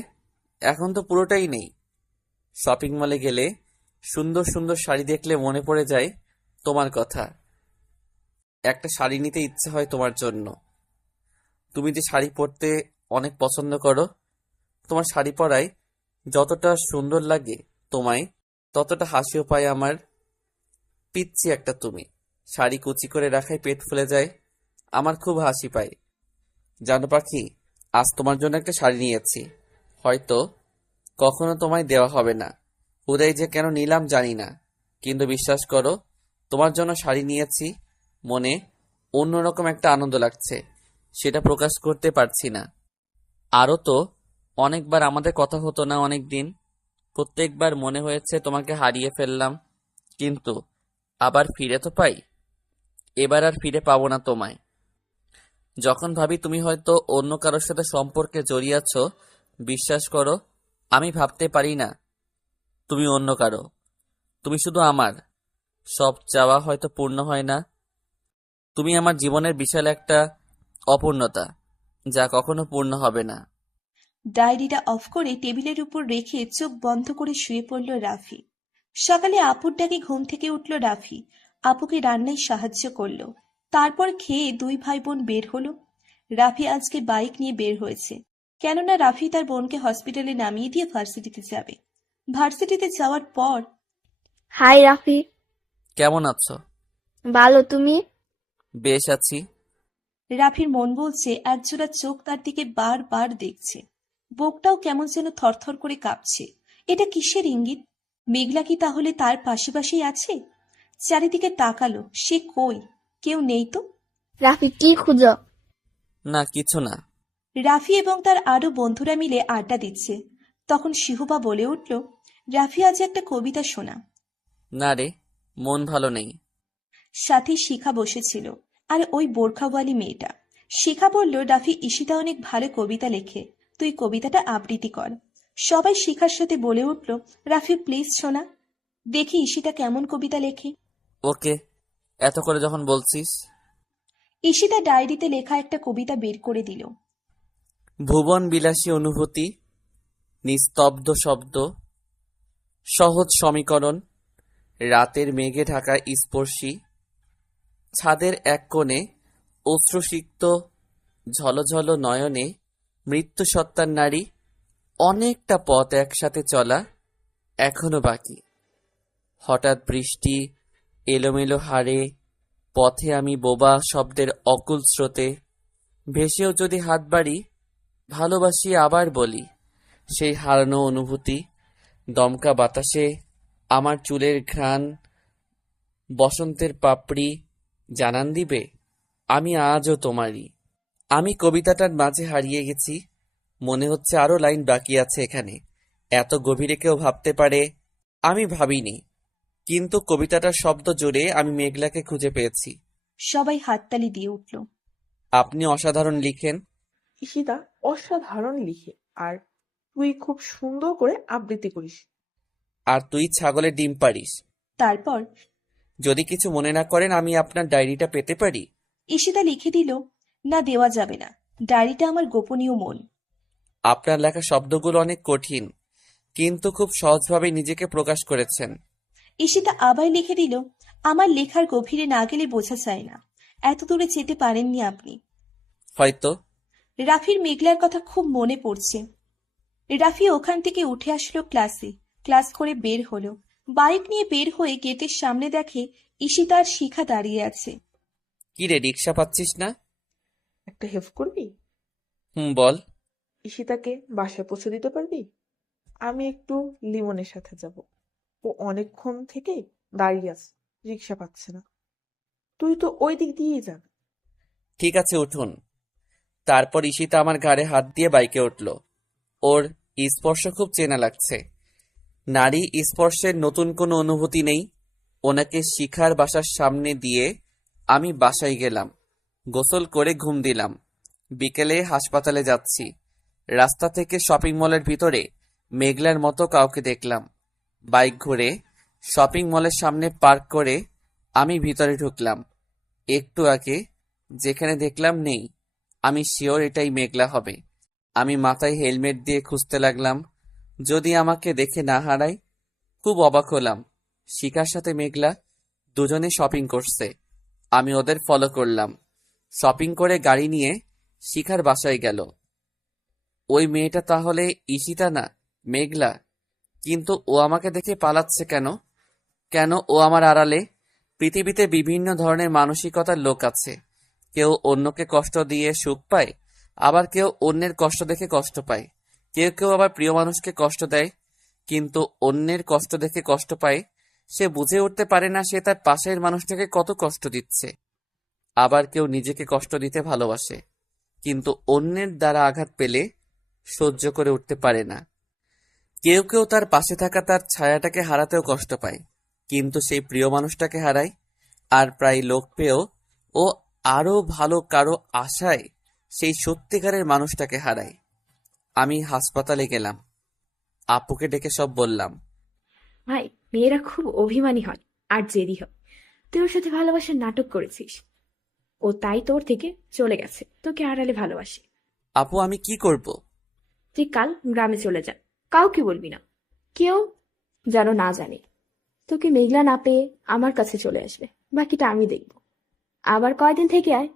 এখন তো পুরোটাই নেই। শপিং মলে গেলে সুন্দর সুন্দর শাড়ি দেখলে মনে পড়ে যায় তোমার কথা। একটা শাড়ি নিতে ইচ্ছে হয় তোমার জন্য। তুমি যে শাড়ি পরতে অনেক পছন্দ করো, তোমার শাড়ি পরায় যতটা সুন্দর লাগে তোমায়, ততটা হাসিও পায় আমার। পিচ্ছি একটা তুমি, শাড়ি কুচি করে রাখায় পেট ফুলে যায়, আমার খুব হাসি পায়। জানো পাখি, আজ তোমার জন্য একটা শাড়ি নিয়েছি, হয়তো কখনো তোমায় দেওয়া হবে না। উদয় যে কেন নিলাম জানি না, কিন্তু বিশ্বাস করো, তোমার জন্য শাড়ি নিয়েছি, মনে অন্যরকম একটা আনন্দ লাগছে, সেটা প্রকাশ করতে পারছি না। আরও তো অনেকবার আমাদের কথা হতো না অনেক দিন, প্রত্যেকবার মনে হয়েছে তোমাকে হারিয়ে ফেললাম, কিন্তু আবার ফিরে তো পাই। এবার আর ফিরে পাবো না তোমায়। যখন ভাবি তুমি হয়তো অন্য কারোর সাথে সম্পর্কে জড়িয়ে আছো, বিশ্বাস করো, আমি ভাবতে পারি না তুমি অন্য কারো। তুমি শুধু আমার। সব চাওয়া হয়তো পূর্ণ হয় না, তুমি আমার জীবনের বিশাল একটা অপূর্ণতা, যা কখনো পূর্ণ হবে না। ডায়েরিটা অফ করে টেবিলের উপর রেখে চোখ বন্ধ করে শুয়ে পড়ল রাফি। সকালে আপুর ডাকে ঘুম থেকে উঠল রাফি। আপুকে রান্নায় সাহায্য করলো। তারপর খেয়ে দুই ভাই বোন বের হলো। রাফি আজকে বাইক নিয়ে বের হয়েছে, কেননা রাফি তার বোনকে হসপিটালে নামিয়ে দিয়ে ভার্সিটিতে যাবে। ভার্সিটিতে যাওয়ার পর হাই রাফি। কেমন আছো? ভালো, তুমি? বেশ আছি। রাফির মন বলছে, একজোড়া চোখ তার দিকে বারবার দেখছে। বুকটাও কেমন যেন থরথর করে কাঁপছে। এটা কিসের ইঙ্গিত? মেঘলা কি তাহলে তার পাশাপাশি আছে? চারিদিকে তাকালো, সে কই? কেউ নেই তো। রাফি, কি খুঁজো? না, কিছু না। রাফি এবং তার আরো বন্ধুরা মিলে আড্ডা দিচ্ছে। তখন শিহুবা বলে উঠল, রাফি আজ একটা কবিতা শোনা। না রে, মন ভালো নেই। সাথে শিখা বসেছিল, আর ওই বোরখাওয়ালি মেয়েটা। শিখা বলল, রাফি ঈশিতা অনেক ভালো কবিতা লেখে, তুই কবিতাটা আবৃত্তি কর। সবাই শিখার সাথে বলে উঠল, রাফি প্লিজ শোনা, দেখি ঈশিতা কেমন কবিতা লেখে। ওকে, এত করে যখন বলছিস। ঈশিতা ডায়েরিতে লেখা একটা কবিতা বের করে দিল। ভুবন বিলাসী অনুভূতি, নিস্তব্ধ শব্দ, সহজ সমীকরণ, রাতের মেঘে ঢাকা স্পর্শী, ছাদের এক কোণে অশ্রুসিক্ত ঝলঝল নয়নে মৃত্যু সত্তার নারী, অনেকটা পথ একসাথে চলা এখনো বাকি। হঠাৎ বৃষ্টি, এলোমেলো হাড়ে, পথে আমি বোবা শব্দের অকুল স্রোতে, ভেসেও যদি হাত বাড়ি, ভালোবাসি আবার বলি, সেই হারানো অনুভূতি। দমকা বাতাসে আমার চুলের ঘ্রাণ, বসন্তের পাপড়ি জানান দিবে আমি আজও তোমারই। আমি কবিতাটার মাঝে হারিয়ে গেছি, মনে হচ্ছে আরো লাইন বাকি আছে এখানে। এত গভীরে কেউ ভাবতে পারে, আমি ভাবিনি, কিন্তু কবিতাটার শব্দ জুড়ে আমি মেঘলাকে খুঁজে পেয়েছি। সবাই হাততালি দিয়ে উঠল। আপনি অসাধারণ লিখেন। ঈশিতা অসাধারণ লিখে, আর তুই খুব সুন্দর করে আবৃত্তি করিস। আর তুই ছাগলের ডিম পারিস। তারপর যদি কিছু মনে না করেন, আমি আপনার ডায়েরিটা পেতে পারি? ঈশিতা লিখে দিল, না দেওয়া যাবে না, ডায়েরিটা আমার গোপনীয় মন। আপনার লেখা শব্দগুলো অনেক কঠিন, কিন্তু খুব সহজভাবে নিজেকে প্রকাশ করেছেন। ঈশিতা আবার লিখে দিল, আমার লেখার গভীরে না গেলে বোঝা যায় না, এত দূরে যেতে পারেননি আপনি। হয়তো। রাফির মেঘলার কথা খুব মনে পড়ছে। রাফি ওখান থেকে উঠে আসলো ক্লাসে, ক্লাস করে বের হলো। বাইক নিয়ে বের হয়ে গেটের সামনে দেখে ঈশিতা আর শিখা দাঁড়িয়ে আছে। কি রে, রিক্সা পাচ্ছিস না? একটা হেল্প করবি? বল। ঈশিতাকে বাসায় পৌঁছে দিতে পারবি? আমি একটু লিমনের সাথে যাব, ও অনেকক্ষণ থেকে দাঁড়িয়ে আছে, রিক্সা পাচ্ছে না। তুই তো ওই দিক দিয়েই যাবি। ঠিক আছে, উঠুন। তারপর ঈশিতা আমার ঘাড়ে হাত দিয়ে বাইকে উঠল। ওর স্পর্শ খুব চেনা লাগছে। নারী স্পর্শের নতুন কোনো অনুভূতি নেই। ওনাকে শিখার বাসার সামনে দিয়ে আমি বাসায় গেলাম। গোসল করে ঘুম দিলাম। বিকেলে হাসপাতালে যাচ্ছি। রাস্তা থেকে শপিং মলের ভিতরে মেঘলার মতো কাউকে দেখলাম। বাইক ঘুরে শপিং মলের সামনে পার্ক করে আমি ভিতরে ঢুকলাম। একটু আগে যেখানে দেখলাম নেই, আমি শিওর এটাই মেঘলা হবে। আমি মাথায় হেলমেট দিয়ে খুঁজতে লাগলাম, যদি আমাকে দেখে না হারায়। খুব অবাক হলাম, শিখার সাথে মেঘলা দুজনে শপিং করছে। আমি ওদের ফলো করলাম। শপিং করে গাড়ি নিয়ে শিখার বাসায় গেল। ওই মেয়েটা তাহলে ঈশিতা না, মেঘলা। কিন্তু ও আমাকে দেখে পালাচ্ছে কেন? কেন ও আমার আড়ালে? পৃথিবীতে বিভিন্ন ধরনের মানসিকতার লোক আছে। কেউ অন্যকে কষ্ট দিয়ে সুখ পায়, আবার কেউ অন্যের কষ্ট দেখে কষ্ট পায়। কেউ কেউ আবার প্রিয় মানুষকে কষ্ট দেয়, কিন্তু অন্যের কষ্ট দেখে কষ্ট পায়। সে বুঝে উঠতে পারে না সে তার পাশের মানুষটাকে কত কষ্ট দিচ্ছে। আবার কেউ নিজেকে কষ্ট দিতে ভালোবাসে, কিন্তু অন্যের দ্বারা আঘাত পেলে সহ্য করে উঠতে পারে না। কেউ কেউ তার পাশে থাকা তার ছায়াটাকে হারাতেও কষ্ট পায়, কিন্তু সেই প্রিয় মানুষটাকে হারায়। আর প্রায় লোক পেয়েও ও আরো ভালো কারো আশায় সেই সত্যিকারের মানুষটাকে হারায়। আমি হাসপাতালে গেলাম, আপুকে ডেকে সব বললাম। ভাই, মেয়েরা খুব অভিমানী হয় আর জেদি হয়। তুই ওর সাথে ভালোবাসার নাটক করেছিস। ও তাই তোর থেকে চলে গেছে, তোকে আড়ালে ভালোবাসে। আপু, আমি কি করব? তুই কাল গ্রামে চলে যা, কাউকে বলবি না, কেউ যেন না জানে। তোকে মেঘলা না পেয়ে আমার কাছে চলে আসবে, বাকিটা আমি দেখব। আবার কয়দিন থেকে আয়।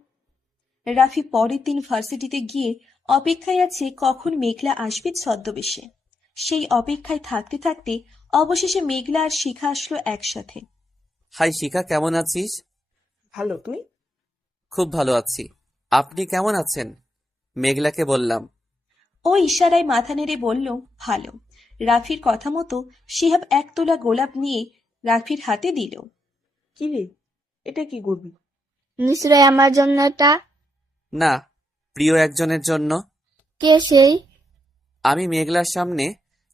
রাফি পরের দিন ভার্সিটিতে গিয়ে অপেক্ষায় আছে কখন মেঘলা আসবে ছদ্মবেশে। সেই অপেক্ষায় থাকতে থাকতে অবশেষে মেঘলা আর শিখা আসলো একসাথে। হাই শিখা, কেমন আছিস? ভালো, তুই? খুব ভালো আছি। আপনি কেমন আছেন? মেঘলাকে বললাম। ও ইশারায় মাথা নেড়ে বলল, ভালো। রাফির কথা মতো শিহাব এক তোলা গোলাপ নিয়ে রাফির হাতে দিল। কি রে, এটা কি করবি? নিশ্চয় আমার জন্য এটা। না, প্রিয় একজনের জন্য। কে সেই? আমি মেঘলার সামনে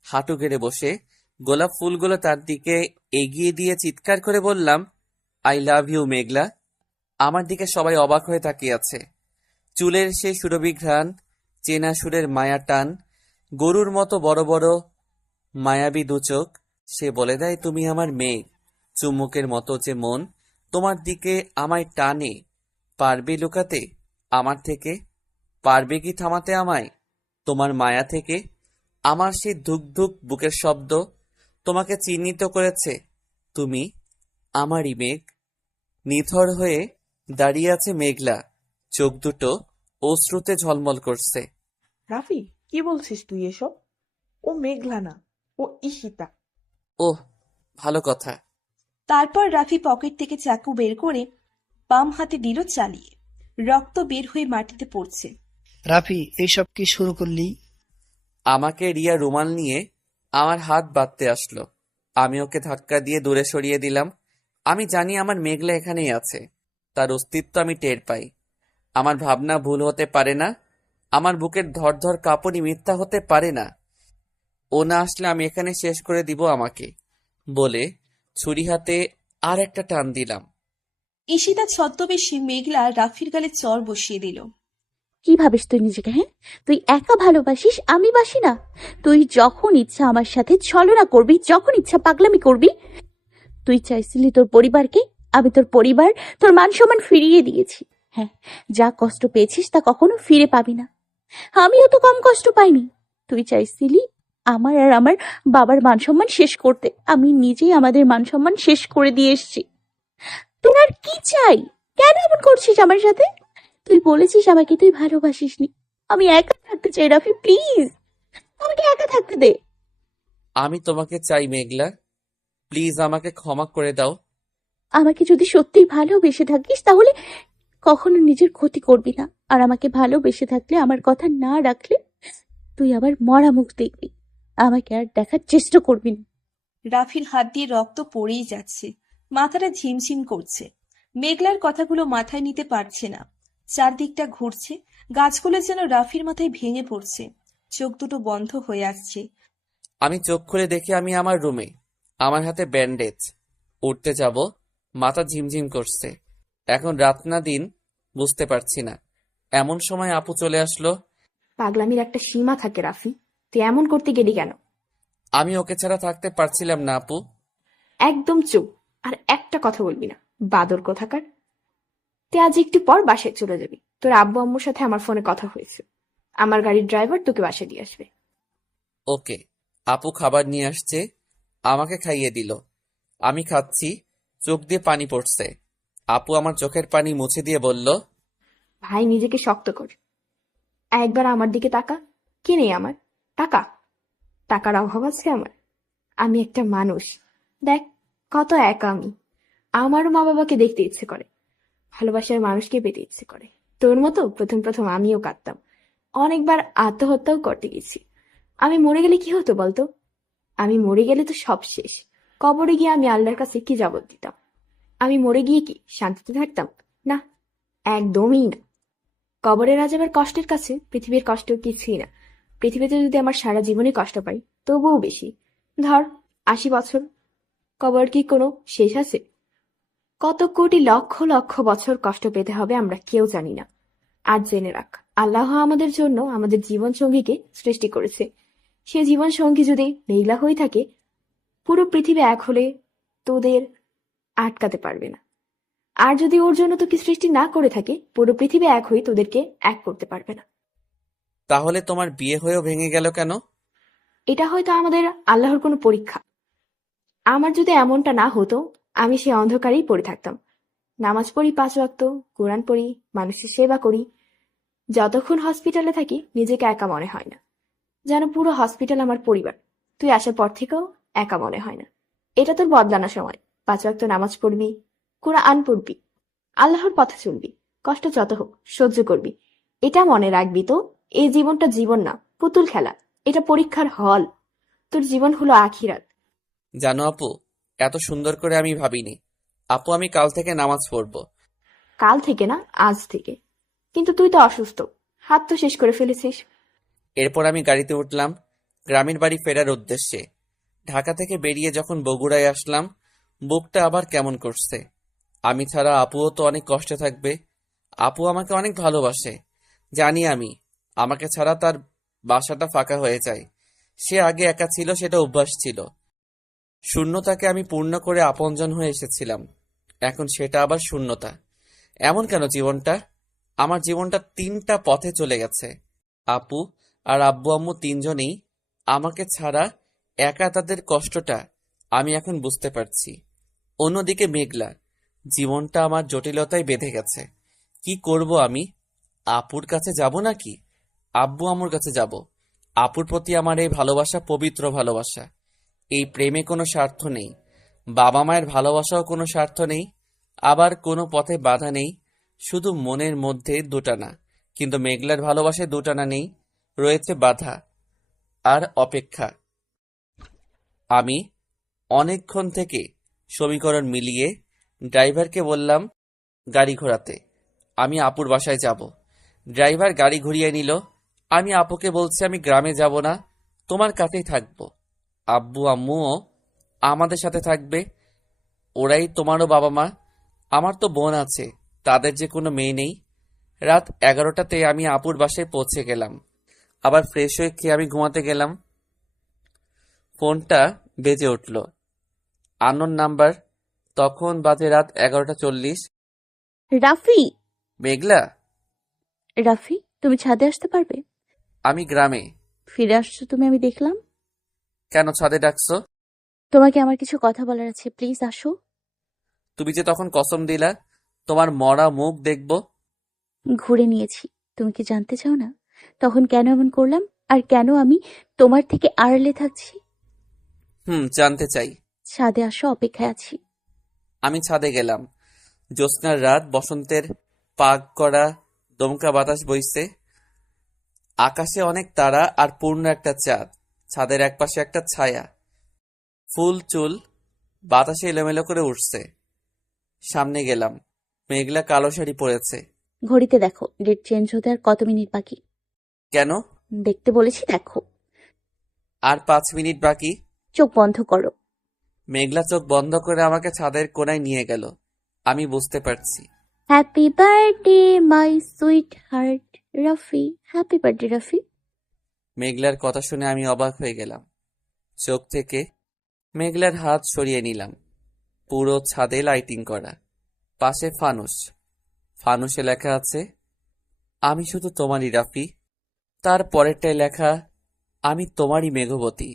হাঁটু গেড়ে বসে গোলাপ ফুলগুলো তার দিকে এগিয়ে দিয়ে চিৎকার করে বললাম, আই লাভ ইউ মেঘলা। আমার দিকে সবাই অবাক হয়ে তাকিয়ে আছে। চুলের সেই সুরভি ঘ্রাণ, চেনা সুরের মায়া টান, গরুর মতো বড় বড় মায়াবী দুচোখ। সে বলে দেয়, তুমি আমার মেঘ। চুম্বকের মতো যে মন তোমার দিকে আমায় টানে, পারবে লুকাতে আমার থেকে? পারবে কি থামাতে আমায় তোমার মায়া থেকে? আমার সেই ধুক ধুক বুকের শব্দ তোমাকে চিহ্নিত করেছে। তুমি আমারই মেঘ। নিথর হয়ে দাঁড়িয়ে আছে মেঘলা, চোখ দুটো অশ্রুতে ঝলমল করছে। রাফি, কি বলছিস তুই এসব? ও মেঘলা না, ও ঈশিতা। ওহ, ভালো কথা। তারপর রাফি পকেট থেকে চাকু বের করে বাম হাতে দিল চালিয়ে। রক্ত বের হয়ে মাটিতে পড়ছে। রাফি, এইসব কি শুরু করলি? আমাকে রিয়া রুমাল নিয়ে আমার হাত বাঁধতে আসলো। আমি ওকে ধাক্কা দিয়ে দূরে সরিয়ে দিলাম। আমি জানি আমার মেঘলা এখানেই আছে, তার অস্তিত্ব আমি টের পাই। আমার ভাবনা ভুল হতে পারে না, আমার বুকের ধরধর কাঁপুনি মিথ্যা হতে পারে না। ও না আসলে আমি এখানে শেষ করে দিব আমাকে, বলে ছুরি হাতে আর একটা টান দিলাম। ঈশিতা ছদ্মবেশে মেঘলা রাফির গালে চর বসিয়ে দিল। কি ভাবিস তুই নিজেকে? হ্যাঁ, তুই একা ভালোবাসিস, আমি বাসি না? তুই যখন ইচ্ছা আমার সাথে ছলনা করবি, যখন ইচ্ছা পাগলামি করবি। তুই চাইছিলি তোর পরিবারকে, আমি তোর পরিবার, তোর মান সম্মান ফিরিয়ে দিয়েছি। হ্যাঁ, যা কষ্ট পেয়েছিস তা কখনো ফিরে পাবি না। আমিও তো কম কষ্ট পাইনি। তুই চাইছিলি আমার আর আমার বাবার মান সম্মান শেষ করতে, আমি নিজেই আমাদের মান সম্মান শেষ করে দিয়ে এসছি। তোর আর কি চাই? কেন এমন করছিস আমার সাথে? তুই বলেছিস আমাকে তুই ভালোবাসিসনি। আমি একা থাকতে চাই রাফি, প্লিজ আমাকে একা থাকতে দে। আমি তোমাকে চাই মেঘলা, প্লিজ আমাকে ক্ষমা করে দাও। আমাকে যদি সত্যিই ভালোবেসে থাকিস তাহলে কখনো নিজের ক্ষতি করবি না। আর আমাকে ভালোবেসে থাকলে, আমার কথা না রাখলে তুই আবার মরা মুখ দেখবি, আমাকে আর দেখার চেষ্টা করবি না। রাফির হাত দিয়ে রক্ত পড়েই যাচ্ছে, মাথাটা ঝিমঝিম করছে। মেঘলার কথাগুলো মাথায় নিতে পারছে না। চারদিকটা ঘুরছে, গাছগুলো যেন রাফির মাথায় ভেঙে পড়ছে। চোখ দুটো বন্ধ হয়ে আসছে। আমি চোখ খুলে দেখি আমি আমার রুমে, আমার হাতে ব্যান্ডেজ। উঠতে যাব, মাথা ঝিমঝিম করছে। এখন রাত না দিন বুঝতে পারছি না। এমন সময় আপু চলে আসলো। পাগলামির একটা সীমা থাকে রাফি, তুই এমন করতে গেলি কেন? আমি ওকে ছাড়া থাকতে পারছিলাম না আপু। একদম চুপ, আর একটা কথা বলবি না, বাদর কোথাকার। তুই আজ একটু পর বাসায় চলে যাবি। তোর আব্বু আম্মুর সাথে আমার ফোনে কথা হয়েছে, আমার গাড়ির ড্রাইভার তোকে বাসায় দিয়ে আসবে। ওকে। আপু খাবার নিয়ে আসছে, আমাকে খাইয়ে দিল। আমি খাচ্ছি, চোখ দিয়ে পানি পড়ছে। আপু আমার চোখের পানি মুছে দিয়ে বলল, ভাই নিজেকে শক্ত কর, একবার আমার দিকে তাকা। কি নেই আমার? টাকা? টাকার অভাব আছে আমার? আমি একটা মানুষ, দেখ কত একা আমি। আমারও মা বাবাকে দেখতে ইচ্ছে করে, ভালোবাসার মানুষকে পেতে ইচ্ছে করে। তোর মতো প্রথম প্রথম আমিও কাঁদতাম, অনেকবার আত্মহত্যাও করতে গেছি। আমি মরে গেলে কি হতো বলতো? আমি মরে গেলে তো সব শেষ। কবরে গিয়ে আমি আল্লাহর কাছে কি জবাব দিতাম? আমি মরে গিয়ে কি শান্তিতে থাকতাম? না, একদমই না। কবরের আযাবের কষ্টের কাছে পৃথিবীর কষ্ট কিছুই না। পৃথিবীতে যদি আমার সারা জীবনে কষ্ট পাই তবুও বেশি। ধর ৮০ বছর, কবর কি কোনো শেষ আছে? কত কোটি লক্ষ লক্ষ বছর কষ্ট পেতে হবে আমরা কেউ জানি না। আর জেনে রাখ, আল্লাহ আমাদের জন্য আমাদের জীবন সঙ্গীকে সৃষ্টি করেছে। সে জীবন সঙ্গী যদি মেঘলা হয়ে থাকে, পুরো পৃথিবী এক হলে তোদের আটকাতে পারবে না। আর যদি ওর জন্য তোকে সৃষ্টি না করে থাকে, পুরো পৃথিবী এক হয়ে তোদেরকে এক করতে পারবে না। তাহলে তোমার বিয়ে হয়েও ভেঙে গেল কেন? এটা হয়তো আমাদের আল্লাহর কোনো পরীক্ষা। আমার যদি এমনটা না হতো, আমি সে অন্ধকারেই পড়ে থাকতাম। নামাজ পড়ি ৫ ওয়াক্ত, কোরআন পড়ি, মানুষের সেবা করি। যতক্ষণ হসপিটালে থাকি নিজেকে একা মনে হয় না, যেন পুরো হসপিটাল আমার পরিবার। তুই আসার পর থেকেও একা মনে হয় না। এটা তোর বদলানোর সময়। ৫ ওয়াক্ত নামাজ পড়বি, কোরআন পড়বি, আল্লাহর পথে চলবি, কষ্ট যত হোক সহ্য করবি। এটা মনে রাখবি তো, এই জীবনটা জীবন না, পুতুল খেলা। এটা পরীক্ষার হল। তোর জীবন হলো আখিরাত। জানো আপু, এত সুন্দর করে আমি ভাবিনি। আপু আমি কাল থেকে নামাজ পড়বো। কাল থেকে না, আজ থেকে। কিন্তু তুই তো অসুস্থ, হাত তো শেষ করে ফেলেছিস। এরপর আমি গাড়িতে উঠলাম গ্রামের বাড়ি ফেরার উদ্দেশ্যে। ঢাকা থেকে বেরিয়ে যখন বগুড়ায় আসলাম, বুকটা আবার কেমন করছে। আমি ছাড়া আপুও তো অনেক কষ্টে থাকবে। আপু আমাকে অনেক ভালোবাসে, জানি আমি। আমাকে ছাড়া তার বাসাটা ফাঁকা হয়ে যায়। সে আগে একা ছিল, সেটা অভ্যাস ছিল। শূন্যতাকে আমি পূর্ণ করে আপনজন হয়ে এসেছিলাম, এখন সেটা আবার শূন্যতা। এমন কেন জীবনটা? আমার জীবনটা ৩টা পথে চলে গেছে। আপু আর আব্বু আম্মু ৩জনেই আমাকে ছাড়া একা, তাদের কষ্টটা আমি এখন বুঝতে পারছি। অন্যদিকে মেঘলা, জীবনটা আমার জটিলতায় বেঁধে গেছে। কি করব আমি? আপুর কাছে যাব নাকি আব্বু আম্মুর কাছে যাব? আপুর প্রতি আমার এই ভালোবাসা পবিত্র ভালোবাসা। এই প্রেমে কোনো স্বার্থ নেই, বাবা মায়ের ভালোবাসাও কোনো স্বার্থ নেই, আবার কোনো পথে বাধা নেই, শুধু মনের মধ্যে দুটানা। কিন্তু মেঘলার ভালোবাসায় দুটানা নেই, রয়েছে বাধা আর অপেক্ষা। আমি অনেকক্ষণ থেকে সমীকরণ মিলিয়ে ড্রাইভারকে বললাম গাড়ি ঘোরাতে, আমি আপুর বাসায় যাব। ড্রাইভার গাড়ি ঘুরিয়ে নিল। আমি আপুকে বলছি আমি গ্রামে যাব না, তোমার কাছেই থাকবো। আব্বু আম্মুও আমাদের সাথে থাকবে, ওরাই তোমারও বাবা মা। আমার তো বোন আছে, তাদের যে কোনো মেয়ে নেই। রাত 11টাতে আমি আপুর বাসায় পৌঁছে গেলাম। আবার ফ্রেশ হয়ে খেয়ে আমি ঘুমাতে গেলাম। ফোনটা বেজে উঠল, আননোন নাম্বার। তখন বাজে রাত 11টা 40। রাফি, মেঘলা, রাফি তুমি ছাদে আসতে পারবে? আমি গ্রামে। ফিরে আসছো তুমি, আমি দেখলাম। কেন ছাদে ডাকছো? তোমাকে আমার কিছু কথা বলার আছে, প্লিজ আসো। তুমি যে তখন কসম দিলা তোমার মরা মুখ দেখবো। ঘুরে নিয়েছি, তুমি কি জানতে চাও না তখন কেন এমন করলাম, আর কেন আমি তোমার থেকে আড়ালে থাকছি? জানতে চাই। ছাদে আসো, অপেক্ষায় আছি। আমি ছাদে গেলাম। জ্যোৎস্নার রাত, বসন্তের পাক করা দমকা বাতাস বইছে। আকাশে অনেক তারা আর পূর্ণ একটা চাঁদ। ছাদের একপাশে একটা ছায়া, ফুল চুল বাতাসে এলোমেলো করে উঠছে। সামনে গেলাম। মেঘলা কালো শাড়ি পরেছে, ঘড়িতে দেখো, ডেট চেঞ্জ হতে আর কত মিনিট বাকি। কেন? দেখতে বলেছি, দেখো। আর 5 মিনিট বাকি। চোখ বন্ধ করো। মেঘলা চোখ বন্ধ করে আমাকে ছাদের কোণায় নিয়ে গেল। আমি বুঝতে পারছি। Happy birthday my sweet heart Rafi, happy birthday Rafi. মেঘলার কথা শুনে আমি অবাক হয়ে গেলাম। চোখ থেকে মেঘলার হাত সরিয়ে নিলাম। পুরো ছাদে লাইটিং করা, পাশে ফানুস। ফানুসে লেখা আছে, আমি শুধু তোমারই রাফি। তার পরেরটায় লেখা, আমি তোমারই মেঘবতী।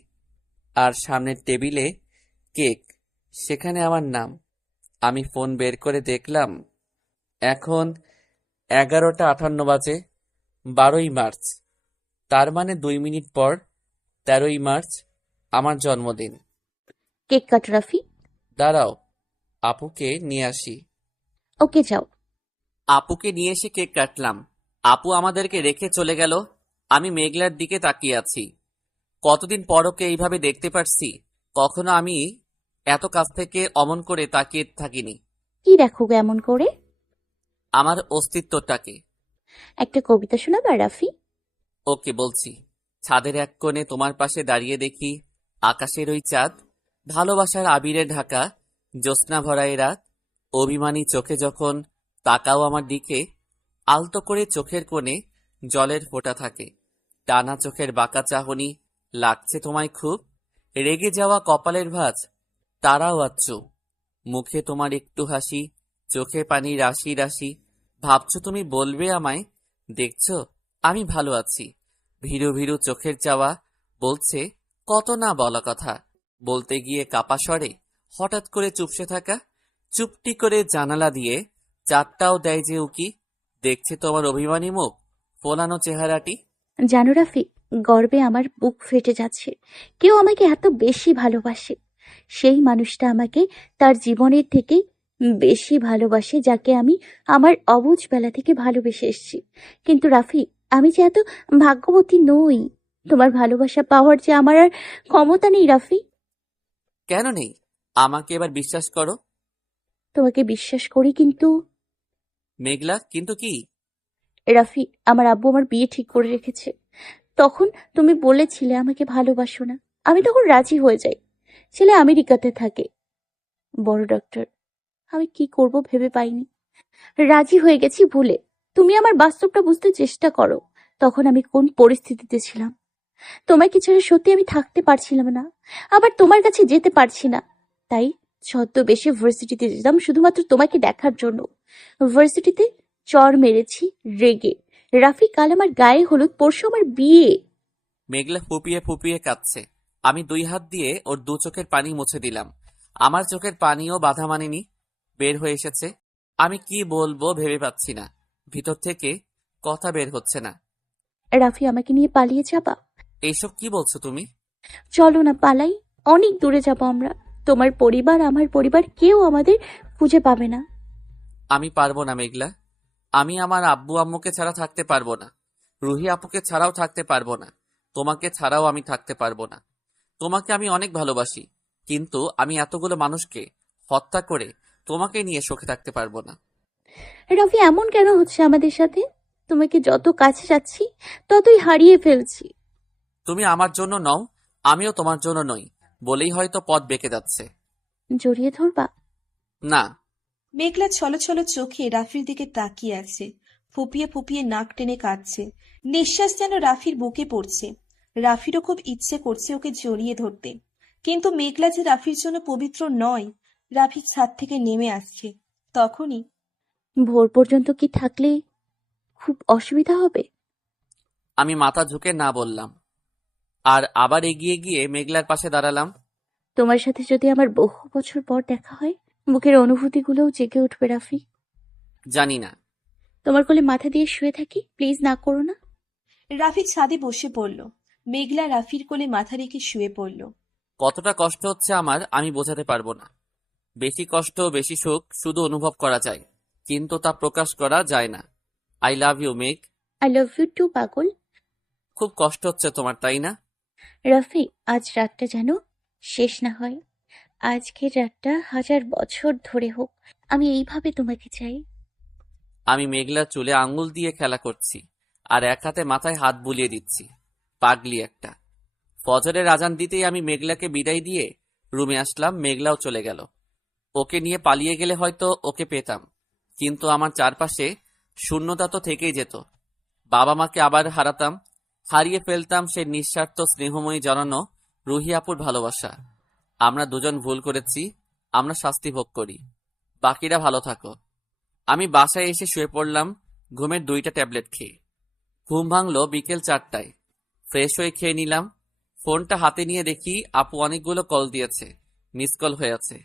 আর সামনের টেবিলে কেক, সেখানে আমার নাম। আমি ফোন বের করে দেখলাম এখন 11:58 বাজে। 12ই মার্চ, তার মানে 2 মিনিট পর 13ই মার্চ আমার জন্মদিন। Cake cut Rafi. দাঁড়াও, আপুকে নিয়ে আসি। ওকে যাও। আপুকে নিয়ে এসে কেক কাটলাম। আপু আমাদেরকে রেখে চলে গেল। আমি মেঘলার দিকে তাকিয়ে আছি। কতদিন পর ওকে এইভাবে দেখতে পারছি। কখনো আমি এত কাছ থেকে অমন করে তাকিয়ে থাকিনি। কি দেখো গো এমন করে? আমার অস্তিত্বটাকে। একটা কবিতা শোনাবা রাফি? ওকে বলছি। ছাদের এক কোণে তোমার পাশে দাঁড়িয়ে দেখি আকাশের ওই চাঁদ, ভালোবাসার আবিরে ঢাকা জ্যোৎস্না ভরা এ রাত। অভিমানী চোখে যখন তাকাও আমার দিকে, আলতো করে চোখের কোণে জলের ফোঁটা থাকে। টানা চোখের বাঁকা চাহনি লাগছে তোমায় খুব। রেগে যাওয়া কপালের ভাঁজ, তারাও আচ্ছু। মুখে তোমার একটু হাসি, চোখে পানি রাশি রাশি। ভাবছো তুমি বলবে আমায়, দেখছো আমি ভালো আছি। ভীরু ভীরু চোখের চাওয়া বলছে কত না বলা কথা। বলতে গিয়ে কাপা স্বরে হঠাৎ করে চুপসে থাকা। চুপটি করে জানালা দিয়ে চাঁদটাও দেয় যে উকি। দেখছে তোমার অভিমানী মুখ, ফোলানো চেহারাটি। জানো রাফি, গর্বে আমার বুক ফেটে যাচ্ছে। কেউ আমাকে এত বেশি ভালোবাসে। সেই মানুষটা আমাকে তার জীবনের থেকে বেশি ভালোবাসে, যাকে আমি আমার অবুঝ বেলা থেকে ভালোবেসে এসেছি। কিন্তু রাফি, আমি যে এত ভাগ্যবতী নই। তোমার ভালোবাসা পাওয়ার যে আমার আর ক্ষমতা নেই রাফি। কেন নেই? আমাকে এবার বিশ্বাস করো। তোমাকে বিশ্বাস করি, কিন্তু মেঘলা, কিন্তু কি? রাফি, আমার আব্বু আমার বিয়ে ঠিক করে রেখেছে। তখন তুমি বলেছিলে আমাকে ভালোবাসো না। আমি তখন রাজি হয়ে যাই। ছেলে আমেরিকাতে থাকে, বড় ডক্টর। আমি কি করব ভেবে পাইনি। রাজি হয়ে গেছি ভুলে। তুমি আমার বাস্তবটা বুঝতে চেষ্টা করো। তখন আমি কোন পরিস্থিতিতে ছিলাম। তোমাকে ছেড়ে সত্যি আমি থাকতে পারছিলাম না, আবার তোমার কাছে যেতে পারছি না। তাই ছদ্মবেশে ভার্সিটিতে যেতাম শুধুমাত্র তোমাকে দেখার জন্য। ভার্সিটিতে চর মেরেছি রেগে। রাফি, কাল আমার গায়ে হলুদ, পরশু আমার বিয়ে। মেঘলা ফুপিয়ে ফুপিয়ে কাঁদছে। আমি 2 হাত দিয়ে ওর 2 চোখের পানি মুছে দিলাম। আমার চোখের পানিও বাধা মানেনি, বের হয়ে এসেছে। আমি কি বলবো ভেবে পাচ্ছি না। ভিতর থেকে কথা বের হচ্ছে না। রাফি, আমাকে নিয়ে পালিয়ে যাবা? এইসব কি বলছো তুমি? চলো না পালাই। অনেক দূরে যাবো আমরা। তোমার পরিবার, আমার পরিবার, কেউ আমাদের খুঁজে পাবে না। আমি পারবো না মেঘলা। আমি আমার আব্বু আম্মুকে ছাড়া থাকতে পারবো না। রুহি আপুকে ছাড়াও থাকতে পারবো না। তোমাকে ছাড়াও আমি থাকতে পারবো না। তোমাকে আমি অনেক ভালোবাসি, কিন্তু আমি এতগুলো মানুষকে হত্যা করে তোমাকে নিয়ে সুখে থাকতে পারবো না। রাফি, এমন কেন হচ্ছে আমাদের সাথে? তোমাকে যত কাছে যাচ্ছি ততই হারিয়ে ফেলছি। তুমি আমার জন্য নও, আমিও তোমার জন্য নই বলেই হয়তো পথ বেঁকে যাচ্ছে। জড়িয়ে ধরবা? না। মেঘলা ছলছল চোখে রাফির দিকে তাকিয়ে আছে। ফুপিয়ে ফুপিয়ে নাক টেনে কাঁদছে। নিঃশ্বাস যেন রাফির বুকে পড়ছে। রাফিরও খুব ইচ্ছে করছে ওকে জড়িয়ে ধরতে, কিন্তু মেঘলা যে রাফির জন্য পবিত্র নয়। রাফি ছাদ থেকে নেমে আসছে। তখনই ভোর পর্যন্ত কি থাকলে খুব অসুবিধা হবে? আমি মাথা ঝুঁকে না বললাম, আর আবার এগিয়ে গিয়ে মেঘলার পাশে দাঁড়ালাম। তোমার সাথে যদি আমার বহু বছর পর দেখা হয়, বুকের অনুভূতিগুলোও জেগে উঠবে রাফি। জানি না। তোমার কোলে মাথা দিয়ে শুয়ে থাকি, প্লিজ না করো না। রাফি ছাদে বসে পড়ল। মেঘলা রাফির কোলে মাথা রেখে শুয়ে পড়ল। কতটা কষ্ট হচ্ছে আমার আমি বোঝাতে পারবো না। বেশি কষ্ট বেশি সুখ শুধু অনুভব করা যায়, কিন্তু তা প্রকাশ করা যায় না। আই লাভ ইউ মেঘ। আই লাভ ইউ টু পাগল। খুব কষ্ট হচ্ছে তোমার, তাই না? রাফি, আজ রাতটা যেন শেষ না হয়। আজকের রাতটা 1000 বছর ধরে হোক, আমি এইভাবে তোমাকে চাই। আমি মেঘলার চুলে আঙ্গুল দিয়ে খেলা করছি আর এক হাতে মাথায় হাত বুলিয়ে দিচ্ছি। পাগলি একটা। ফজরের আজান দিতেই আমি মেঘলাকে বিদায় দিয়ে রুমে আসলাম। মেঘলাও চলে গেল। ওকে নিয়ে পালিয়ে গেলে হয়তো ওকে পেতাম, কিন্তু আমার চারপাশে শূন্যতা তো থেকেই যেত। বাবা মাকে আবার হারাতাম, হারিয়ে ফেলতাম সে নিঃস্বার্থ স্নেহময়ী জনানো রুহি আপুর ভালোবাসা। আমরা দুজন ভুল করেছি, আমরা শাস্তি ভোগ করি, বাকিরা ভালো থাকো। আমি বাসায় এসে শুয়ে পড়লাম ঘুমের 2টা ট্যাবলেট খেয়ে। ঘুম ভাঙলো বিকেল 4টায়। ফ্রেশ হয়ে খেয়ে নিলাম। ফোনটা হাতে নিয়ে দেখি আপু অনেকগুলো কল দিয়েছে, মিস কল হয়ে আছে।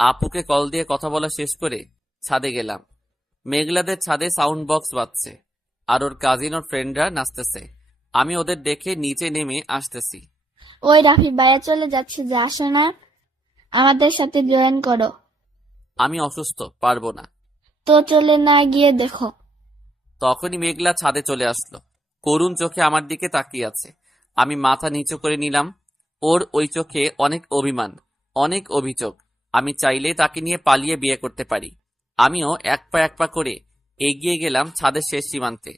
আপুকে কল দিয়ে কথা বলা শেষ করে ছাদে গেলাম। মেঘলাদের ছাদে সাউন্ড বক্স বাজছে আর ওর কাজিন ওর ফ্রেন্ডরা নাচতেছে। আমি ওদের দেখে নিচে নেমে আসতেছি। ওই রাফি ভাইয়া চলে যাচ্ছে, যে আসো না, আমাদের সাথে জয়েন করো। আমি অসুস্থ, পারবো না। তো চলে না গিয়ে দেখো। তখনই মেঘলা ছাদে চলে আসলো, করুণ চোখে আমার দিকে তাকিয়ে আছে। আমি মাথা নিচু করে নিলাম। ওর ওই চোখে অনেক অভিমান, অনেক অভিযোগ। আমি চাইলে তাকে নিয়ে পালিয়ে বিয়ে করতে পারি। আমিও এক পা করে এগিয়ে গেলাম ছাদের শেষ সীমান্তে।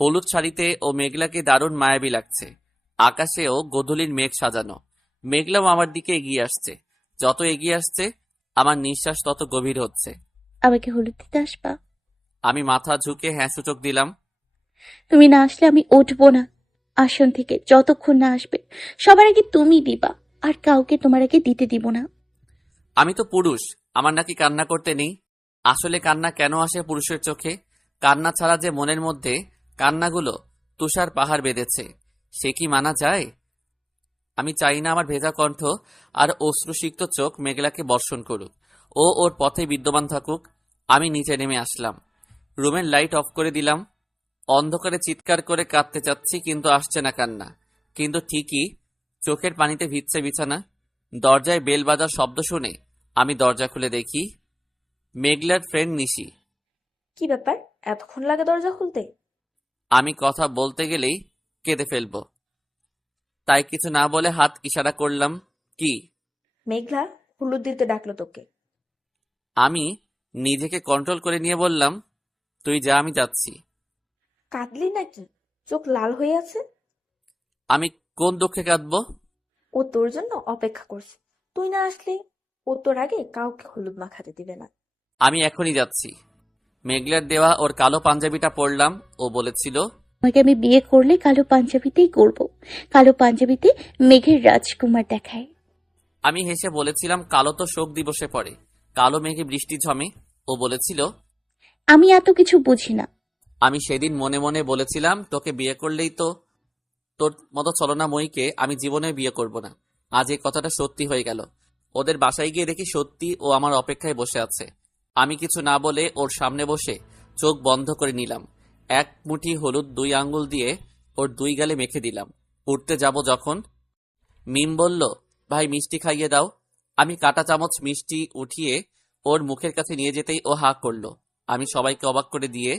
হলুদ শাড়িতে ও মেঘলাকে দারুণ মায়াবী লাগছে। আকাশেও গোধূলির মেঘ সাজানো। মেঘলাও আমার দিকে এগিয়ে আসছে। যত এগিয়ে আসছে আমার নিঃশ্বাস তত গভীর হচ্ছে। আমাকে হলুদ দিতে আসবা? আমি মাথা ঝুঁকে হ্যাঁ সূচক দিলাম। তুমি না আসলে আমি উঠবো না আসন থেকে, যতক্ষণ না আসবে। সবার আগে তুমি দিবা, আর কাউকে তোমার আগে দিতে দিব না। আমি তো পুরুষ, আমার নাকি কান্না করতে নেই? আসলে কান্না কেন আসে পুরুষের চোখে? কান্না ছাড়া যে মনের মধ্যে কান্নাগুলো তুষার পাহাড় বেঁধেছে, সে কি মানা যায়? আমি চাই না আমার ভেজা কণ্ঠ আর অশ্রুসিক্ত চোখ মেঘলাকে বর্ষণ করুক। ও ওর পথে বিদ্যমান থাকুক। আমি নিচে নেমে আসলাম, রুমের লাইট অফ করে দিলাম। অন্ধকারে চিৎকার করে কাঁদতে চাচ্ছি, কিন্তু আসছে না কান্না। কিন্তু ঠিকই চোখের পানিতে ভিজছে বিছানা। দরজায় বেল বাজার শব্দ শুনে আমি দরজা খুলে দেখি মেঘলার ফ্রেন্ড নিশি। কি ব্যাপার, এতক্ষণ লাগে দরজা খুলতে? আমি কথা বলতে গেলেই কেঁদে ফেলবো, তাই কিছু না বলে হাত ইশারা করলাম। কি? মেঘলা হলুদ দিতে ডাকলো তোকে। আমি নিজেকে কন্ট্রোল করে নিয়ে বললাম, তুই যা, আমি যাচ্ছি। কাঁদলি নাকি? চোখ লাল হয়ে আছে। আমি কোন দুঃখে কাঁদবো? ও তোর জন্য অপেক্ষা করছে, তুই না আসলে ও তোর আগে কাউকে হলুদ মাখাতে দিবে না। আমি এখনই যাচ্ছি। মেঘলার দেওয়া ওর কালো পাঞ্জাবিটা পরলাম। ও বলেছিল তোমাকে আমি বিয়ে করলে কালো পাঞ্জাবিতেই করব। কালো পাঞ্জাবিতে মেঘের রাজকুমার দেখায়। আমি হেসে বলেছিলাম, কালো তো শোক দিবসে পড়ে, কালো মেঘে বৃষ্টি ঝমে। ও বলেছিল আমি এত কিছু বুঝি না। আমি সেদিন মনে মনে বলেছিলাম, তোকে বিয়ে করলেই তো তোর মতো ছলনাময়ীকে আমি জীবনে বিয়ে করব না। আজ এই কথাটা সত্যি হয়ে গেল। ওদের বাসায় গিয়ে দেখি সত্যি ও আমার অপেক্ষায় বসে আছে। আমি কিছু না বলে ওর সামনে বসে চোখ বন্ধ করে নিলাম। এক মুঠি হলুদ 2 আঙ্গুল দিয়ে ওর 2 গালে মেখে দিলাম। উঠতে যাব যখন মিম বলল, ভাই মিষ্টি খাইয়ে দাও। আমি কাঁটা চামচ মিষ্টি উঠিয়ে ওর মুখের কাছে নিয়ে যেতেই ও হা করলো। আমি সবাইকে অবাক করে দিয়ে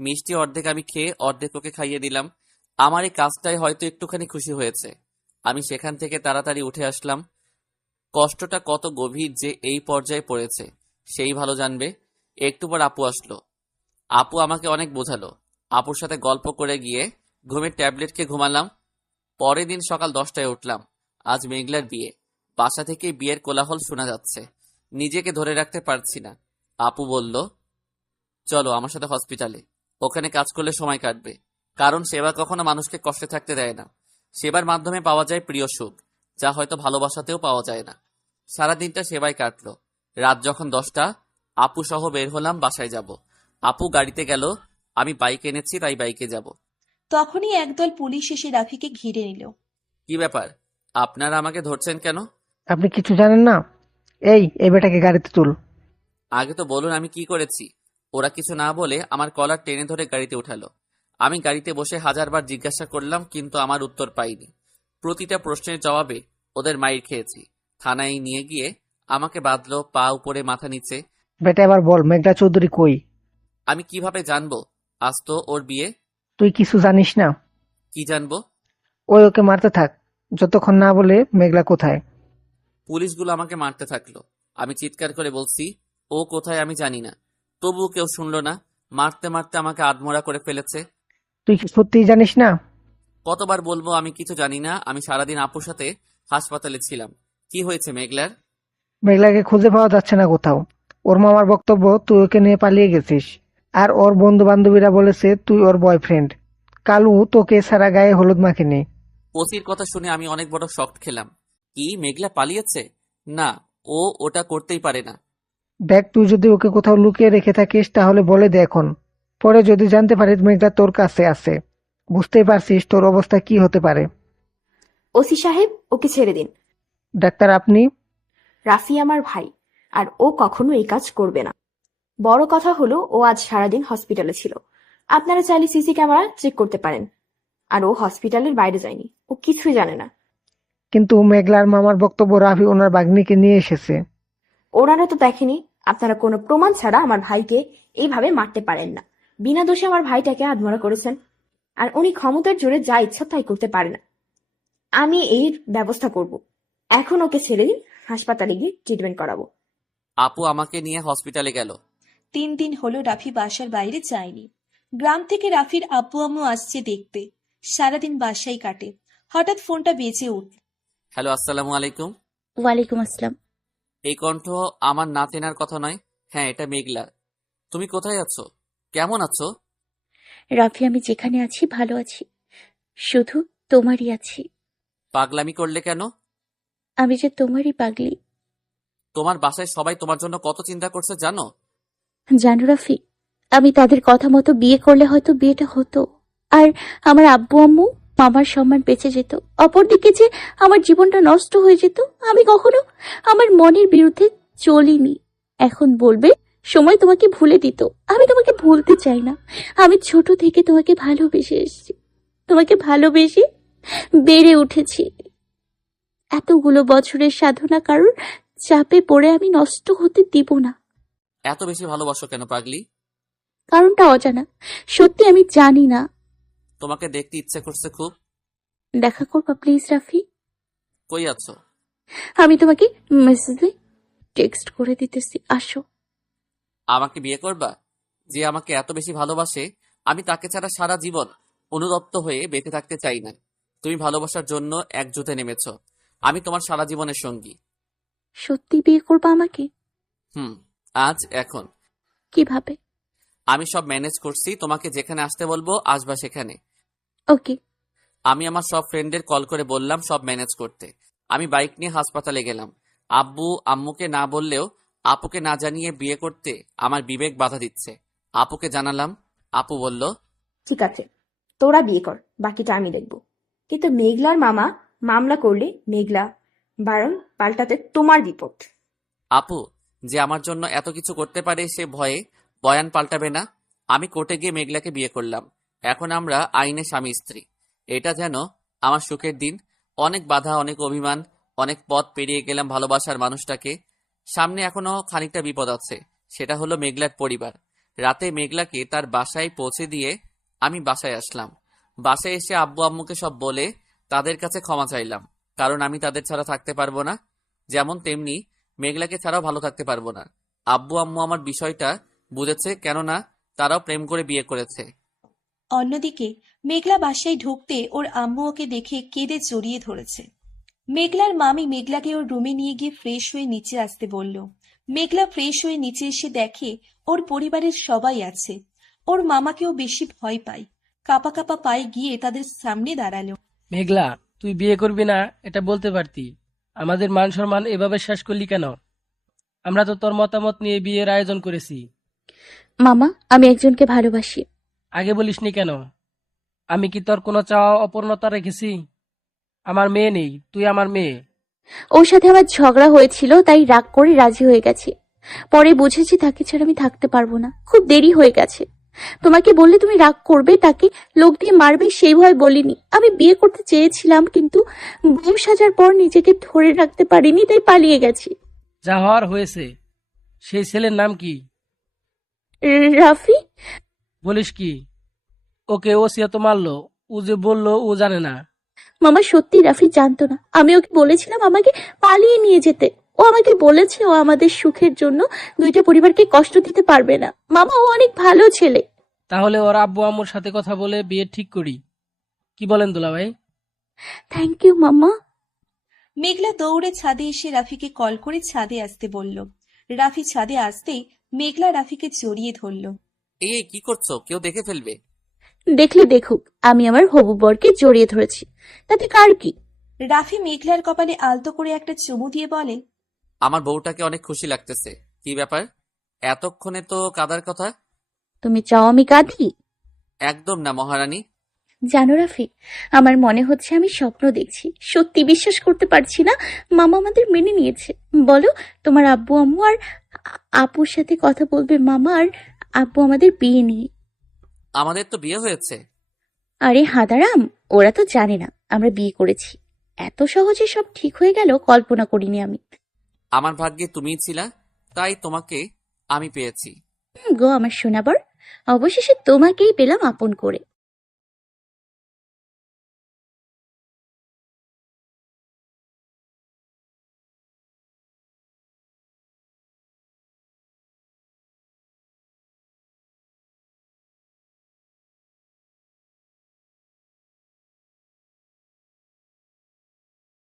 মিষ্টি অর্ধেক আমি খেয়ে অর্ধেক ওকে খাইয়ে দিলাম। আমার এই কাজটায় হয়তো একটুখানি খুশি হয়েছে। আমি সেখান থেকে তাড়াতাড়ি উঠে আসলাম। কষ্টটা কত গভীর যে এই পর্যায়ে পড়েছে সেই ভালো জানবে। একটু পর আপু আসলো। আপু আমাকে অনেক বোঝালো। আপুর সাথে গল্প করে গিয়ে ঘুমের ট্যাবলেট খেয়ে ঘুমালাম। পরের দিন সকাল 10টায় উঠলাম। আজ মেঘলার বিয়ে। বাসা থেকে বিয়ের কোলাহল শোনা যাচ্ছে। নিজেকে ধরে রাখতে পারছি না। আপু বলল, চলো আমার সাথে হসপিটালে, ওখানে কাজ করলে সময় কাটবে। কারণ সেবা কখনো মানুষকে কষ্টে থাকতে দেয় না। সেবার মাধ্যমে পাওয়া যায় প্রিয় সুখ, যা হয়তো ভালোবাসাতেও পাওয়া যায় না। সারাদিনটা সেবায় কাটলো। রাত যখন 10টা, আপু সহ বের হলাম বাসায় যাব। আপু গাড়িতে গেল, আমি বাইক এনেছি তাই বাইকে যাব। তখনই একদল পুলিশ এসে রাফিকে ঘিরে নিল। কি ব্যাপার, আপনারা আমাকে ধরছেন কেন? আপনি কিছু জানেন না? এই বেটাকে গাড়িতে তুল। আগে তো বলুন আমি কি করেছি। ওরা কিছু না বলে আমার কলার টেনে ধরে গাড়িতে উঠালো। আমি গাড়িতে বসে 1000বার জিজ্ঞাসা করলাম, কিন্তু আমার উত্তর পাইনি। প্রতিটা প্রশ্নের জবাবে ওদের মাইর খেয়েছি। থানায় নিয়ে গিয়ে আমাকে বাঁধলো, পা উপরে মাথা নিচে। বেটা এবার বল, মেঘলা চৌধুরী কই? আমি কিভাবে জানবো? আজ তো ওর বিয়ে। তুই কিছু জানিস না? কি জানবো? ওকে মারতে থাক, যতক্ষণ না বলে মেঘলা কোথায়। পুলিশগুলো আমাকে মারতে থাকলো। আমি চিৎকার করে বলছি, ও কোথায় আমি জানি না। তবুও কেউ শুনলো না। মারতে মারতে আমাকে আধমরা করে ফেলেছে। তুই কি সত্যিই জানিস না? কতবার বলবো আমি কিছু জানি না? আমি সারাদিন আপুর সাথে হাসপাতালে ছিলাম। কি হয়েছে মেঘলার? মেঘলাকে খুঁজে পাওয়া যাচ্ছে না কোথাও। ওর মামার বক্তব্য তুই ওকে নিয়ে পালিয়ে গেছিস, আর ওর বন্ধু বান্ধবীরা বলেছে তুই ওর বয়ফ্রেন্ড। কালু তোকে ছাড়া গায়ে হলুদ মাখেনি। ওসির কথা শুনে আমি অনেক বড় শক খেলাম। কি, মেঘলা পালিয়েছে? না, ও ওটা করতেই পারে না। দেখ, তুই যদি ওকে কোথাও লুকিয়ে রেখে থাকিস তাহলে বলে দে এখন। পরে যদি জানতে পারিস মেঘলা তোর কাছে আছে, বুঝতেই পারছিস তোর অবস্থা কি হতে পারে। ওসি সাহেব, ওকে ছেড়ে দিন। ডাক্তার আপনি? রাফি আমার ভাই, আর ও কখনো এই কাজ করবে না। বড় কথা হলো ও আজ সারাদিন হসপিটালে ছিল। আপনারা চাইলে সিসি ক্যামেরা চেক করতে পারেন। আর ও হসপিটালের বাইরে যায়নি, ও কিছুই জানে না। কিন্তু মেঘলার মামার বক্তব্য রাফি ওনার বাগ্নিকে নিয়ে এসেছে। ওনারা তো দেখেনি। আপনারা কোনো প্রমাণ ছাড়া আমার ভাইকে এইভাবে মারতে পারেন না। বিনা দোষে আমার ভাইটাকে আধমরা করেছেন, আর উনি ক্ষমতার জোরে যা ইচ্ছা তাই করতে পারে না। আমি এর ব্যবস্থা করব। এখন ওকে ছেড়ে দিন, হাসপাতালে গিয়ে ট্রিটমেন্ট করাবো। আপু আমাকে নিয়ে হসপিটালে গেল। 3 দিন হলো রাফি বাসার বাইরে যায়নি। গ্রাম থেকে রাফির আব্বু আম্মু আসছে দেখতে। সারাদিন বাসায় কাটে। হঠাৎ ফোনটা বেজে উঠল। হ্যালো, আসসালামু আলাইকুম। ওয়ালাইকুম আসসালাম। এই কণ্ঠ আমার না চেনার কথা নয়। হ্যাঁ, এটা মেঘলা। তুমি কোথায় আছো? কেমন আছো? রাফি, আমি যেখানে আছি ভালো আছি, শুধু তোমারই আছি। পাগলামি করলে কেন? আমি যে তোমারই পাগলি। তোমার বাসায় সবাই তোমার জন্য কত চিন্তা করছে জানো? জানো রাফি, আমি তাদের কথা মতো বিয়ে করলে হয়তো বিয়েটা হতো, আর আমার আব্বু আম্মু মামার সম্মান বেঁচে যেত। অপরদিকে যে আমার জীবনটা নষ্ট হয়ে যেত। আমি কখনো আমার মনের বিরুদ্ধে চলিনি। এখন বলবে সময় তোমাকে ভুলে দিত। আমি তোমাকে ভুলতে চাই না। আমি ছোট থেকে তোমাকে ভালোবেসে এসেছি, তোমাকে ভালোবেসে বেড়ে উঠেছি। এতগুলো বছরের সাধনা কারোর চাপে পড়ে আমি নষ্ট হতে দিব না। এত বেশি ভালোবাসো কেন পাগলি? কারণটা অজানা, সত্যি আমি জানি না। তোমাকে দেখতে ইচ্ছে করছে খুব। দেখা করবা প্লিজ রাফি? কই আছো? আমি তোমাকে মেসেজে টেক্সট করে দিতেছি, আসো। আমাকে বিয়ে করবা? যে আমাকে এত বেশি ভালোবাসে, আমি তাকে ছাড়া সারা জীবন অনুতপ্ত হয়ে বেঁচে থাকতে চাই না। তুমি ভালোবাসার জন্য এক জুতে নেমেছো। আমি তোমার সারা জীবনের সঙ্গী। সত্যি বিয়ে করবা আমাকে? আজ, এখন। কিভাবে? আমি সব ম্যানেজ করছি। তোমাকে যেখানে আসতে বলবো আসবা সেখানে। ওকে। আমি আমার সব ফ্রেন্ডদের কল করে বললাম সব ম্যানেজ করতে। আমি বাইক নিয়ে হাসপাতালে গেলাম। আব্বু আম্মুকে না বললেও আপুকে না জানিয়ে বিয়ে করতে আমার বিবেক বাধা দিচ্ছে। আপুকে জানালাম। আপু বলল, ঠিক আছে, তোরা বিয়ে কর, বাকিটা আমি দেখব। কিন্তু মেঘলার মামা মামলা করলে মেঘলা বারণ পাল্টাতে তোমার বিপদ। আপু যে আমার জন্য এত কিছু করতে পারে সে ভয়ে বয়ান পাল্টাবে না। আমি কোর্টে গিয়ে মেঘলাকে বিয়ে করলাম। এখন আমরা আইনে স্বামী স্ত্রী। এটা যেন আমার সুখের দিন। অনেক বাধা, অনেক অভিমান, অনেক পথ পেরিয়ে গেলাম ভালোবাসার মানুষটাকে। সামনে এখনো খানিকটা বিপদ আছে, সেটা হলো মেঘলার পরিবার। রাতে মেঘলাকে তার বাসায় পৌঁছে দিয়ে আমি বাসায় আসলাম। বাসায় এসে আব্বু আম্মুকে সব বলে তাদের কাছে ক্ষমা চাইলাম, কারণ আমি তাদের ছাড়া থাকতে পারবো না। যেমন তেমনি মেঘলাকে ছাড়াও ভালো থাকতে পারবো না। আব্বু আম্মু আমার বিষয়টা বুঝেছে, কেননা তারাও প্রেম করে বিয়ে করেছে। অন্যদিকে মেঘলা বাসায় ঢুকতে ওর আম্মু ওকে দেখে কেঁদে জড়িয়ে ধরেছে। মেঘলার মামি মেঘলাকে ওর রুমে নিয়ে গিয়ে ফ্রেশ হয়ে নিচে আসতে বলল। মেঘলা ফ্রেশ হয়ে নিচে এসে দেখে ওর পরিবারের সবাই আছে। ওর মামাকেও বেশি ভয় পায়। কাপা কাপা পায়ে গিয়ে তাদের সামনে দাঁড়ালো। মেঘলা, তুই বিয়ে করবি না এটা বলতে পারতি। আমাদের মান সম্মান এভাবে শেষ করলি কেন? আমরা তো তোর মতামত নিয়ে বিয়ের আয়োজন করেছি। মামা, আমি একজনকে ভালোবাসি। আগে বলিসনি কেন? আমি কি তোর কোনো চাওয়া অপূর্ণতা রেখেছি? আমার মেয়ে নেই, তুই আমার মেয়ে। ওর সাথে আমার ঝগড়া হয়েছিল, তাই রাগ করে রাজি হয়ে গেছি। পরে বুঝেছি তাকে ছাড়া আমি থাকতে পারবো না। খুব দেরি হয়ে গেছে। তোমাকে বললে তুমি রাগ করবে, তাকে লোক দিয়ে মারবে সেই ভয় বলিনি। আমি বিয়ে করতে চেয়েছিলাম, কিন্তু বউ সাজার পর নিজেকে ধরে রাখতে পারিনি, তাই পালিয়ে গেছি। যা হওয়ার হয়েছে। সেই ছেলের নাম কি? রাফি। বলিস কি? ওকে ওসিয়া তো মারলো, ও যে বললো ও জানে না। মামা, সত্যি রাফি জানতো না। আমি ওকে বলেছিলাম আমাকে পালিয়ে নিয়ে যেতে। ও ও আমাকে বলেছে ও আমাদের সুখের জন্য দুইটা পরিবারকে কষ্ট দিতে পারবে না। মামা, ও অনেক ভালো ছেলে। তাহলে ওর আব্বু আম্মুর সাথে কথা বলে বিয়ে ঠিক করি, কি বলেন দুলাভাই? থ্যাংক ইউ মাম্মা। মেঘলা দৌড়ে ছাদে এসে রাফিকে কল করে ছাদে আসতে বলল। রাফি ছাদে আসতেই মেঘলা রাফিকে জড়িয়ে ধরল। এই কি করছো? কেউ দেখে ফেলবে। দেখলে দেখুক, আমি আমার হবু বরকে জড়িয়ে ধরেছি, তাতে কার কি? রাফি মেঘলার কপালে আলতো করে একটা চুমু দিয়ে বলে, আমার বউটাকে অনেক খুশি লাগতেছে। কি ব্যাপার, এতক্ষণে তো কাদার কথা? তুমি চাও আমি কাঁদি? একদম না মহারানী। জানো রাফি, আমার মনে হচ্ছে আমি স্বপ্ন দেখছি। সত্যি বিশ্বাস করতে পারছি না মামা আমাদের মেনে নিয়েছে। বলো, তোমার আব্বু আম্মু আর আপুর সাথে কথা বলবে মামা আর আব্বু আমাদের বিয়ে নিয়ে। আমাদের তো বিয়ে হয়েছে। আরে হাদারাম, ওরা তো জানে না আমরা বিয়ে করেছি। এত সহজে সব ঠিক হয়ে গেল কল্পনা করিনি আমি। আমার ভাগ্যে তুমিই ছিলা, তাই তোমাকে আমি পেয়েছি। গো আমার সোনাবর, অবশেষে তোমাকেই পেলাম আপন করে।